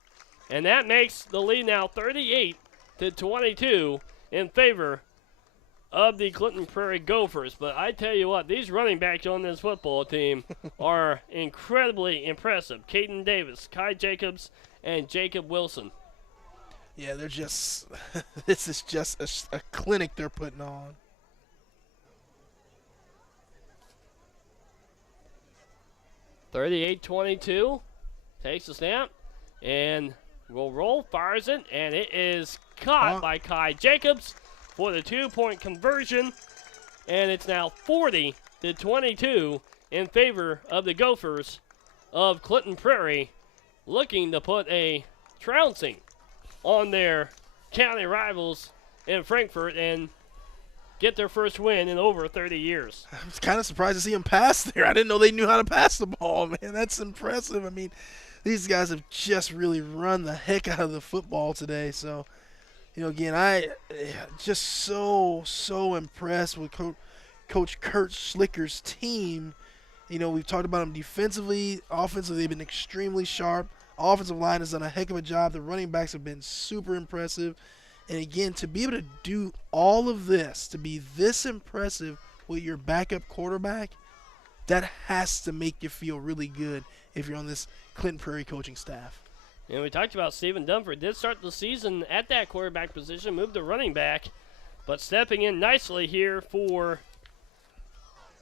and that makes the lead now 38-22 in favor of the Clinton Prairie Gophers. But I tell you what, these running backs on this football team are incredibly impressive. Caden Davis, Kai Jacobs, and Jacob Wilson. Yeah, they're just – this is just a clinic they're putting on. (38-22), takes the snap, and will roll, fires it, and it is caught by Kai Jacobs for the 2-point conversion, and it's now 40-22 in favor of the Gophers of Clinton Prairie, looking to put a trouncing on their county rivals in Frankfurt and get their first win in over 30 years. I was kind of surprised to see them pass there. I didn't know they knew how to pass the ball, man. That's impressive. I mean, these guys have just really run the heck out of the football today. So, you know, again, I just so impressed with Coach Kurt Schlicker's team. You know, we've talked about them defensively, offensively. They've been extremely sharp. Offensive line has done a heck of a job. The running backs have been super impressive. And again, to be able to do all of this, to be this impressive with your backup quarterback, that has to make you feel really good if you're on this Clinton Prairie coaching staff. And we talked about Stephen Dunford did start the season at that quarterback position, moved to running back, but stepping in nicely here for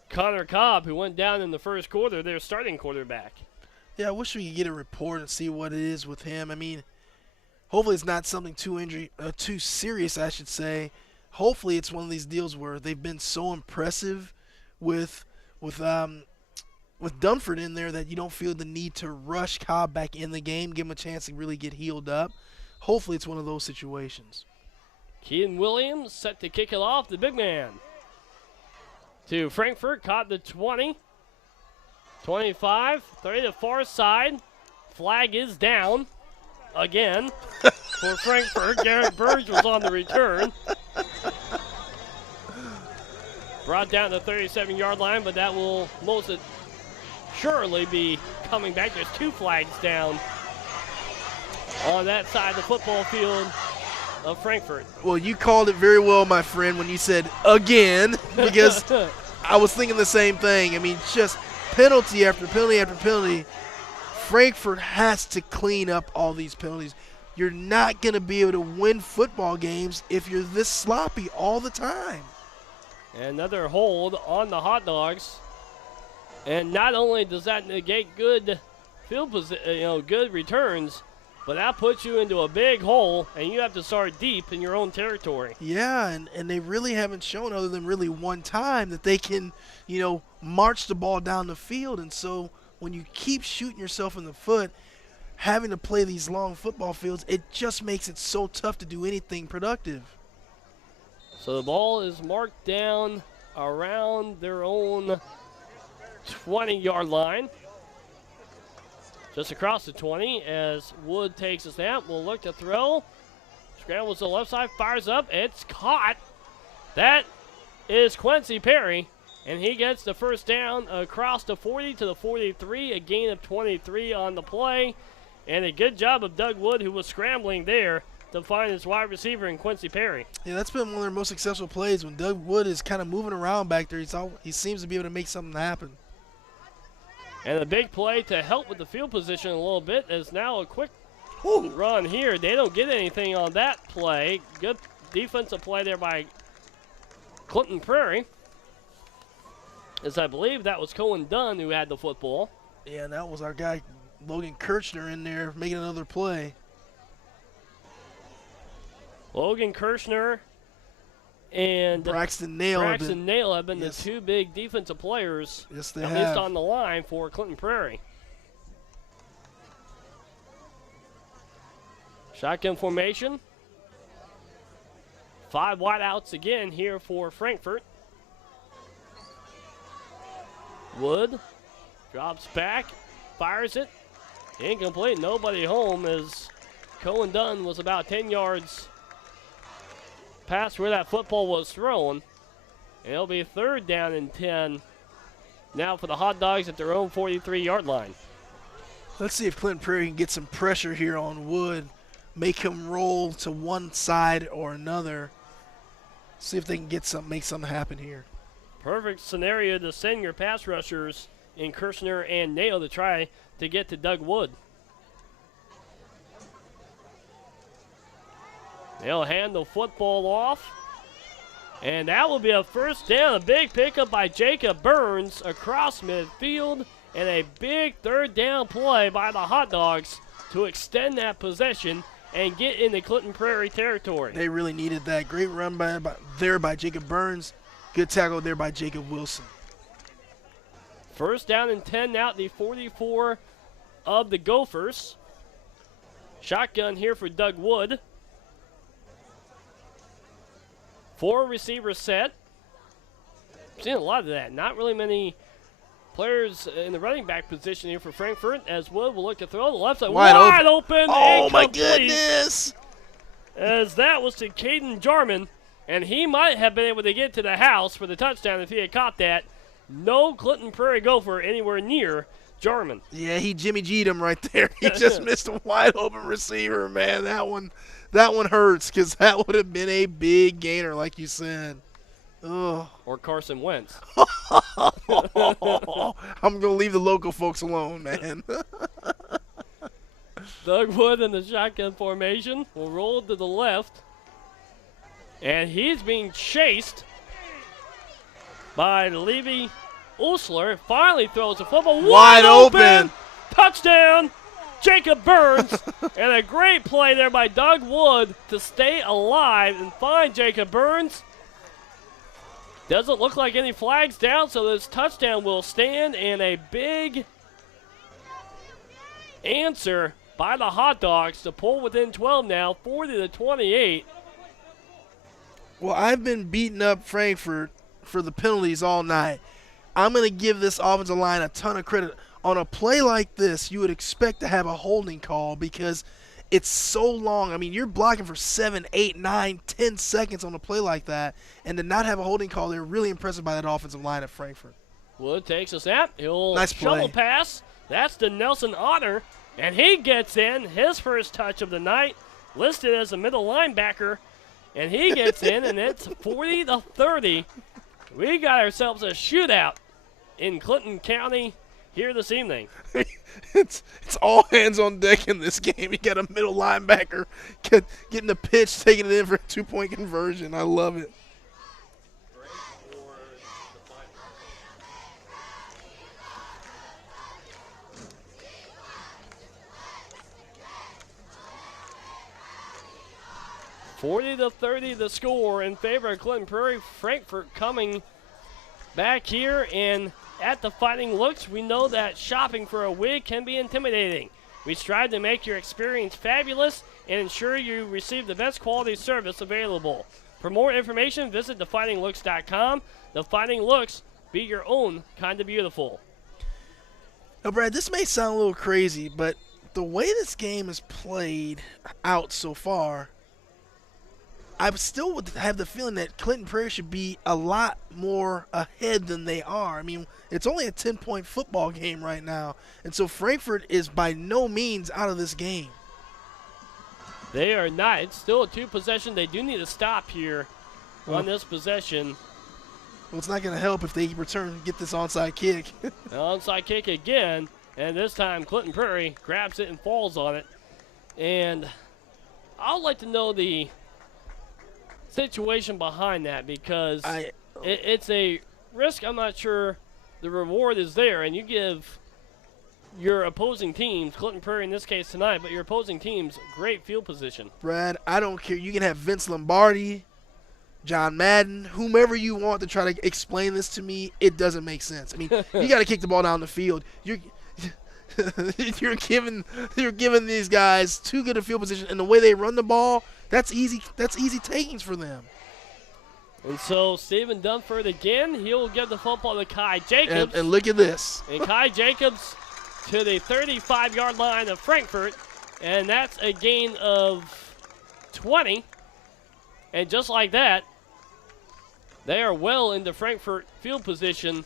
Connor Cobb, who went down in the first quarter, their starting quarterback. Yeah, I wish we could get a report and see what it is with him. I mean, hopefully it's not something too serious, I should say. Hopefully it's one of these deals where they've been so impressive with Dunford in there that you don't feel the need to rush Cobb back in the game, give him a chance to really get healed up. Hopefully it's one of those situations. Keaton Williams set to kick it off, the big man. To Frankfurt, caught the 20. 25, 30 to the far side. Flag is down again for Frankfurt. Garrett Burge was on the return. Brought down the 37-yard line, but that will most surely be coming back. There's 2 flags down on that side of the football field of Frankfurt. Well, you called it very well, my friend, when you said again, because I was thinking the same thing. I mean, just penalty after penalty after penalty. Frankfurt has to clean up all these penalties. You're not going to be able to win football games if you're this sloppy all the time. Another hold on the Hot Dogs. And not only does that negate good field position, good returns, but that puts you into a big hole, and you have to start deep in your own territory. Yeah, and they really haven't shown, other than really one time, that they can, march the ball down the field. And so when you keep shooting yourself in the foot, having to play these long football fields, it just makes it so tough to do anything productive. So the ball is marked down around their own 20-yard line. Just across the 20 as Wood takes a snap. Will look to throw. Scrambles to the left side, fires up. It's caught. That is Quincy Perry. And he gets the first down across the 40 to the 43, a gain of 23 on the play. And a good job of Doug Wood, who was scrambling there to find his wide receiver in Quincy Perry. Yeah, that's been one of their most successful plays. When Doug Wood is kind of moving around back there, he seems to be able to make something happen. And a big play to help with the field position a little bit is now a quick run here. They don't get anything on that play. Good defensive play there by Clinton Prairie. As I believe that was Cohen Dunn who had the football. Yeah, and that was our guy Logan Kirchner in there making another play. Logan Kirchner and Braxton Nail have been yes. the two big defensive players, yes, they at have. least on the line for Clinton Prairie. Shotgun formation. 5 wideouts again here for Frankfurt. Wood drops back, fires it. Incomplete, nobody home as Cohen Dunn was about 10 yards past where that football was thrown. And it'll be 3rd down and 10 now for the Hot Dogs at their own 43-yard line. Let's see if Clinton Prairie can get some pressure here on Wood, make him roll to one side or another. See if they can make something happen here. Perfect scenario to send your pass rushers in Kirshner and Nail to try to get to Doug Wood. They'll hand the football off. And that will be a first down. A big pickup by Jacob Burns across midfield. And a big 3rd down play by the Hot Dogs to extend that possession and get into Clinton Prairie territory. They really needed that. Great run by Jacob Burns. Good tackle there by Jacob Wilson. First down and 10 now at the 44 of the Gophers. Shotgun here for Doug Wood. 4 receivers set. Seen a lot of that. Not really many players in the running back position here for Frankfurt as Wood will look to throw the left side. Wide open. Oh, my incomplete, goodness. As that was to Caden Jarman. And he might have been able to get to the house for the touchdown if he had caught that. No Clinton Prairie Gopher anywhere near Jarman. Yeah, he Jimmy G'd him right there. He just missed a wide open receiver, man. That one hurts because that would have been a big gainer, like you said. Ugh. Or Carson Wentz. I'm going to leave the local folks alone, man. Doug Wood in the shotgun formation will roll to the left. And he's being chased by Levi Usler. Finally throws the football wide open. Touchdown, Jacob Burns. And a great play there by Doug Wood to stay alive and find Jacob Burns. Doesn't look like any flags down, so this touchdown will stand. And a big answer by the Hot Dogs to pull within 12 now, 40-28. Well, I've been beating up Frankfurt for the penalties all night. I'm going to give this offensive line a ton of credit. On a play like this, you would expect to have a holding call because it's so long. I mean, you're blocking for 7, 8, 9, 10 seconds on a play like that, and to not have a holding call, they're really impressive by that offensive line at Frankfurt. Wood takes a snap. He'll nice shovel play. pass. That's to Nelson Otter, and he gets in his first touch of the night, listed as a middle linebacker. And he gets in, and it's 40-30. We got ourselves a shootout in Clinton County here this evening. It's all hands on deck in this game. You got a middle linebacker getting the pitch, taking it in for a 2-point conversion. I love it. $40-30 the score in favor of Clinton Prairie. Frankfurt coming back here, and at the Fighting Looks, we know that shopping for a wig can be intimidating. We strive to make your experience fabulous and ensure you receive the best quality service available. For more information, visit thefightinglooks.com. The Fighting Looks, be your own kind of beautiful. Now, Brad, this may sound a little crazy, but the way this game is played out so far, I still would have the feeling that Clinton Prairie should be a lot more ahead than they are. I mean, it's only a 10-point football game right now, and so Frankfurt is by no means out of this game. They are not. It's still a 2-possession. They do need to stop here on this possession. Well, it's not going to help if they return and get this onside kick. An onside kick again, and this time Clinton Prairie grabs it and falls on it. And I would like to know the situation behind that, because it's a risk. I'm not sure the reward is there, and you give your opposing teams, Clinton Prairie in this case tonight, but your opposing teams great field position. Brad, I don't care. You can have Vince Lombardi, John Madden, whomever you want to try to explain this to me. It doesn't make sense. I mean, you got to kick the ball down the field. You're giving these guys too good a field position, and the way they run the ball, that's easy takings for them. And so Stephen Dunford again, he'll give the football to Kai Jacobs. And look at this. And Kai Jacobs to the 35-yard line of Frankfurt, and that's a gain of 20. And just like that, they are well into Frankfurt field position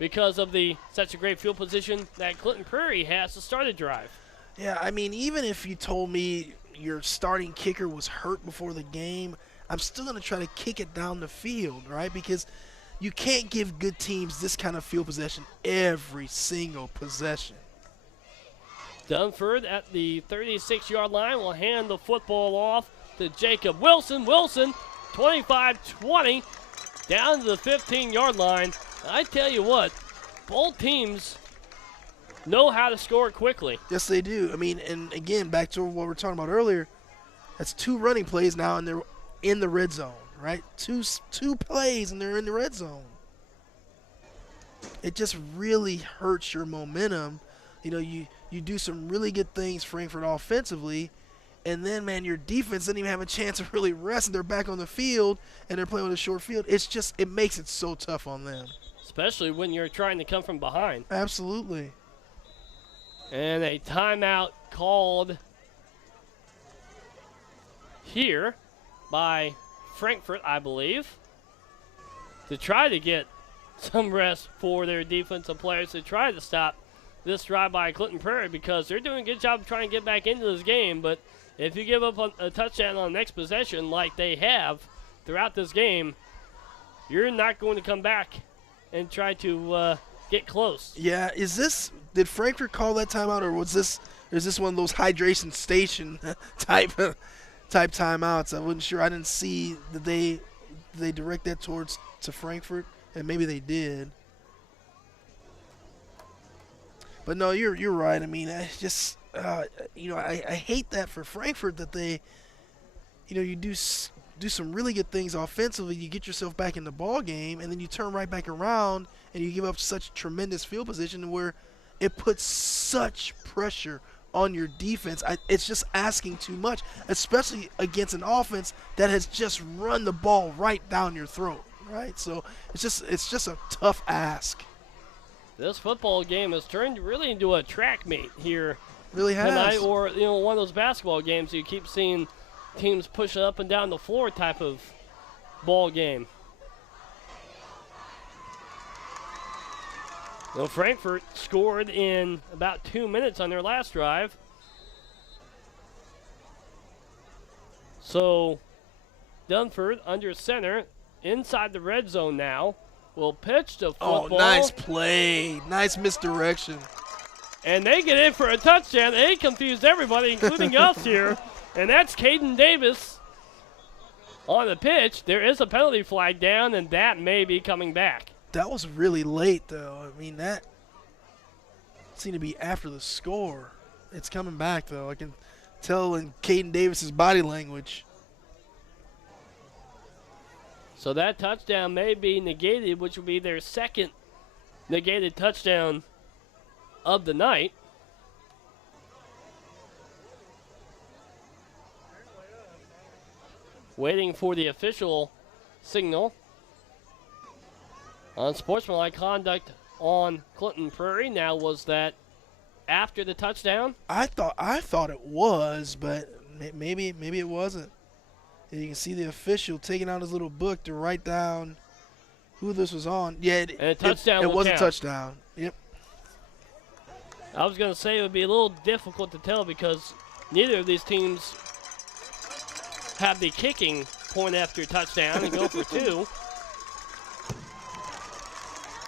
because of such a great field position that Clinton Prairie has to start a drive. Yeah, I mean, even if you told me your starting kicker was hurt before the game, I'm still going to try to kick it down the field, right? Because you can't give good teams this kind of field possession every single possession. Dunford at the 36-yard line will hand the football off to Jacob Wilson. Wilson, 25-20, down to the 15-yard line. I tell you what, both teams know how to score quickly. Yes, they do. I mean, and again, back to what we were talking about earlier, that's 2 running plays now, and they're in the red zone, right? Two plays, and they're in the red zone. It just really hurts your momentum. You know, you do some really good things, Frankfurt, offensively, and then, man, your defense doesn't even have a chance to really rest, and they're back on the field, and they're playing with a short field. It's just, it makes it so tough on them. Especially when you're trying to come from behind. Absolutely. And a timeout called here by Frankfurt, I believe, to try to get some rest for their defensive players, to try to stop this drive by Clinton Prairie, because they're doing a good job of trying to get back into this game. But if you give up a touchdown on the next possession like they have throughout this game, you're not going to come back and try to get close. Yeah, did Frankfurt call that timeout, or is this one of those hydration station type timeouts? I wasn't sure. I didn't see that they direct that to Frankfurt, and maybe they did. But no, you're right. I mean, I just I hate that for Frankfurt, that they, you do some really good things offensively, you get yourself back in the ball game, and then you turn right back around and you give up such tremendous field position where it puts such pressure on your defense. It's just asking too much, especially against an offense that has just run the ball right down your throat, right? So it's just a tough ask. This football game has turned really into a track meet here. Really has. Tonight, or one of those basketball games you keep seeing teams push up and down the floor type of ball game. Well, Frankfurt scored in about 2 minutes on their last drive. So Dunford under center inside the red zone now. Will pitch the football. Oh, nice play. Nice misdirection. And they get in for a touchdown. They confused everybody, including us here. And that's Caden Davis on the pitch. There is a penalty flag down, and that may be coming back. That was really late, though. I mean, that seemed to be after the score. It's coming back, though. I can tell in Caden Davis's body language. So that touchdown may be negated, which will be their second negated touchdown of the night. Waiting for the official signal on sportsmanlike conduct on Clinton Prairie. Now, was that after the touchdown? I thought it was, but maybe it wasn't. And you can see the official taking out his little book to write down who this was on. Yeah, and a touchdown it was a count. touchdown. Yep. I was going to say it would be a little difficult to tell because neither of these teams have the kicking point after touchdown and go for 2.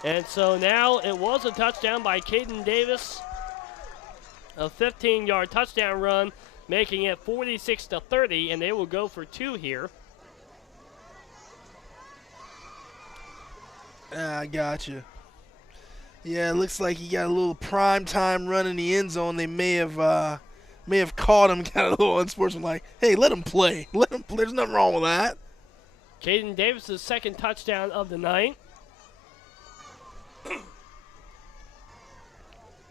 And so now it was a touchdown by Caden Davis, a 15-yard touchdown run, making it 46-30, and they will go for 2 here. I got you. Yeah, it looks like he got a little prime time run in the end zone. They may have caught him, got a little unsportsmanlike. Hey, let him play. Let him play. There's nothing wrong with that. Caden Davis' second touchdown of the night.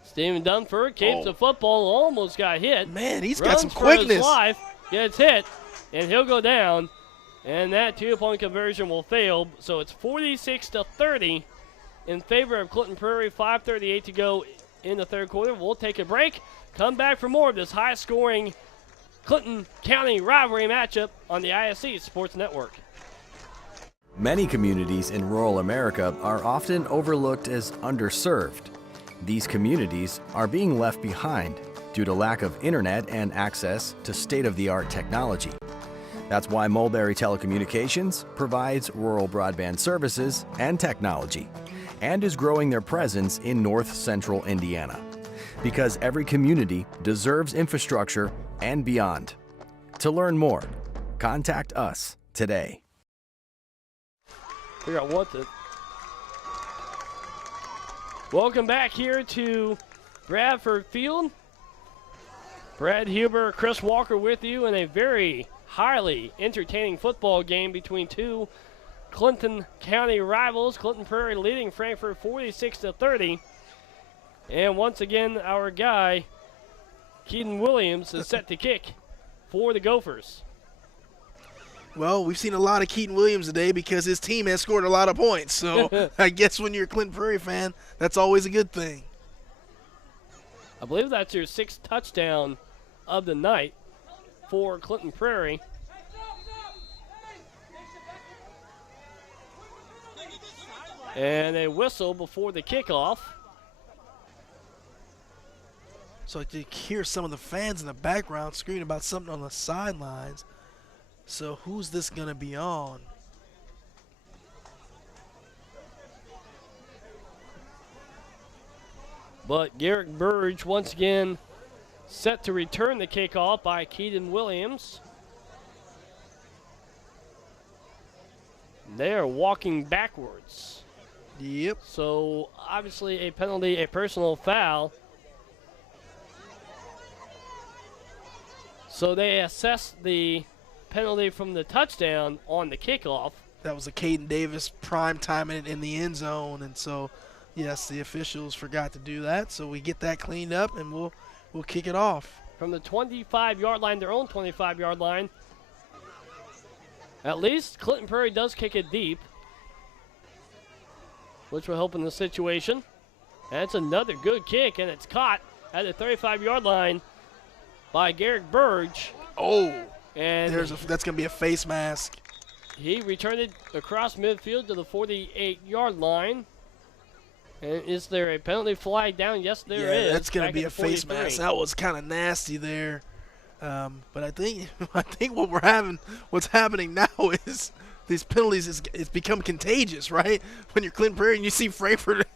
Steven Dunford keeps the football, almost got hit. Man, he's Runs got some for his quickness. life, gets hit, and he'll go down. And that 2-point conversion will fail. So it's 46-30 in favor of Clinton Prairie. 5:38 to go in the third quarter. We'll take a break. Come back for more of this high-scoring Clinton County rivalry matchup on the ISC Sports Network. Many communities in rural America are often overlooked as underserved. These communities are being left behind due to lack of internet and access to state-of-the-art technology. That's why Mulberry Telecommunications provides rural broadband services and technology and is growing their presence in north central Indiana. Because every community deserves infrastructure and beyond. To learn more, contact us today. Figure out what the... Welcome back here to Bradford Field. Brad Huber, Chris Walker with you in a very highly entertaining football game between two Clinton County rivals. Clinton Prairie leading Frankfurt 46-30. And once again, our guy, Keaton Williams, is set to kick for the Gophers. Well, we've seen a lot of Keaton Williams today because his team has scored a lot of points. So I guess when you're a Clinton Prairie fan, that's always a good thing. I believe that's your 6th touchdown of the night for Clinton Prairie. And a whistle before the kickoff. So I could hear some of the fans in the background screaming about something on the sidelines. So who's this going to be on? But Garrick Burge once again set to return the kickoff by Keaton Williams. They are walking backwards. Yep. So obviously a penalty, a personal foul. So they assess the penalty from the touchdown on the kickoff. That was a Caden Davis prime time in the end zone, and so yes, the officials forgot to do that. So we get that cleaned up, and we'll kick it off from the 25-yard line, their own 25-yard line. At least Clinton Prairie does kick it deep, which will help in the situation. That's another good kick, and it's caught at the 35-yard line by Garrick Burge. Oh, and that's going to be a face mask. He returned it across midfield to the 48-yard line. And is there a penalty flag down? Yes, there is. Yeah, that's going to be a face mask. That was kind of nasty there. But I think what's happening now is these penalties it's become contagious, right? When you're Clinton Prairie and you see Frankfurt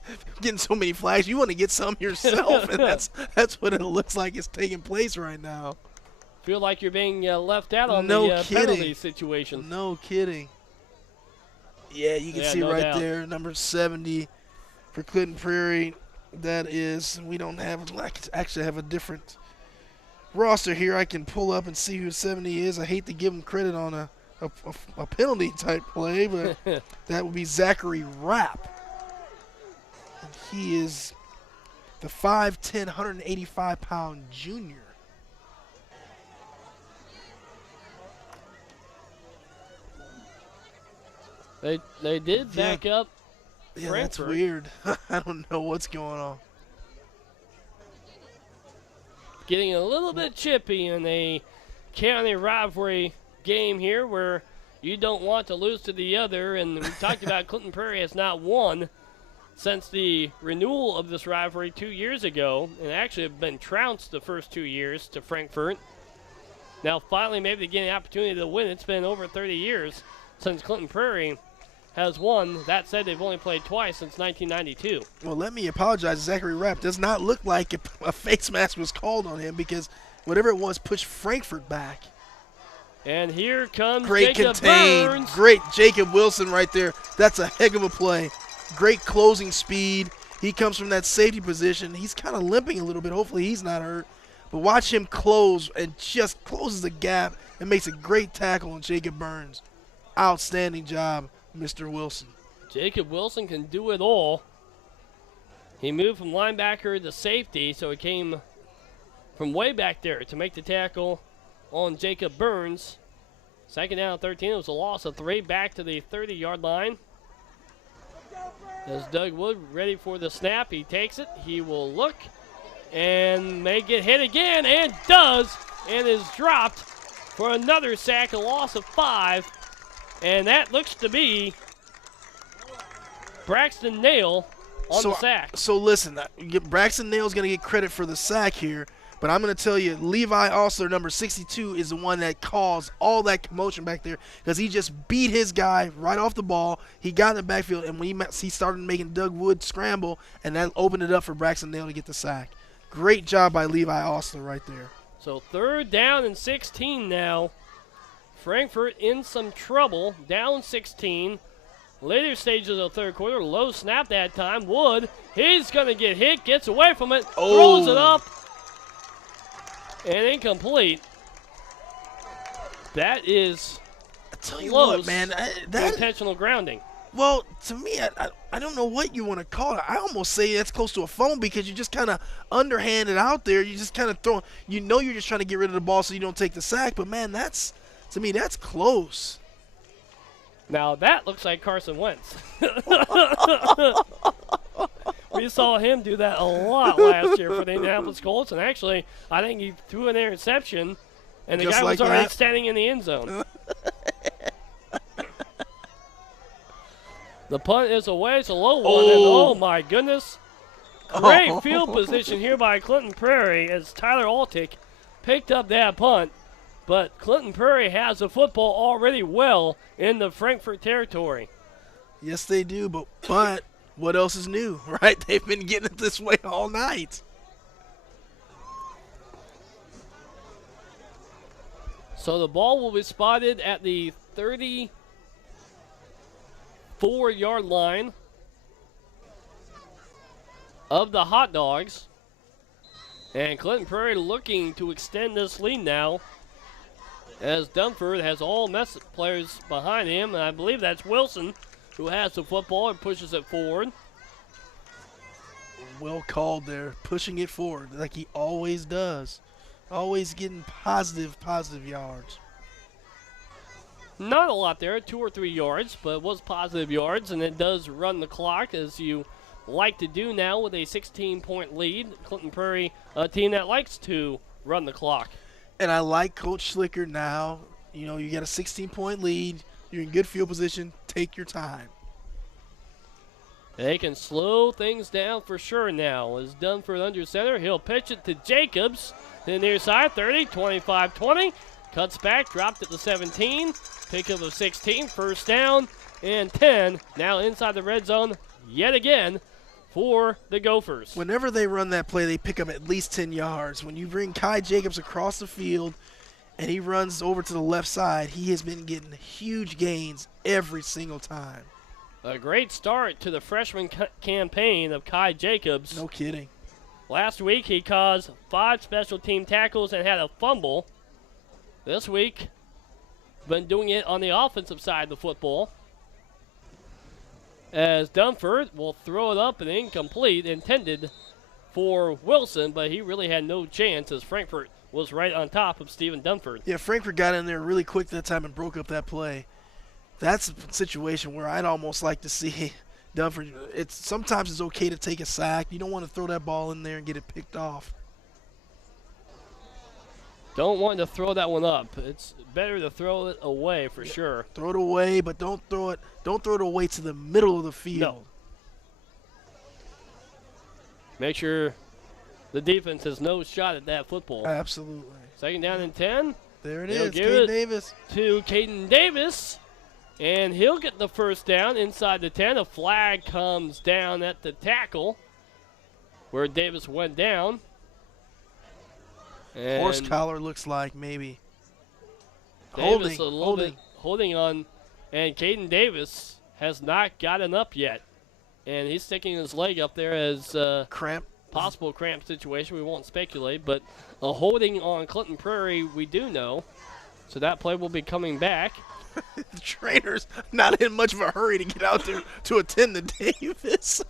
getting so many flags, you want to get some yourself, and that's what it looks like is taking place right now. Feel like you're being left out on the penalty situation. No kidding. Yeah, you can see right there, number 70 for Clinton Prairie. That is, we don't have, I actually have a different roster here. I can pull up and see who 70 is. I hate to give him credit on a penalty type play, but that would be Zachary Rapp. And he is the 5'10", 185-pound junior. They did back up Yeah, Frankfurt. That's weird. I don't know what's going on. Getting a little bit chippy in a county rivalry game here where you don't want to lose to the other. And we talked about Clinton Prairie has not won since the renewal of this rivalry 2 years ago, and actually have been trounced the first 2 years to Frankfurt. Now finally maybe they get an opportunity to win. It's been over 30 years since Clinton Prairie has won. That said, they've only played twice since 1992. Well, let me apologize. Zachary Rapp does not look like a face mask was called on him, because whatever it was pushed Frankfurt back. And here comes Great Jacob contained. Burns. Great Jacob Wilson right there. That's a heck of a play. Great closing speed. He comes from that safety position. He's kind of limping a little bit. Hopefully he's not hurt. But watch him close and just closes the gap and makes a great tackle on Jacob Burns. Outstanding job, Mr. Wilson. Jacob Wilson can do it all. He moved from linebacker to safety, so he came from way back there to make the tackle on Jacob Burns. Second down 13. It was a loss of 3 back to the 30-yard line. As Doug Wood ready for the snap, he takes it. He will look and may get hit again, and does, and is dropped for another sack, a loss of 5. And that looks to be Braxton Nail on the sack. So listen, Braxton Nail's going to get credit for the sack here, but I'm going to tell you, Levi Osler, number 62, is the one that caused all that commotion back there, because he just beat his guy right off the ball. He got in the backfield, and when he started making Doug Wood scramble, and that opened it up for Braxton Nail to get the sack. Great job by Levi Osler right there. So 3rd down and 16 now. Frankfurt in some trouble, down 16. Later stages of the third quarter, low snap that time. Wood, he's going to get hit, gets away from it, throws it up, and incomplete. That is tell you close. what, man, Intentional grounding. Well, to me, I don't know what you want to call it. I almost say that's close to a phone, because you just kind of underhanded out there. You just kind of throw. You know, you're just trying to get rid of the ball so you don't take the sack. But man, to me, that's close. Now that looks like Carson Wentz. We saw him do that a lot last year for the Indianapolis Colts, and actually, I think he threw an interception, and the Just guy like was already that? standing in the end zone. The punt is away. It's a low one, and oh my goodness. Great field position here by Clinton Prairie as Tyler Altick picked up that punt. But Clinton Prairie has the football already well in the Frankfurt territory. Yes, they do, but what else is new, right? They've been getting it this way all night. So the ball will be spotted at the 34-yard line of the Hot Dogs. And Clinton Prairie looking to extend this lead now, as Dunford has all players behind him, and I believe that's Wilson who has the football and pushes it forward. Well called there, pushing it forward like he always does. Always getting positive yards. Not a lot there, 2 or 3 yards, but it was positive yards, and it does run the clock, as you like to do now with a 16-point lead. Clinton Prairie, a team that likes to run the clock. And I like Coach Slicker now. You know, you got a 16-point lead. You're in good field position. Take your time. They can slow things down for sure now. As Dunford under center, he'll pitch it to Jacobs to the near side, 30, 25, 20. Cuts back, dropped at the 17. Pickup of 16, first down, and 10. Now inside the red zone yet again for the Gophers. Whenever they run that play, they pick up at least 10 yards. When you bring Kai Jacobs across the field and he runs over to the left side, he has been getting huge gains every single time. A great start to the freshman campaign of Kai Jacobs. No kidding. Last week he caused 5 special team tackles and had a fumble. This week, been doing it on the offensive side of the football. As Dunford will throw it up and incomplete, intended for Wilson, but he really had no chance as Frankfurt was right on top of Stephen Dunford. Yeah, Frankfurt got in there really quick that time and broke up that play. That's a situation where I'd almost like to see Dunford. Sometimes it's okay to take a sack. You don't want to throw that ball in there and get it picked off. Don't want to throw that one up. It's better to throw it away for sure. Throw it away, but don't throw it away to the middle of the field. No. Make sure the defense has no shot at that football. Absolutely. Second down and 10. There it They'll is, give Caden it Davis. to Caden Davis, and he'll get the first down inside the 10. A flag comes down at the tackle where Davis went down. And Horse collar looks like maybe. Davis holding on, and Caden Davis has not gotten up yet, and he's sticking his leg up there as cramp. Possible cramp situation. We won't speculate, but a holding on Clinton Prairie we do know, so that play will be coming back. The trainer's not in much of a hurry to get out there to attend to Davis.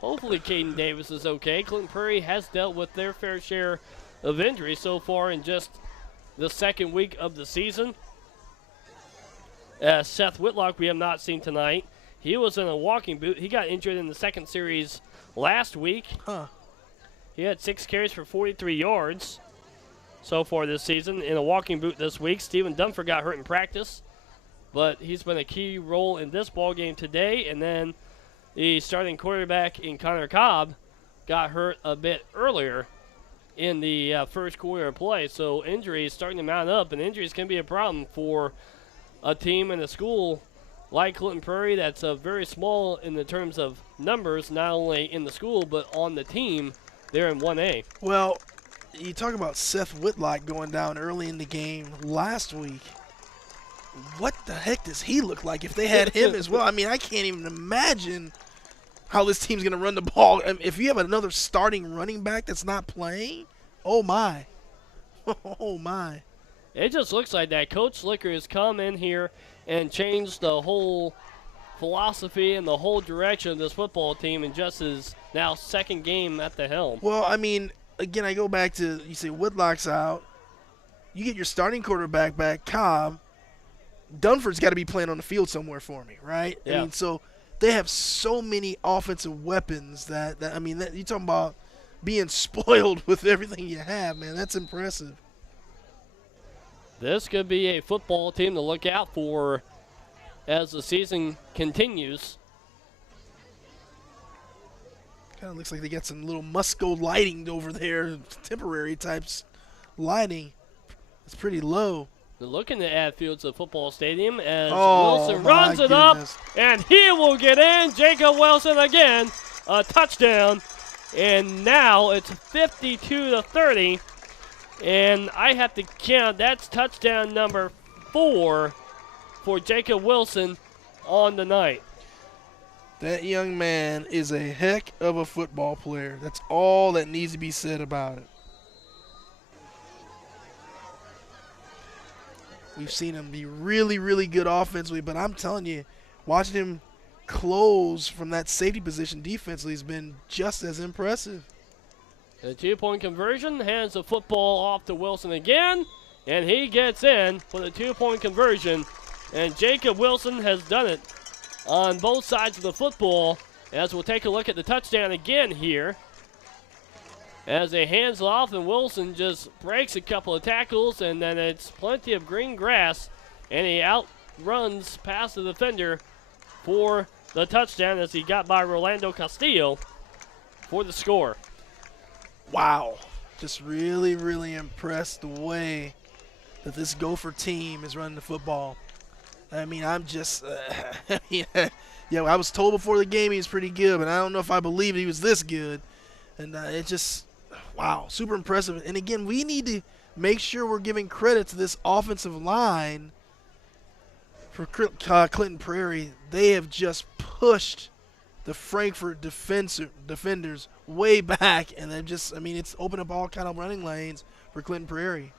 Hopefully Caden Davis is okay. Clinton Prairie has dealt with their fair share of injuries so far in just the second week of the season. Seth Whitlock we have not seen tonight. He was in a walking boot. He got injured in the second series last week. He had 6 carries for 43 yards so far this season in a walking boot this week. Stephen Dunford got hurt in practice, but he's been a key role in this ball game today. And then the starting quarterback in Connor Cobb got hurt a bit earlier in the first quarter of play. So injuries starting to mount up, and injuries can be a problem for a team and a school like Clinton Prairie that's very small in the terms of numbers, not only in the school but on the team there in 1A. Well, you talk about Seth Whitlock going down early in the game last week. What the heck does he look like if they had him as well? I mean, I can't even imagine how this team's going to run the ball. If you have another starting running back that's not playing, oh my. Oh my. It just looks like that Coach Slicker has come in here and changed the whole philosophy and the whole direction of this football team in just his now second game at the helm. Well, I mean, again, I go back to, you say Whitlock's out. You get your starting quarterback back, Cobb. Dunford's got to be playing on the field somewhere for me, right? Yeah. I mean, so they have so many offensive weapons that you're talking about being spoiled with everything you have, man. That's impressive. This could be a football team to look out for as the season continues. Kind of looks like they got some little Musco lighting over there, temporary types lighting. It's pretty low. They're looking to add field to the football stadium as Oh, Wilson my runs it up, goodness. and he will get in. Jacob Wilson again, a touchdown, and now it's 52-30. And I have to count, that's touchdown number 4 for Jacob Wilson on the night. That young man is a heck of a football player. That's all that needs to be said about it. We've seen him be really, really good offensively, but I'm telling you, watching him close from that safety position defensively has been just as impressive. The 2-point conversion hands the football off to Wilson again, and he gets in for the 2-point conversion. And Jacob Wilson has done it on both sides of the football, as we'll take a look at the touchdown again here. As he hands it off, and Wilson just breaks a couple of tackles, and then it's plenty of green grass, and he outruns past the defender for the touchdown as he got by Rolando Castillo for the score. Wow. Just really, really impressed the way that this Gopher team is running the football. I mean, I'm just, I was told before the game he was pretty good, but I don't know if I believed he was this good. And it just, wow, super impressive. And again, we need to make sure we're giving credit to this offensive line for Clinton Prairie. They have just pushed the Frankfurt defenders way back, and they've just, I mean, it's opened up all kind of running lanes for Clinton Prairie.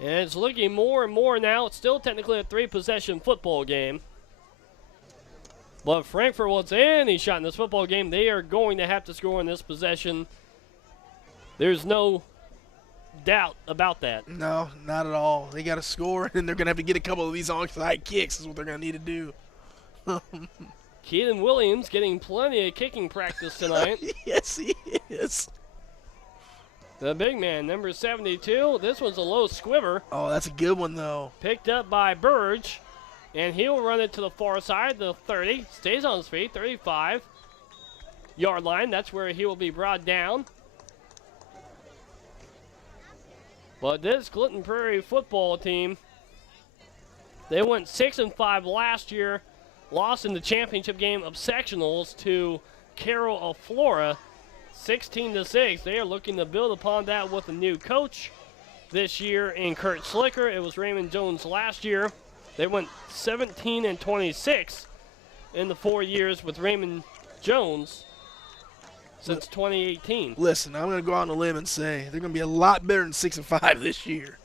And it's looking more and more now. It's still technically a 3-possession football game. But if Frankfurt wants any shot in this football game, they are going to have to score in this possession. There's no doubt about that. No, not at all. They got to score, and they're going to have to get a couple of these onside kicks is what they're going to need to do. Keaton Williams getting plenty of kicking practice tonight. Yes, he is. The big man, number 72. This one's a low squibber. Oh, that's a good one, though. Picked up by Burge. And he'll run it to the far side, the 30. Stays on his feet, 35-yard line. That's where he will be brought down. But this Clinton Prairie football team, they went 6-5 last year. Lost in the championship game of sectionals to Carroll of Flora, 16-6. They are looking to build upon that with a new coach this year in Kurt Slicker. It was Raymond Jones last year. They went 17-26 in the 4 years with Raymond Jones since 2018. Listen, I'm going to go out on a limb and say they're going to be a lot better than 6-5 this year.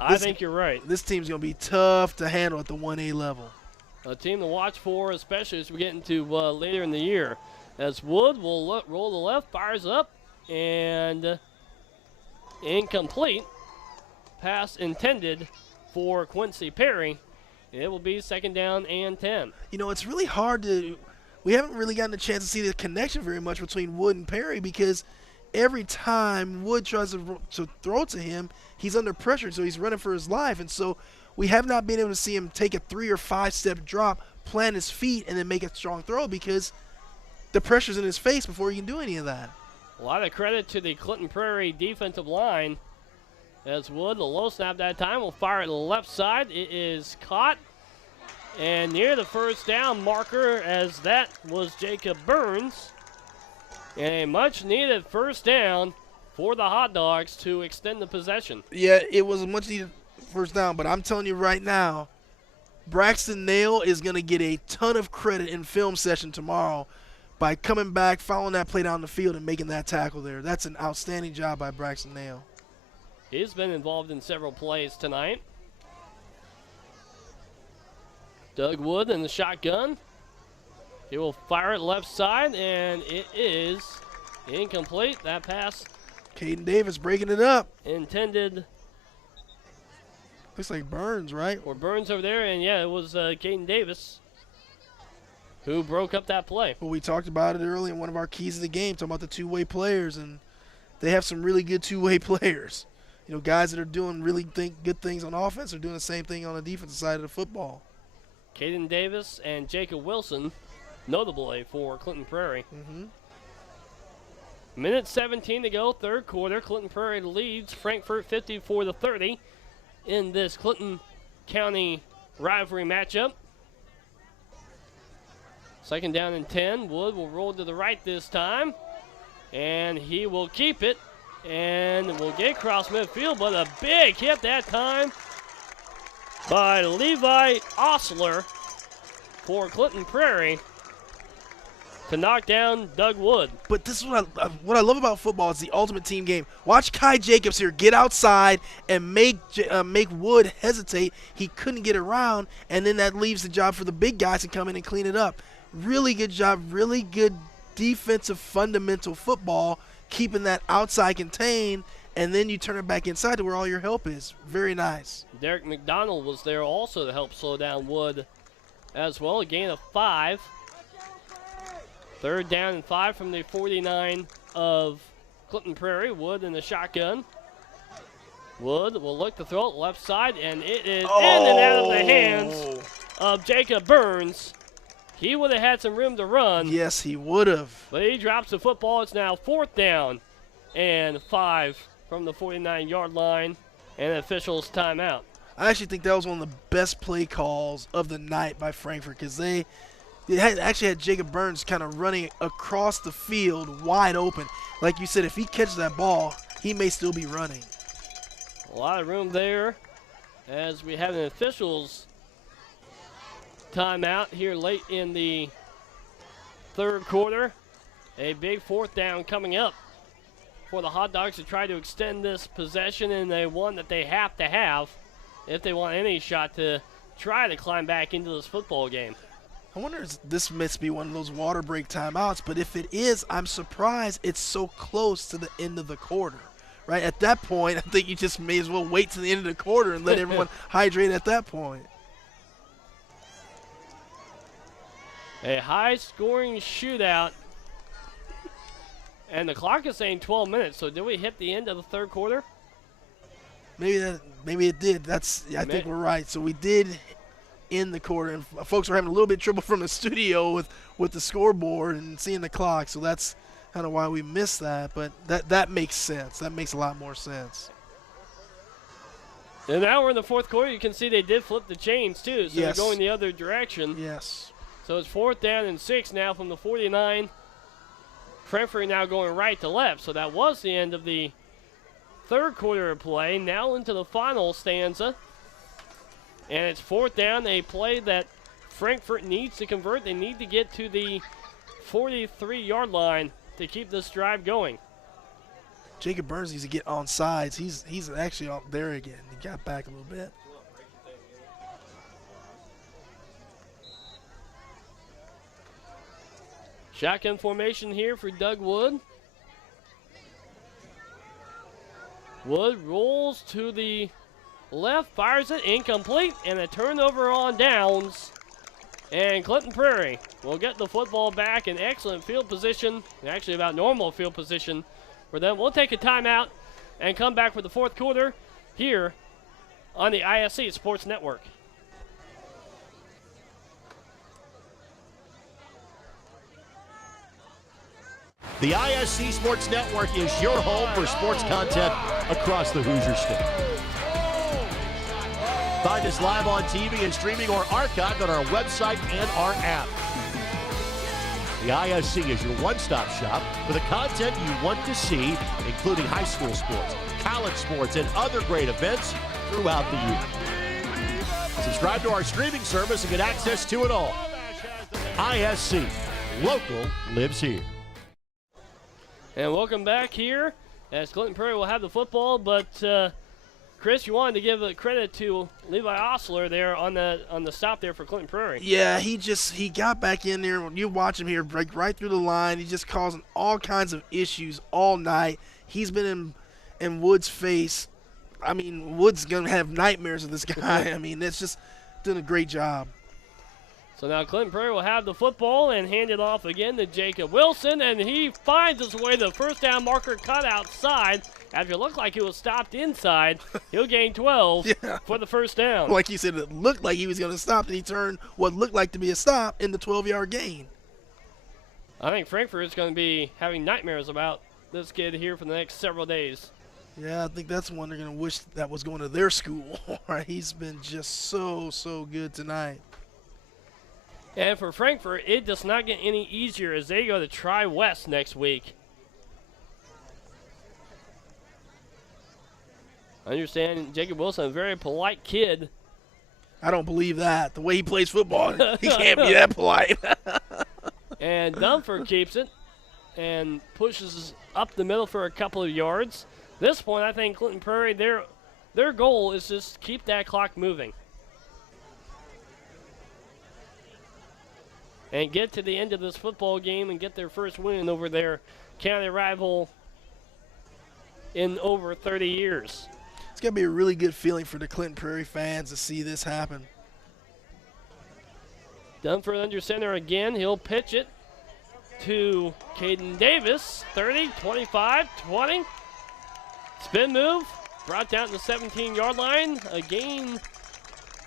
I think you're right. This team's going to be tough to handle at the 1A level. A team to watch for, especially as we get into later in the year. As Wood will roll the left, fires up, and incomplete. Pass intended for Quincy Perry. It will be 2nd down and 10. You know, it's really hard to – we haven't really gotten a chance to see the connection very much between Wood and Perry because every time Wood tries to throw to him, he's under pressure, so he's running for his life. And so we have not been able to see him take a 3 or 5 step drop, plant his feet, and then make a strong throw because the pressure's in his face before he can do any of that. A lot of credit to the Clinton Prairie defensive line. As Wood, the low snap that time, will fire it to the left side. It is caught and near the first down marker, as that was Jacob Burns. And a much-needed first down for the Hot Dogs to extend the possession. Yeah, it was a much-needed first down, but I'm telling you right now, Braxton Nail is going to get a ton of credit in film session tomorrow by coming back, following that play down the field, and making that tackle there. That's an outstanding job by Braxton Nail. He's been involved in several plays tonight. Doug Wood in the shotgun. He will fire it left side, and it is incomplete. That pass. Caden Davis breaking it up. Intended. Looks like Burns, right? Or Burns over there, and yeah, it was Caden Davis who broke up that play. Well, we talked about it early in one of our keys of the game, talking about the two-way players, and they have some really good two-way players. You know, guys that are doing really good things on offense are doing the same thing on the defensive side of the football. Caden Davis and Jacob Wilson, notably for Clinton Prairie. Minute 17 to go, third quarter. Clinton Prairie leads Frankfurt 54-30 in this Clinton County rivalry matchup. 2nd down and 10. Wood will roll to the right this time, and he will keep it. And we'll get across midfield, but a big hit that time by Levi Osler for Clinton Prairie to knock down Doug Wood. But this is what I love about football. It's the ultimate team game. Watch Kai Jacobs here get outside and make Wood hesitate. He couldn't get around, and then that leaves the job for the big guys to come in and clean it up. Really good job, really good defensive fundamental football, keeping that outside contained, and then you turn it back inside to where all your help is. Very nice. Derek McDonald was there also to help slow down Wood as well. A gain of 5. 3rd down and 5 from the 49 of Clinton Prairie. Wood in the shotgun. Wood will look to throw it left side, and it is in and out of the hands of Jacob Burns. He would have had some room to run. Yes, he would have. But he drops the football. It's now 4th down and 5 from the 49-yard line, and the officials timeout. I actually think that was one of the best play calls of the night by Frankfurt because they actually had Jacob Burns kind of running across the field wide open. Like you said, if he catches that ball, he may still be running. A lot of room there as we have an officials timeout here late in the 3rd quarter. A big 4th down coming up for the Hot Dogs to try to extend this possession, and a one that they have to have if they want any shot to try to climb back into this football game. I wonder if this must be one of those water break timeouts, but if it is, I'm surprised it's so close to the end of the quarter. Right at that point, I think you just may as well wait to the end of the quarter and let everyone hydrate at that point. A high-scoring shootout And the clock is saying 12 minutes, so did we hit the end of the third quarter? Maybe it did. I think we're right. So we did end the quarter, and folks were having a little bit of trouble from the studio with the scoreboard and seeing the clock, so that's kind of why we missed that. But that makes sense. That makes a lot more sense. And now we're in the fourth quarter. You can see they did flip the chains too, so Yes. they're going the other direction. Yes. So it's 4th down and 6 now from the 49. Frankfurt now going right to left. So that was the end of the third quarter of play. Now into the final stanza. And it's 4th down, a play that Frankfurt needs to convert. They need to get to the 43-yard line to keep this drive going. Jacob Burns needs to get on sides. He's actually out there again. He got back a little bit. Shotgun formation here for Doug Wood. Wood rolls to the left, fires it, incomplete, and a turnover on downs. And Clinton Prairie will get the football back in excellent field position, actually about normal field position for them. We'll take a timeout and come back for the fourth quarter here on the ISC Sports Network. The ISC Sports Network is your home for sports content across the Hoosier State. Find us live on TV and streaming or archived on our website and our app. The ISC is your one-stop shop for the content you want to see, including high school sports, college sports, and other great events throughout the year. Subscribe to our streaming service and get access to it all. ISC, local lives here. And welcome back here as Clinton Prairie will have the football, but Chris, you wanted to give a credit to Levi Osler there on the stop there for Clinton Prairie. Yeah, he got back in there. When you watch him here, break right through the line. He's just causing all kinds of issues all night. He's been in Wood's face. I mean, Wood's going to have nightmares of this guy. I mean, it's just doing a great job. So now Clinton Prairie will have the football and hand it off again to Jacob Wilson, and he finds his way to the first down marker cut outside. After it looked like he was stopped inside, he'll gain 12 for the first down. Like you said, it looked like he was going to stop, and he turned what looked like to be a stop in the 12-yard gain. I think Frankfurt is going to be having nightmares about this kid here for the next several days. Yeah, I think that's one they're going to wish that was going to their school. He's been just so good tonight. And for Frankfurt, it does not get any easier as they go to Tri-West next week. I understand Jacob Wilson, a very polite kid. I don't believe that. The way he plays football, he can't be that polite. And Dunford keeps it and pushes up the middle for a couple of yards. This point, I think Clinton Prairie, their goal is just keep that clock moving. And get to the end of this football game and get their first win over their county rival in over 30 years. It's going to be a really good feeling for the Clinton Prairie fans to see this happen. Dunford under center again. He'll pitch it to Caden Davis. 30, 25, 20. Spin move. Brought down to the 17-yard line. A gain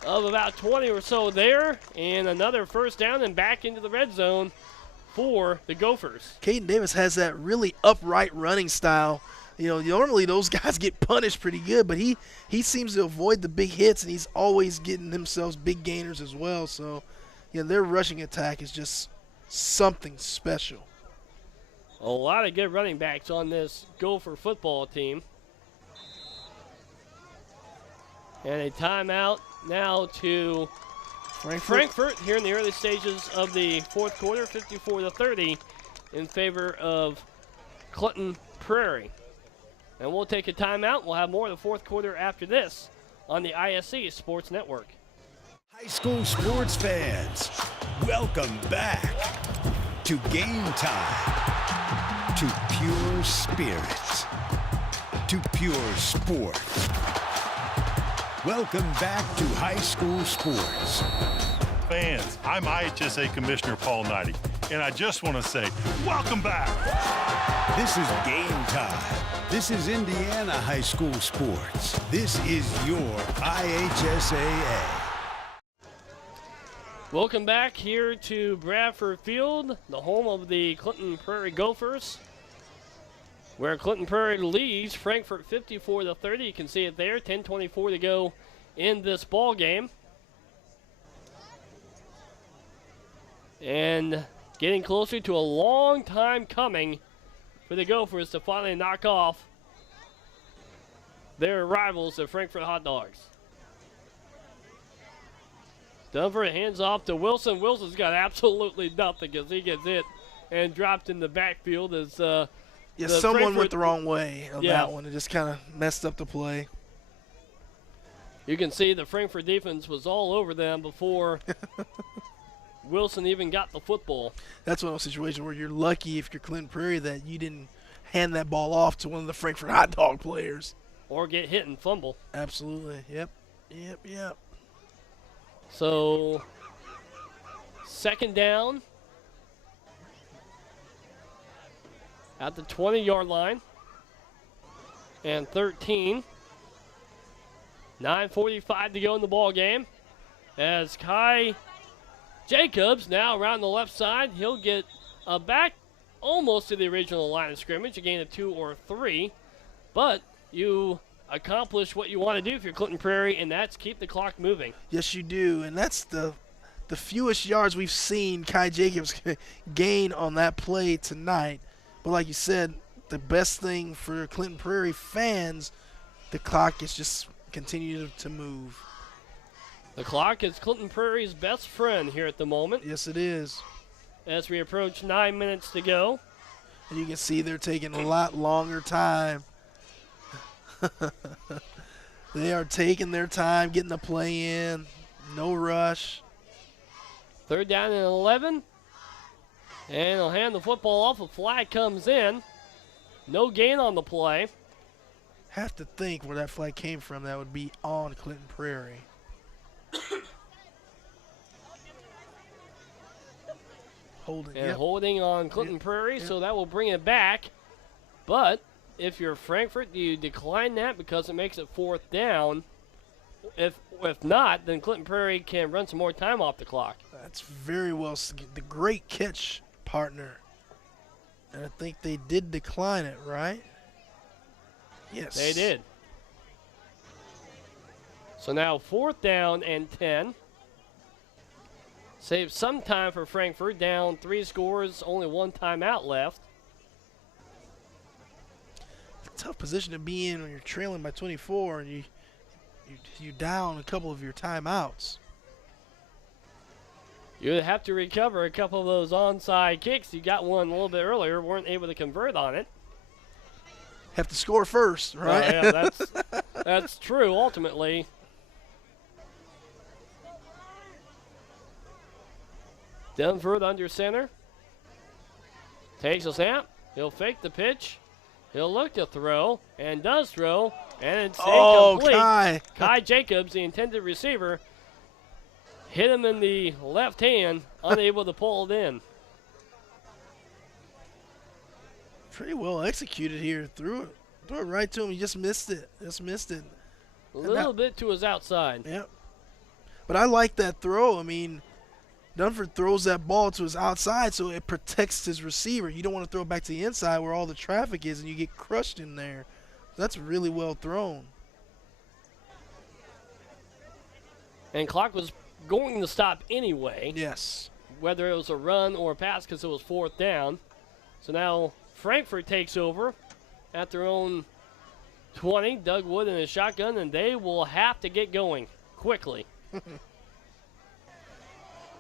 of about 20 or so there, and another first down and back into the red zone for the Gophers. Caden Davis has that really upright running style. You know, normally those guys get punished pretty good, but he seems to avoid the big hits, and he's always getting himself big gainers as well. So, you know, their rushing attack is just something special. A lot of good running backs on this Gopher football team. And a timeout now to Frankfurt here in the early stages of the fourth quarter, 54-30 in favor of Clinton Prairie. And we'll take a timeout. We'll have more of the fourth quarter after this on the ISC Sports Network. High school sports fans, welcome back to Game Time, to pure spirit, to pure sport. Welcome back to high school sports. Fans, I'm IHSAA Commissioner Paul Knighty, and I just want to say, welcome back. This is game time. This is Indiana high school sports. This is your IHSAA. Welcome back here to Bradford Field, the home of the Clinton Prairie Gophers, where Clinton Prairie leads Frankfurt 54-30. You can see it there, 10:24 to go in this ball game. And getting closer to a long time coming for the Gophers to finally knock off their rivals, the Frankfurt Hot Dogs. Denver hands off to Wilson. Wilson's got absolutely nothing as he gets hit and dropped in the backfield as someone went the wrong way on that one. It just kind of messed up the play. You can see the Frankfurt defense was all over them before Wilson even got the football. That's one of those situations where you're lucky if you're Clinton Prairie that you didn't hand that ball off to one of the Frankfurt Hot Dog players. Or get hit and fumble. Absolutely. Yep. So, second down at the 20-yard line and 13. 9:45 to go in the ball game as Kai Jacobs now around the left side. He'll get back almost to the original line of scrimmage, a gain of 2 or 3. But you accomplish what you want to do if you're Clinton Prairie, and that's keep the clock moving. Yes, you do, and that's the fewest yards we've seen Kai Jacobs gain on that play tonight. But like you said, the best thing for Clinton Prairie fans, the clock is just continue to move. The clock is Clinton Prairie's best friend here at the moment. Yes, it is. As we approach 9 minutes to go. And you can see they're taking a lot longer time. They are taking their time, getting the play in. No rush. Third down and 11. And they'll hand the football off. A flag comes in. No gain on the play. Have to think where that flag came from. That would be on Clinton Prairie. Holding on Clinton Prairie, so that will bring it back. But if you're Frankfurt, you decline that because it makes it fourth down. If not, then Clinton Prairie can run some more time off the clock. That's very well. The great catch, partner. And I think they did decline it, right? Yes. They did. So now fourth down and 10. Save some time for Frankfurt. Down 3 scores, only 1 timeout left. Tough position to be in when you're trailing by 24 and you down a couple of your timeouts. You would have to recover a couple of those onside kicks. You got one a little bit earlier, weren't able to convert on it. Have to score first, right? Yeah, that's true ultimately. Denver under center. Takes a snap. He'll fake the pitch. He'll look to throw, and does throw, and it's incomplete. Kai Jacobs, the intended receiver, hit him in the left hand, unable to pull it in. Pretty well executed here. Threw it right to him. He just missed it. A little bit to his outside. Yep. But I like that throw. I mean, Dunford throws that ball to his outside so it protects his receiver. You don't want to throw it back to the inside where all the traffic is and you get crushed in there. That's really well thrown. And clock was going to stop anyway. Yes. Whether it was a run or a pass because it was fourth down. So now Frankfurt takes over at their own 20. Doug Wood in his shotgun, and they will have to get going quickly.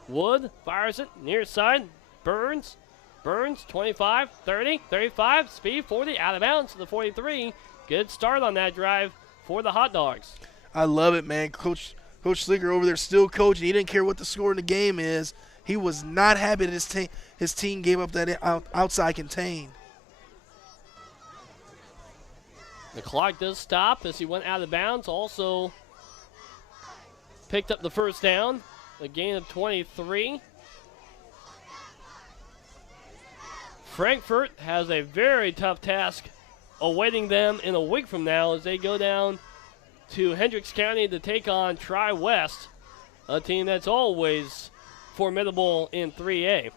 Wood fires it near side. Burns, 25, 30, 35, speed 40, out of bounds to the 43. Good start on that drive for the Hot Dogs. I love it, man. Coach Slicker over there still coaching. He didn't care what the score in the game is. He was not happy that his team gave up that outside contain. The clock does stop as he went out of bounds. Also picked up the first down. A gain of 23. Frankfurt has a very tough task awaiting them in a week from now as they go down to Hendricks County to take on Tri-West, a team that's always formidable in 3A.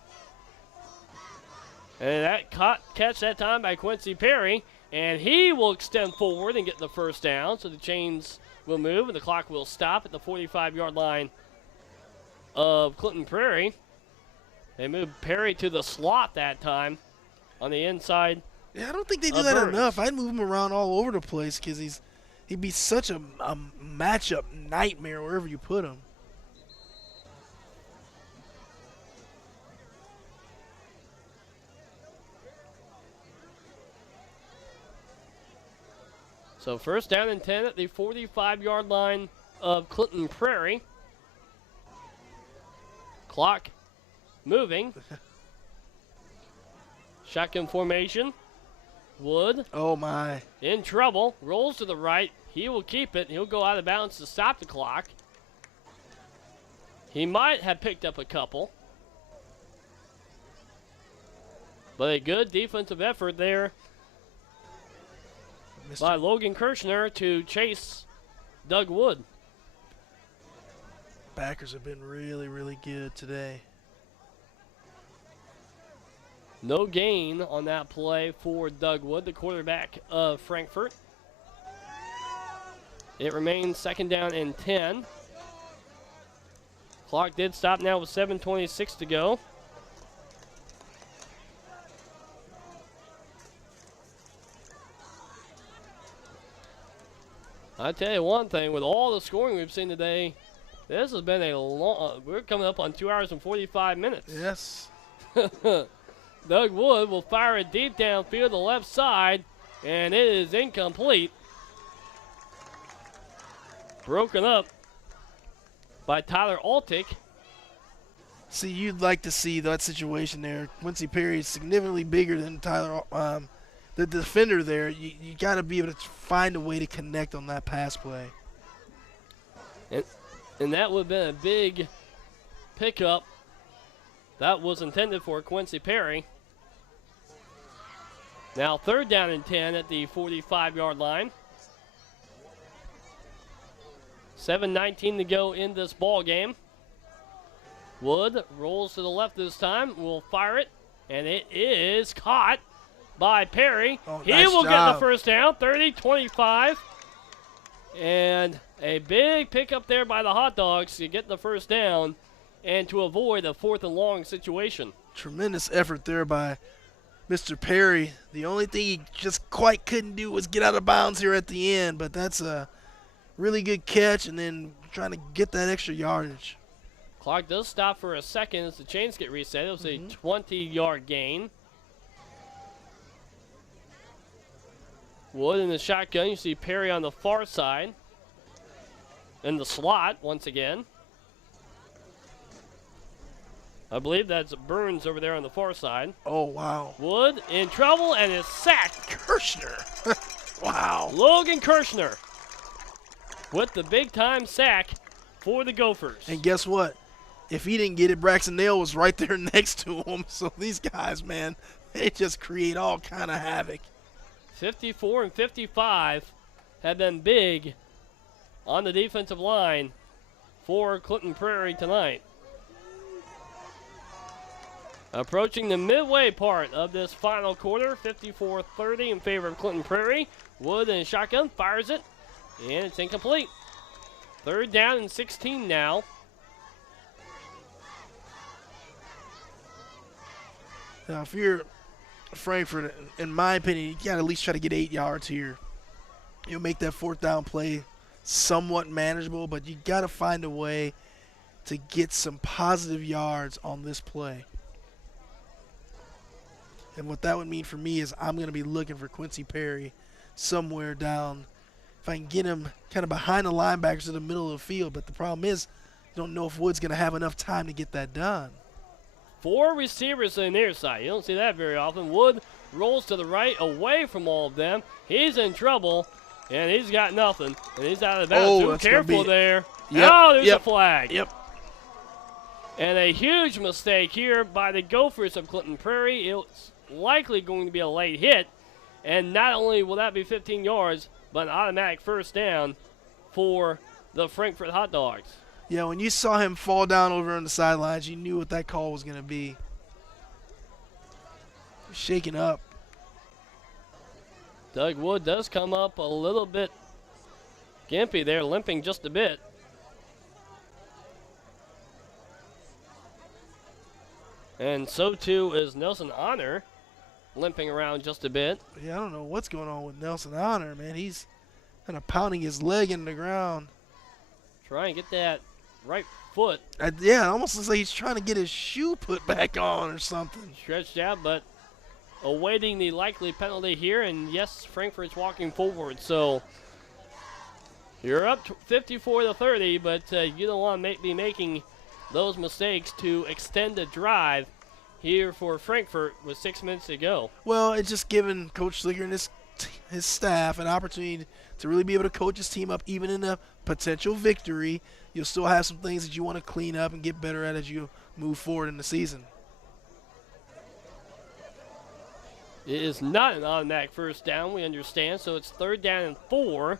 And that catch that time by Quincy Perry, and he will extend forward and get the first down, so the chains will move and the clock will stop at the 45-yard line of Clinton Prairie. They move Perry to the slot that time on the inside. Yeah, I don't think they do that enough. I'd move him around all over the place because he'd be such a matchup nightmare wherever you put him. So first down and 10 at the 45-yard line of Clinton Prairie. Clock moving. Shotgun formation. Wood. Oh, my. In trouble. Rolls to the right. He will keep it. He'll go out of bounds to stop the clock. He might have picked up a couple. But a good defensive effort there by Logan Kirshner to chase Doug Wood. Backers have been really, really good today. No gain on that play for Doug Wood, the quarterback of Frankfurt. It remains second down and 10. Clock did stop now with 7:26 to go. I tell you one thing, with all the scoring we've seen today, this has been a long, we're coming up on 2 hours and 45 minutes. Yes. Doug Wood will fire it deep downfield to the left side, and it is incomplete. Broken up by Tyler Altick. See, you'd like to see that situation there. Quincy Perry is significantly bigger than Tyler, the defender there. You got to be able to find a way to connect on that pass play. And that would have been a big pickup. That was intended for Quincy Perry. Now third down and 10 at the 45-yard line. 7:19 to go in this ball game. Wood rolls to the left this time. Will fire it, and it is caught by Perry. Oh, he nice will job. get the first down, 30-25. And a big pickup there by the Hot Dogs to get the first down and to avoid a 4th and long situation. Tremendous effort there by Mr. Perry. The only thing he just quite couldn't do was get out of bounds here at the end, but that's a really good catch and then trying to get that extra yardage. Clock does stop for a second as the chains get reset. It was a 20-yard gain. Wood in the shotgun. You see Perry on the far side. In the slot once again. I believe that's Burns over there on the far side. Oh, wow. Wood in trouble and is sacked. Kirshner. Wow. Logan Kirshner with the big-time sack for the Gophers. And guess what? If he didn't get it, Braxton Nail was right there next to him. So these guys, man, they just create all kind of havoc. 54 and 55 have been big on the defensive line for Clinton Prairie tonight. Approaching the midway part of this final quarter, 54-30 in favor of Clinton Prairie. Wood in shotgun fires it, and it's incomplete. Third down and 16 now. Now, if you're Frankfurt, in my opinion, you got to at least try to get 8 yards here. You'll make that 4th down play somewhat manageable, but you got to find a way to get some positive yards on this play. And what that would mean for me is I'm going to be looking for Quincy Perry somewhere down. If I can get him kind of behind the linebackers in the middle of the field, but the problem is you don't know if Wood's going to have enough time to get that done. 4 receivers on the near side. You don't see that very often. Wood rolls to the right, away from all of them. He's in trouble, and he's got nothing. And he's out of bounds. Oh, careful there. Yep, Oh, there's yep, a flag. Yep. And a huge mistake here by the Gophers of Clinton Prairie. It likely going to be a late hit. And not only will that be 15 yards, but an automatic first down for the Frankfurt Hot Dogs. Yeah, when you saw him fall down over on the sidelines, you knew what that call was going to be. Shaking up. Doug Wood does come up a little bit gimpy there, limping just a bit. And so too is Nelson Honor, limping around just a bit. Yeah, I don't know what's going on with Nelson Honor, man. He's kind of pounding his leg into the ground. Try and get that right foot. Yeah, it almost looks like he's trying to get his shoe put back on or something. Stretched out, but awaiting the likely penalty here. And yes, Frankfurt's walking forward. So you're up 54-30, but you don't want to be making those mistakes to extend the drive here for Frankfurt with 6 minutes to go. Well, it's just giving Coach Slicker and his staff an opportunity to really be able to coach his team up. Even in a potential victory, you'll still have some things that you want to clean up and get better at as you move forward in the season. It is not an automatic first down, we understand, so it's 3rd down and 4.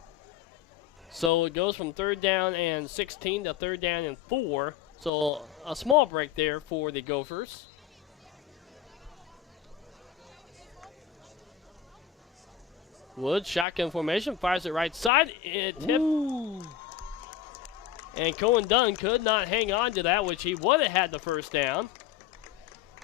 So it goes from 3rd down and 16 to 3rd down and 4. So a small break there for the Gophers. Wood, shotgun formation, fires it right side. It tipped. And Cohen Dunn could not hang on to that, which he would have had the first down.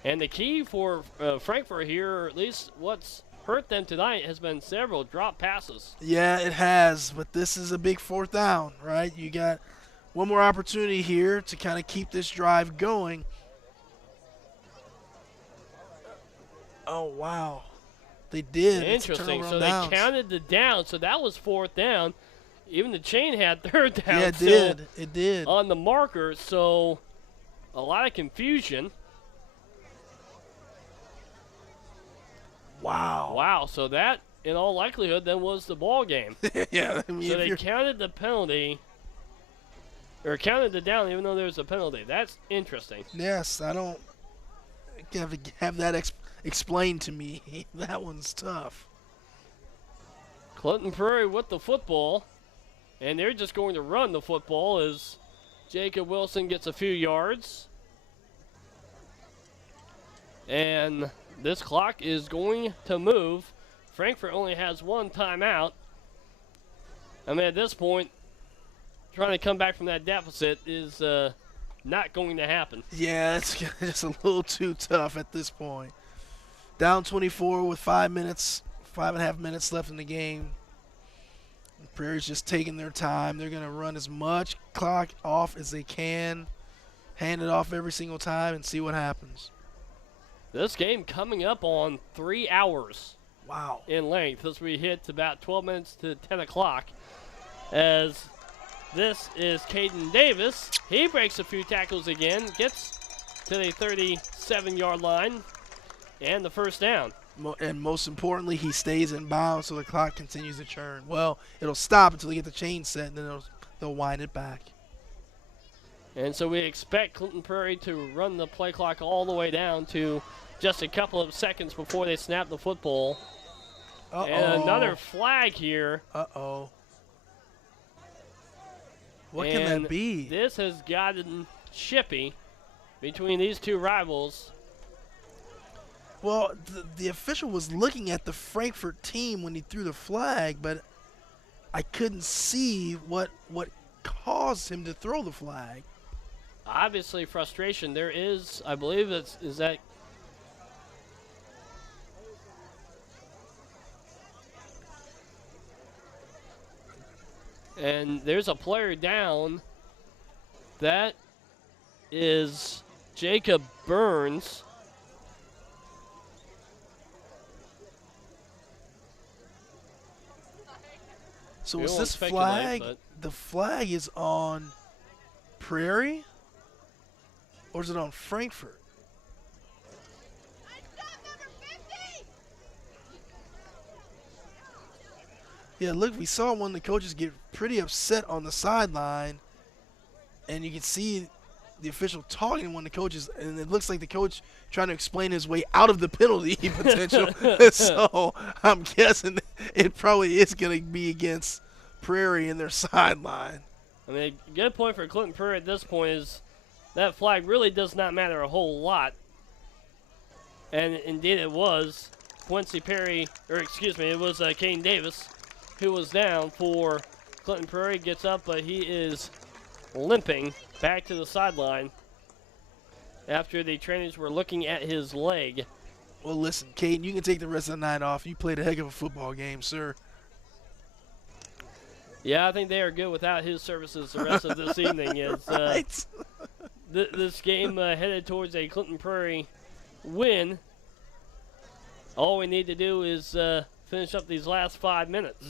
And the key for Frankfurt here, or at least what's hurt them tonight, has been several drop passes. Yeah, it has, but this is a big 4th down, right? You got one more opportunity here to kind of keep this drive going. Oh, wow. They did. Interesting. So they counted the down, so that was 4th down. Even the chain had 3rd down. Yeah, it did. It did. On the marker, so a lot of confusion. Wow. Wow, so that, in all likelihood, then was the ball game. Yeah. I mean, so they counted the penalty, or counted the down even though there was a penalty. That's interesting. Yes, I don't have that explained to me. That one's tough. Clinton Prairie with the football, and they're just going to run the football as Jacob Wilson gets a few yards. And this clock is going to move. Frankfurt only has one timeout. I mean, at this point, trying to come back from that deficit is not going to happen. Yeah, it's just a little too tough at this point. Down 24 with 5.5 minutes left in the game. Prairie's just taking their time. They're going to run as much clock off as they can, hand it off every single time, and see what happens. This game coming up on 3 hours. Wow. In length as we hit about 12 minutes to 10 o'clock. As this is Caden Davis. He breaks a few tackles again, gets to the 37-yard line, and the first down. And most importantly, he stays in bounds so the clock continues to churn. Well, it'll stop until they get the chain set, and then they'll wind it back. And so we expect Clinton Prairie to run the play clock all the way down to just a couple of seconds before they snap the football. Uh-oh. And another flag here. Uh-oh. What can that be? This has gotten chippy between these two rivals. Well, the official was looking at the Frankfurt team when he threw the flag, but I couldn't see what caused him to throw the flag. Obviously frustration. There is, I believe is that and there's a player down. That is Jacob Burns. So is this flag, the flag is on Prairie, or is it on Frankfurt? Yeah, look, we saw one of the coaches get pretty upset on the sideline, and you can see the official talking to one of the coaches, and it looks like the coach trying to explain his way out of the penalty potential. So I'm guessing it probably is going to be against Prairie in their sideline. I mean, a good point for Clinton Prairie at this point is that flag really does not matter a whole lot. And indeed it was Quincy Perry, or excuse me, it was Kane Davis who was down for Clinton Prairie. Gets up, but he is limping back to the sideline after the trainers were looking at his leg. Well, listen, Caden, you can take the rest of the night off. You played a heck of a football game, sir. Yeah, I think they are good without his services the rest of this evening. As this game headed towards a Clinton Prairie win. All we need to do is finish up these last 5 minutes.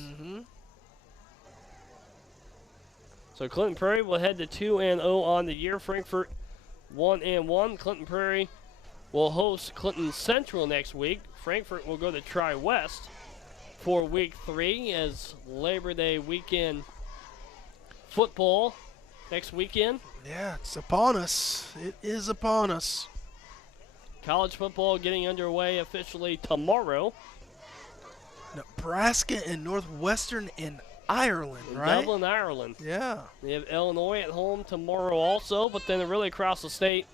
So Clinton Prairie will head to 2-0 on the year. Frankfurt 1-1. Clinton Prairie will host Clinton Central next week. Frankfurt will go to Tri-West for week 3 as Labor Day weekend football next weekend. Yeah, it's upon us. It is upon us. College football getting underway officially tomorrow. Nebraska and Northwestern in Ireland, right? Dublin, Ireland. Yeah. They have Illinois at home tomorrow also, but then really across the state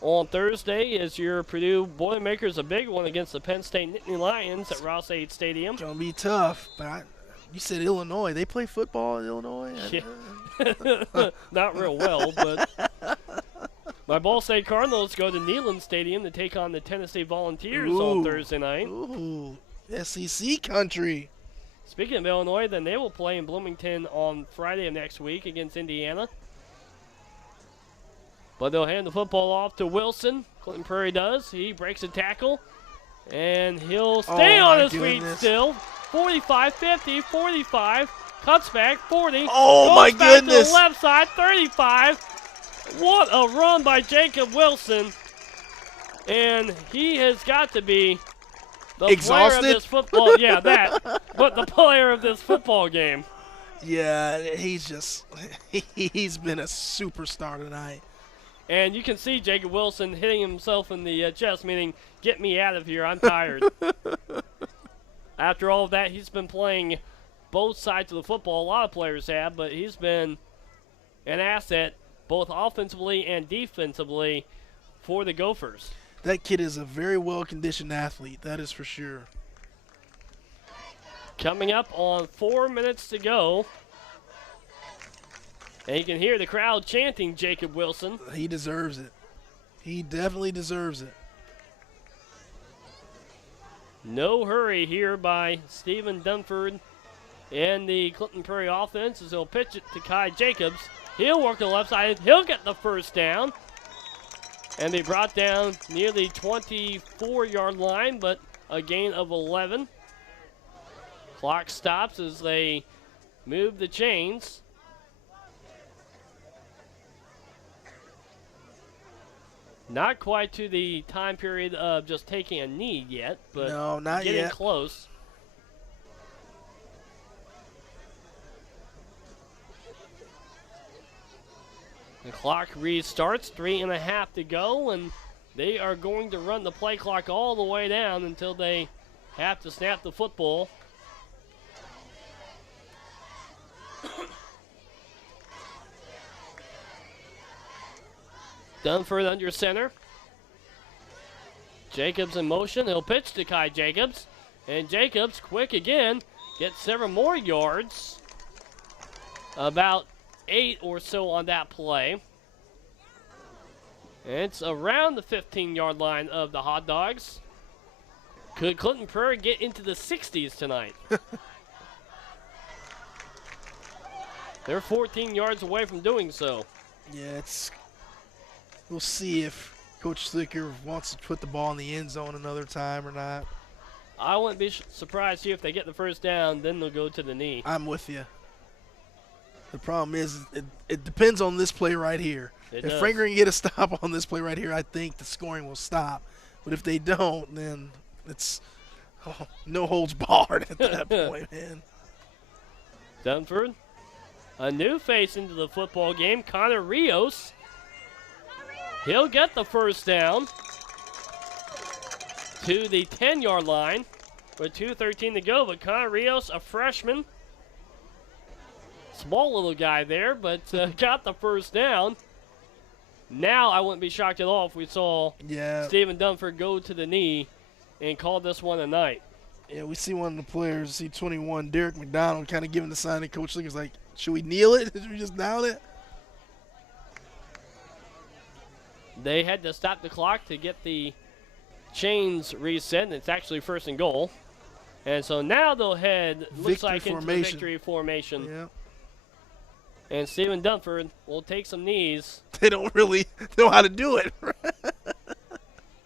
on Thursday is your Purdue Boilermakers, a big one against the Penn State Nittany Lions at Ross-Ade Stadium. Gonna be tough, but you said Illinois. They play football in Illinois? Yeah. Not real well, but my Ball State Cardinals go to Neyland Stadium to take on the Tennessee Volunteers on Thursday night. Ooh, SEC country. Speaking of Illinois, then they will play in Bloomington on Friday of next week against Indiana. But they'll hand the football off to Wilson. Clinton Prairie does. He breaks a tackle, and he'll stay on his feet still. 45, 50, 45, cuts back, 40. Oh, my goes back goodness. to the left side, 35. What a run by Jacob Wilson. And he has got to be the exhausted player of this football. Yeah, that. But the player of this football game. Yeah, he's been a superstar tonight. And you can see Jacob Wilson hitting himself in the chest, meaning, get me out of here, I'm tired. After all of that, he's been playing both sides of the football. A lot of players have, but he's been an asset both offensively and defensively for the Gophers. That kid is a very well-conditioned athlete, that is for sure. Coming up on 4 minutes to go. And you can hear the crowd chanting Jacob Wilson. He deserves it. He definitely deserves it. No hurry here by Stephen Dunford and the Clinton Prairie offense as he'll pitch it to Kai Jacobs. He'll work the left side. He'll get the first down. And they brought down near the 24-yard line, but a gain of 11. Clock stops as they move the chains. Not quite to the time period of just taking a knee yet, but no, not getting yet. Close. The clock restarts, 3.5 to go, and they are going to run the play clock all the way down until they have to snap the football. Dunford under center. Jacobs in motion. He'll pitch to Kai Jacobs. And Jacobs, quick again, gets several more yards. About 8 or so on that play. And it's around the 15-yard line of the Hot Dogs. Could Clinton Prairie get into the 60s tonight? They're 14 yards away from doing so. Yeah, we'll see if Coach Slicker wants to put the ball in the end zone another time or not. I wouldn't be surprised here if they get the first down, then they'll go to the knee. I'm with you. The problem is it depends on this play right here. If Frankfort can get a stop on this play right here, I think the scoring will stop. But if they don't, then it's no holds barred at that point, man. Dunford, a new face into the football game, Connor Rios. He'll get the first down to the 10-yard line with 2:13 to go. But Connor Rios, a freshman, small little guy there, but got the first down. Now I wouldn't be shocked at all if we saw Stephen Dunford go to the knee and call this one a night. Yeah, we see one of the players, see 21, Derek McDonald, kind of giving the sign, and Coach Lincoln's like, should we kneel it? Should we just down it? They had to stop the clock to get the chains reset, and it's actually first and goal. And so now they'll head, looks like, into the victory formation. Yeah. And Stephen Dunford will take some knees. They don't really know how to do it.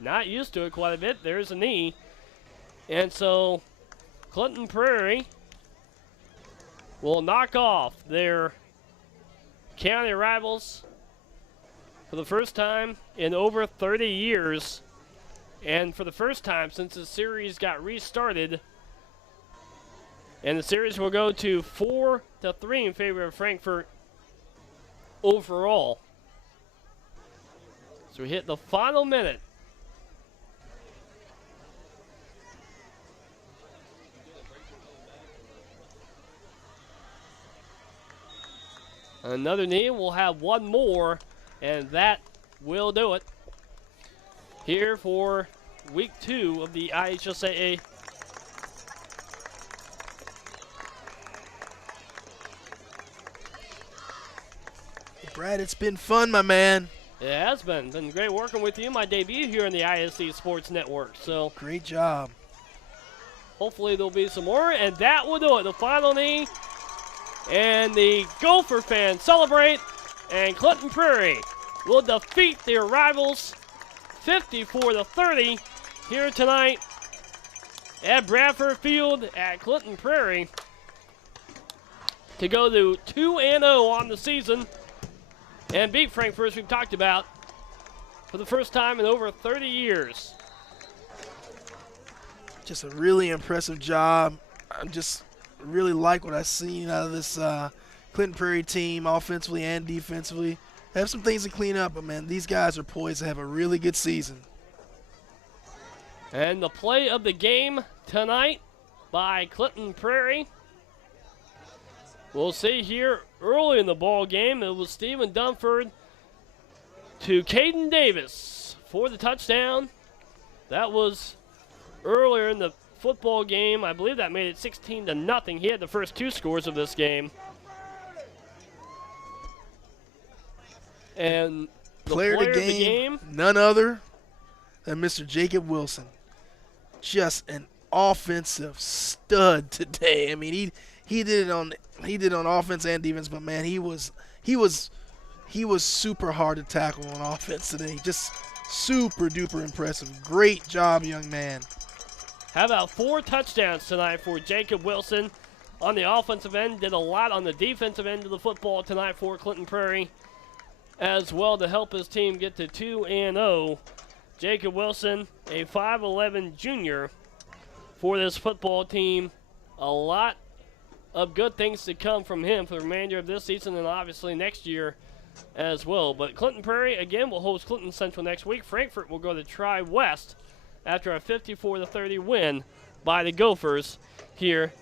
Not used to it quite a bit. There's a knee. And so Clinton Prairie will knock off their county rivals for the first time in over 30 years. And for the first time since the series got restarted. And the series will go to 4-3 in favor of Frankfurt overall. So we hit the final minute. Another knee. We'll have one more, and that will do it here for week 2 of the IHSAA. Brad, it's been fun, my man. It has been. Been great working with you. My debut here in the ISC Sports Network. So great job. Hopefully there'll be some more, and that will do it. The final knee, and the Gopher fans celebrate, and Clinton Prairie will defeat their rivals 54-30 here tonight at Bradford Field at Clinton Prairie to go to 2-0 on the season and beat Frankfurt, as we've talked about, for the first time in over 30 years. Just a really impressive job. I just really like what I've seen out of this Clinton Prairie team, offensively and defensively. They have some things to clean up, but, man, these guys are poised to have a really good season. And the play of the game tonight by Clinton Prairie. We'll see here early in the ball game, it was Stephen Dunford to Caden Davis for the touchdown. That was earlier in the football game. I believe that made it 16-0. He had the first 2 scores of this game. And the player of the game, none other than Mr. Jacob Wilson. Just an offensive stud today. I mean, he did it on offense and defense, but, man, he was super hard to tackle on offense today. Just super duper impressive. Great job, young man. How about 4 touchdowns tonight for Jacob Wilson on the offensive end? Did a lot on the defensive end of the football tonight for Clinton Prairie as well to help his team get to 2-0. Jacob Wilson, a 5'11 junior for this football team. A lot of good things to come from him for the remainder of this season and obviously next year as well. But Clinton Prairie, again, will host Clinton Central next week. Frankfurt will go to Tri-West after a 54-30 win by the Gophers here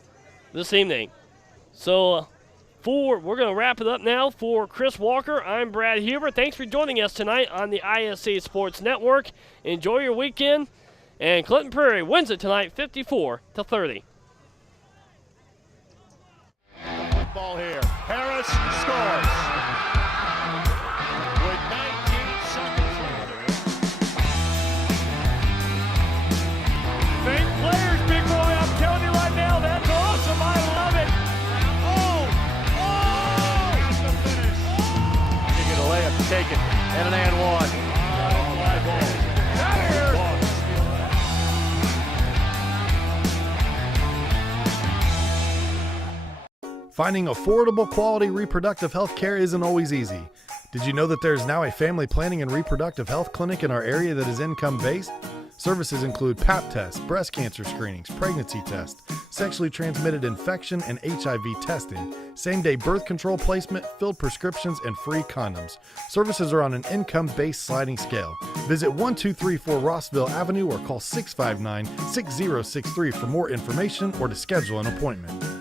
this evening. So we're going to wrap it up now. For Chris Walker, I'm Brad Huber. Thanks for joining us tonight on the ISC Sports Network. Enjoy your weekend. And Clinton Prairie wins it tonight 54-30. Ball here. Harris scores. With 19 seconds left. Fake players, big boy. I'm telling you right now, that's awesome. I love it. That's the finish. You get a layup taken and an and one. Fly ball. Finding affordable, quality reproductive health care isn't always easy. Did you know that there's now a family planning and reproductive health clinic in our area that is income-based? Services include Pap tests, breast cancer screenings, pregnancy tests, sexually transmitted infection and HIV testing, same-day birth control placement, filled prescriptions, and free condoms. Services are on an income-based sliding scale. Visit 1234 Rossville Avenue or call 659-6063 for more information or to schedule an appointment.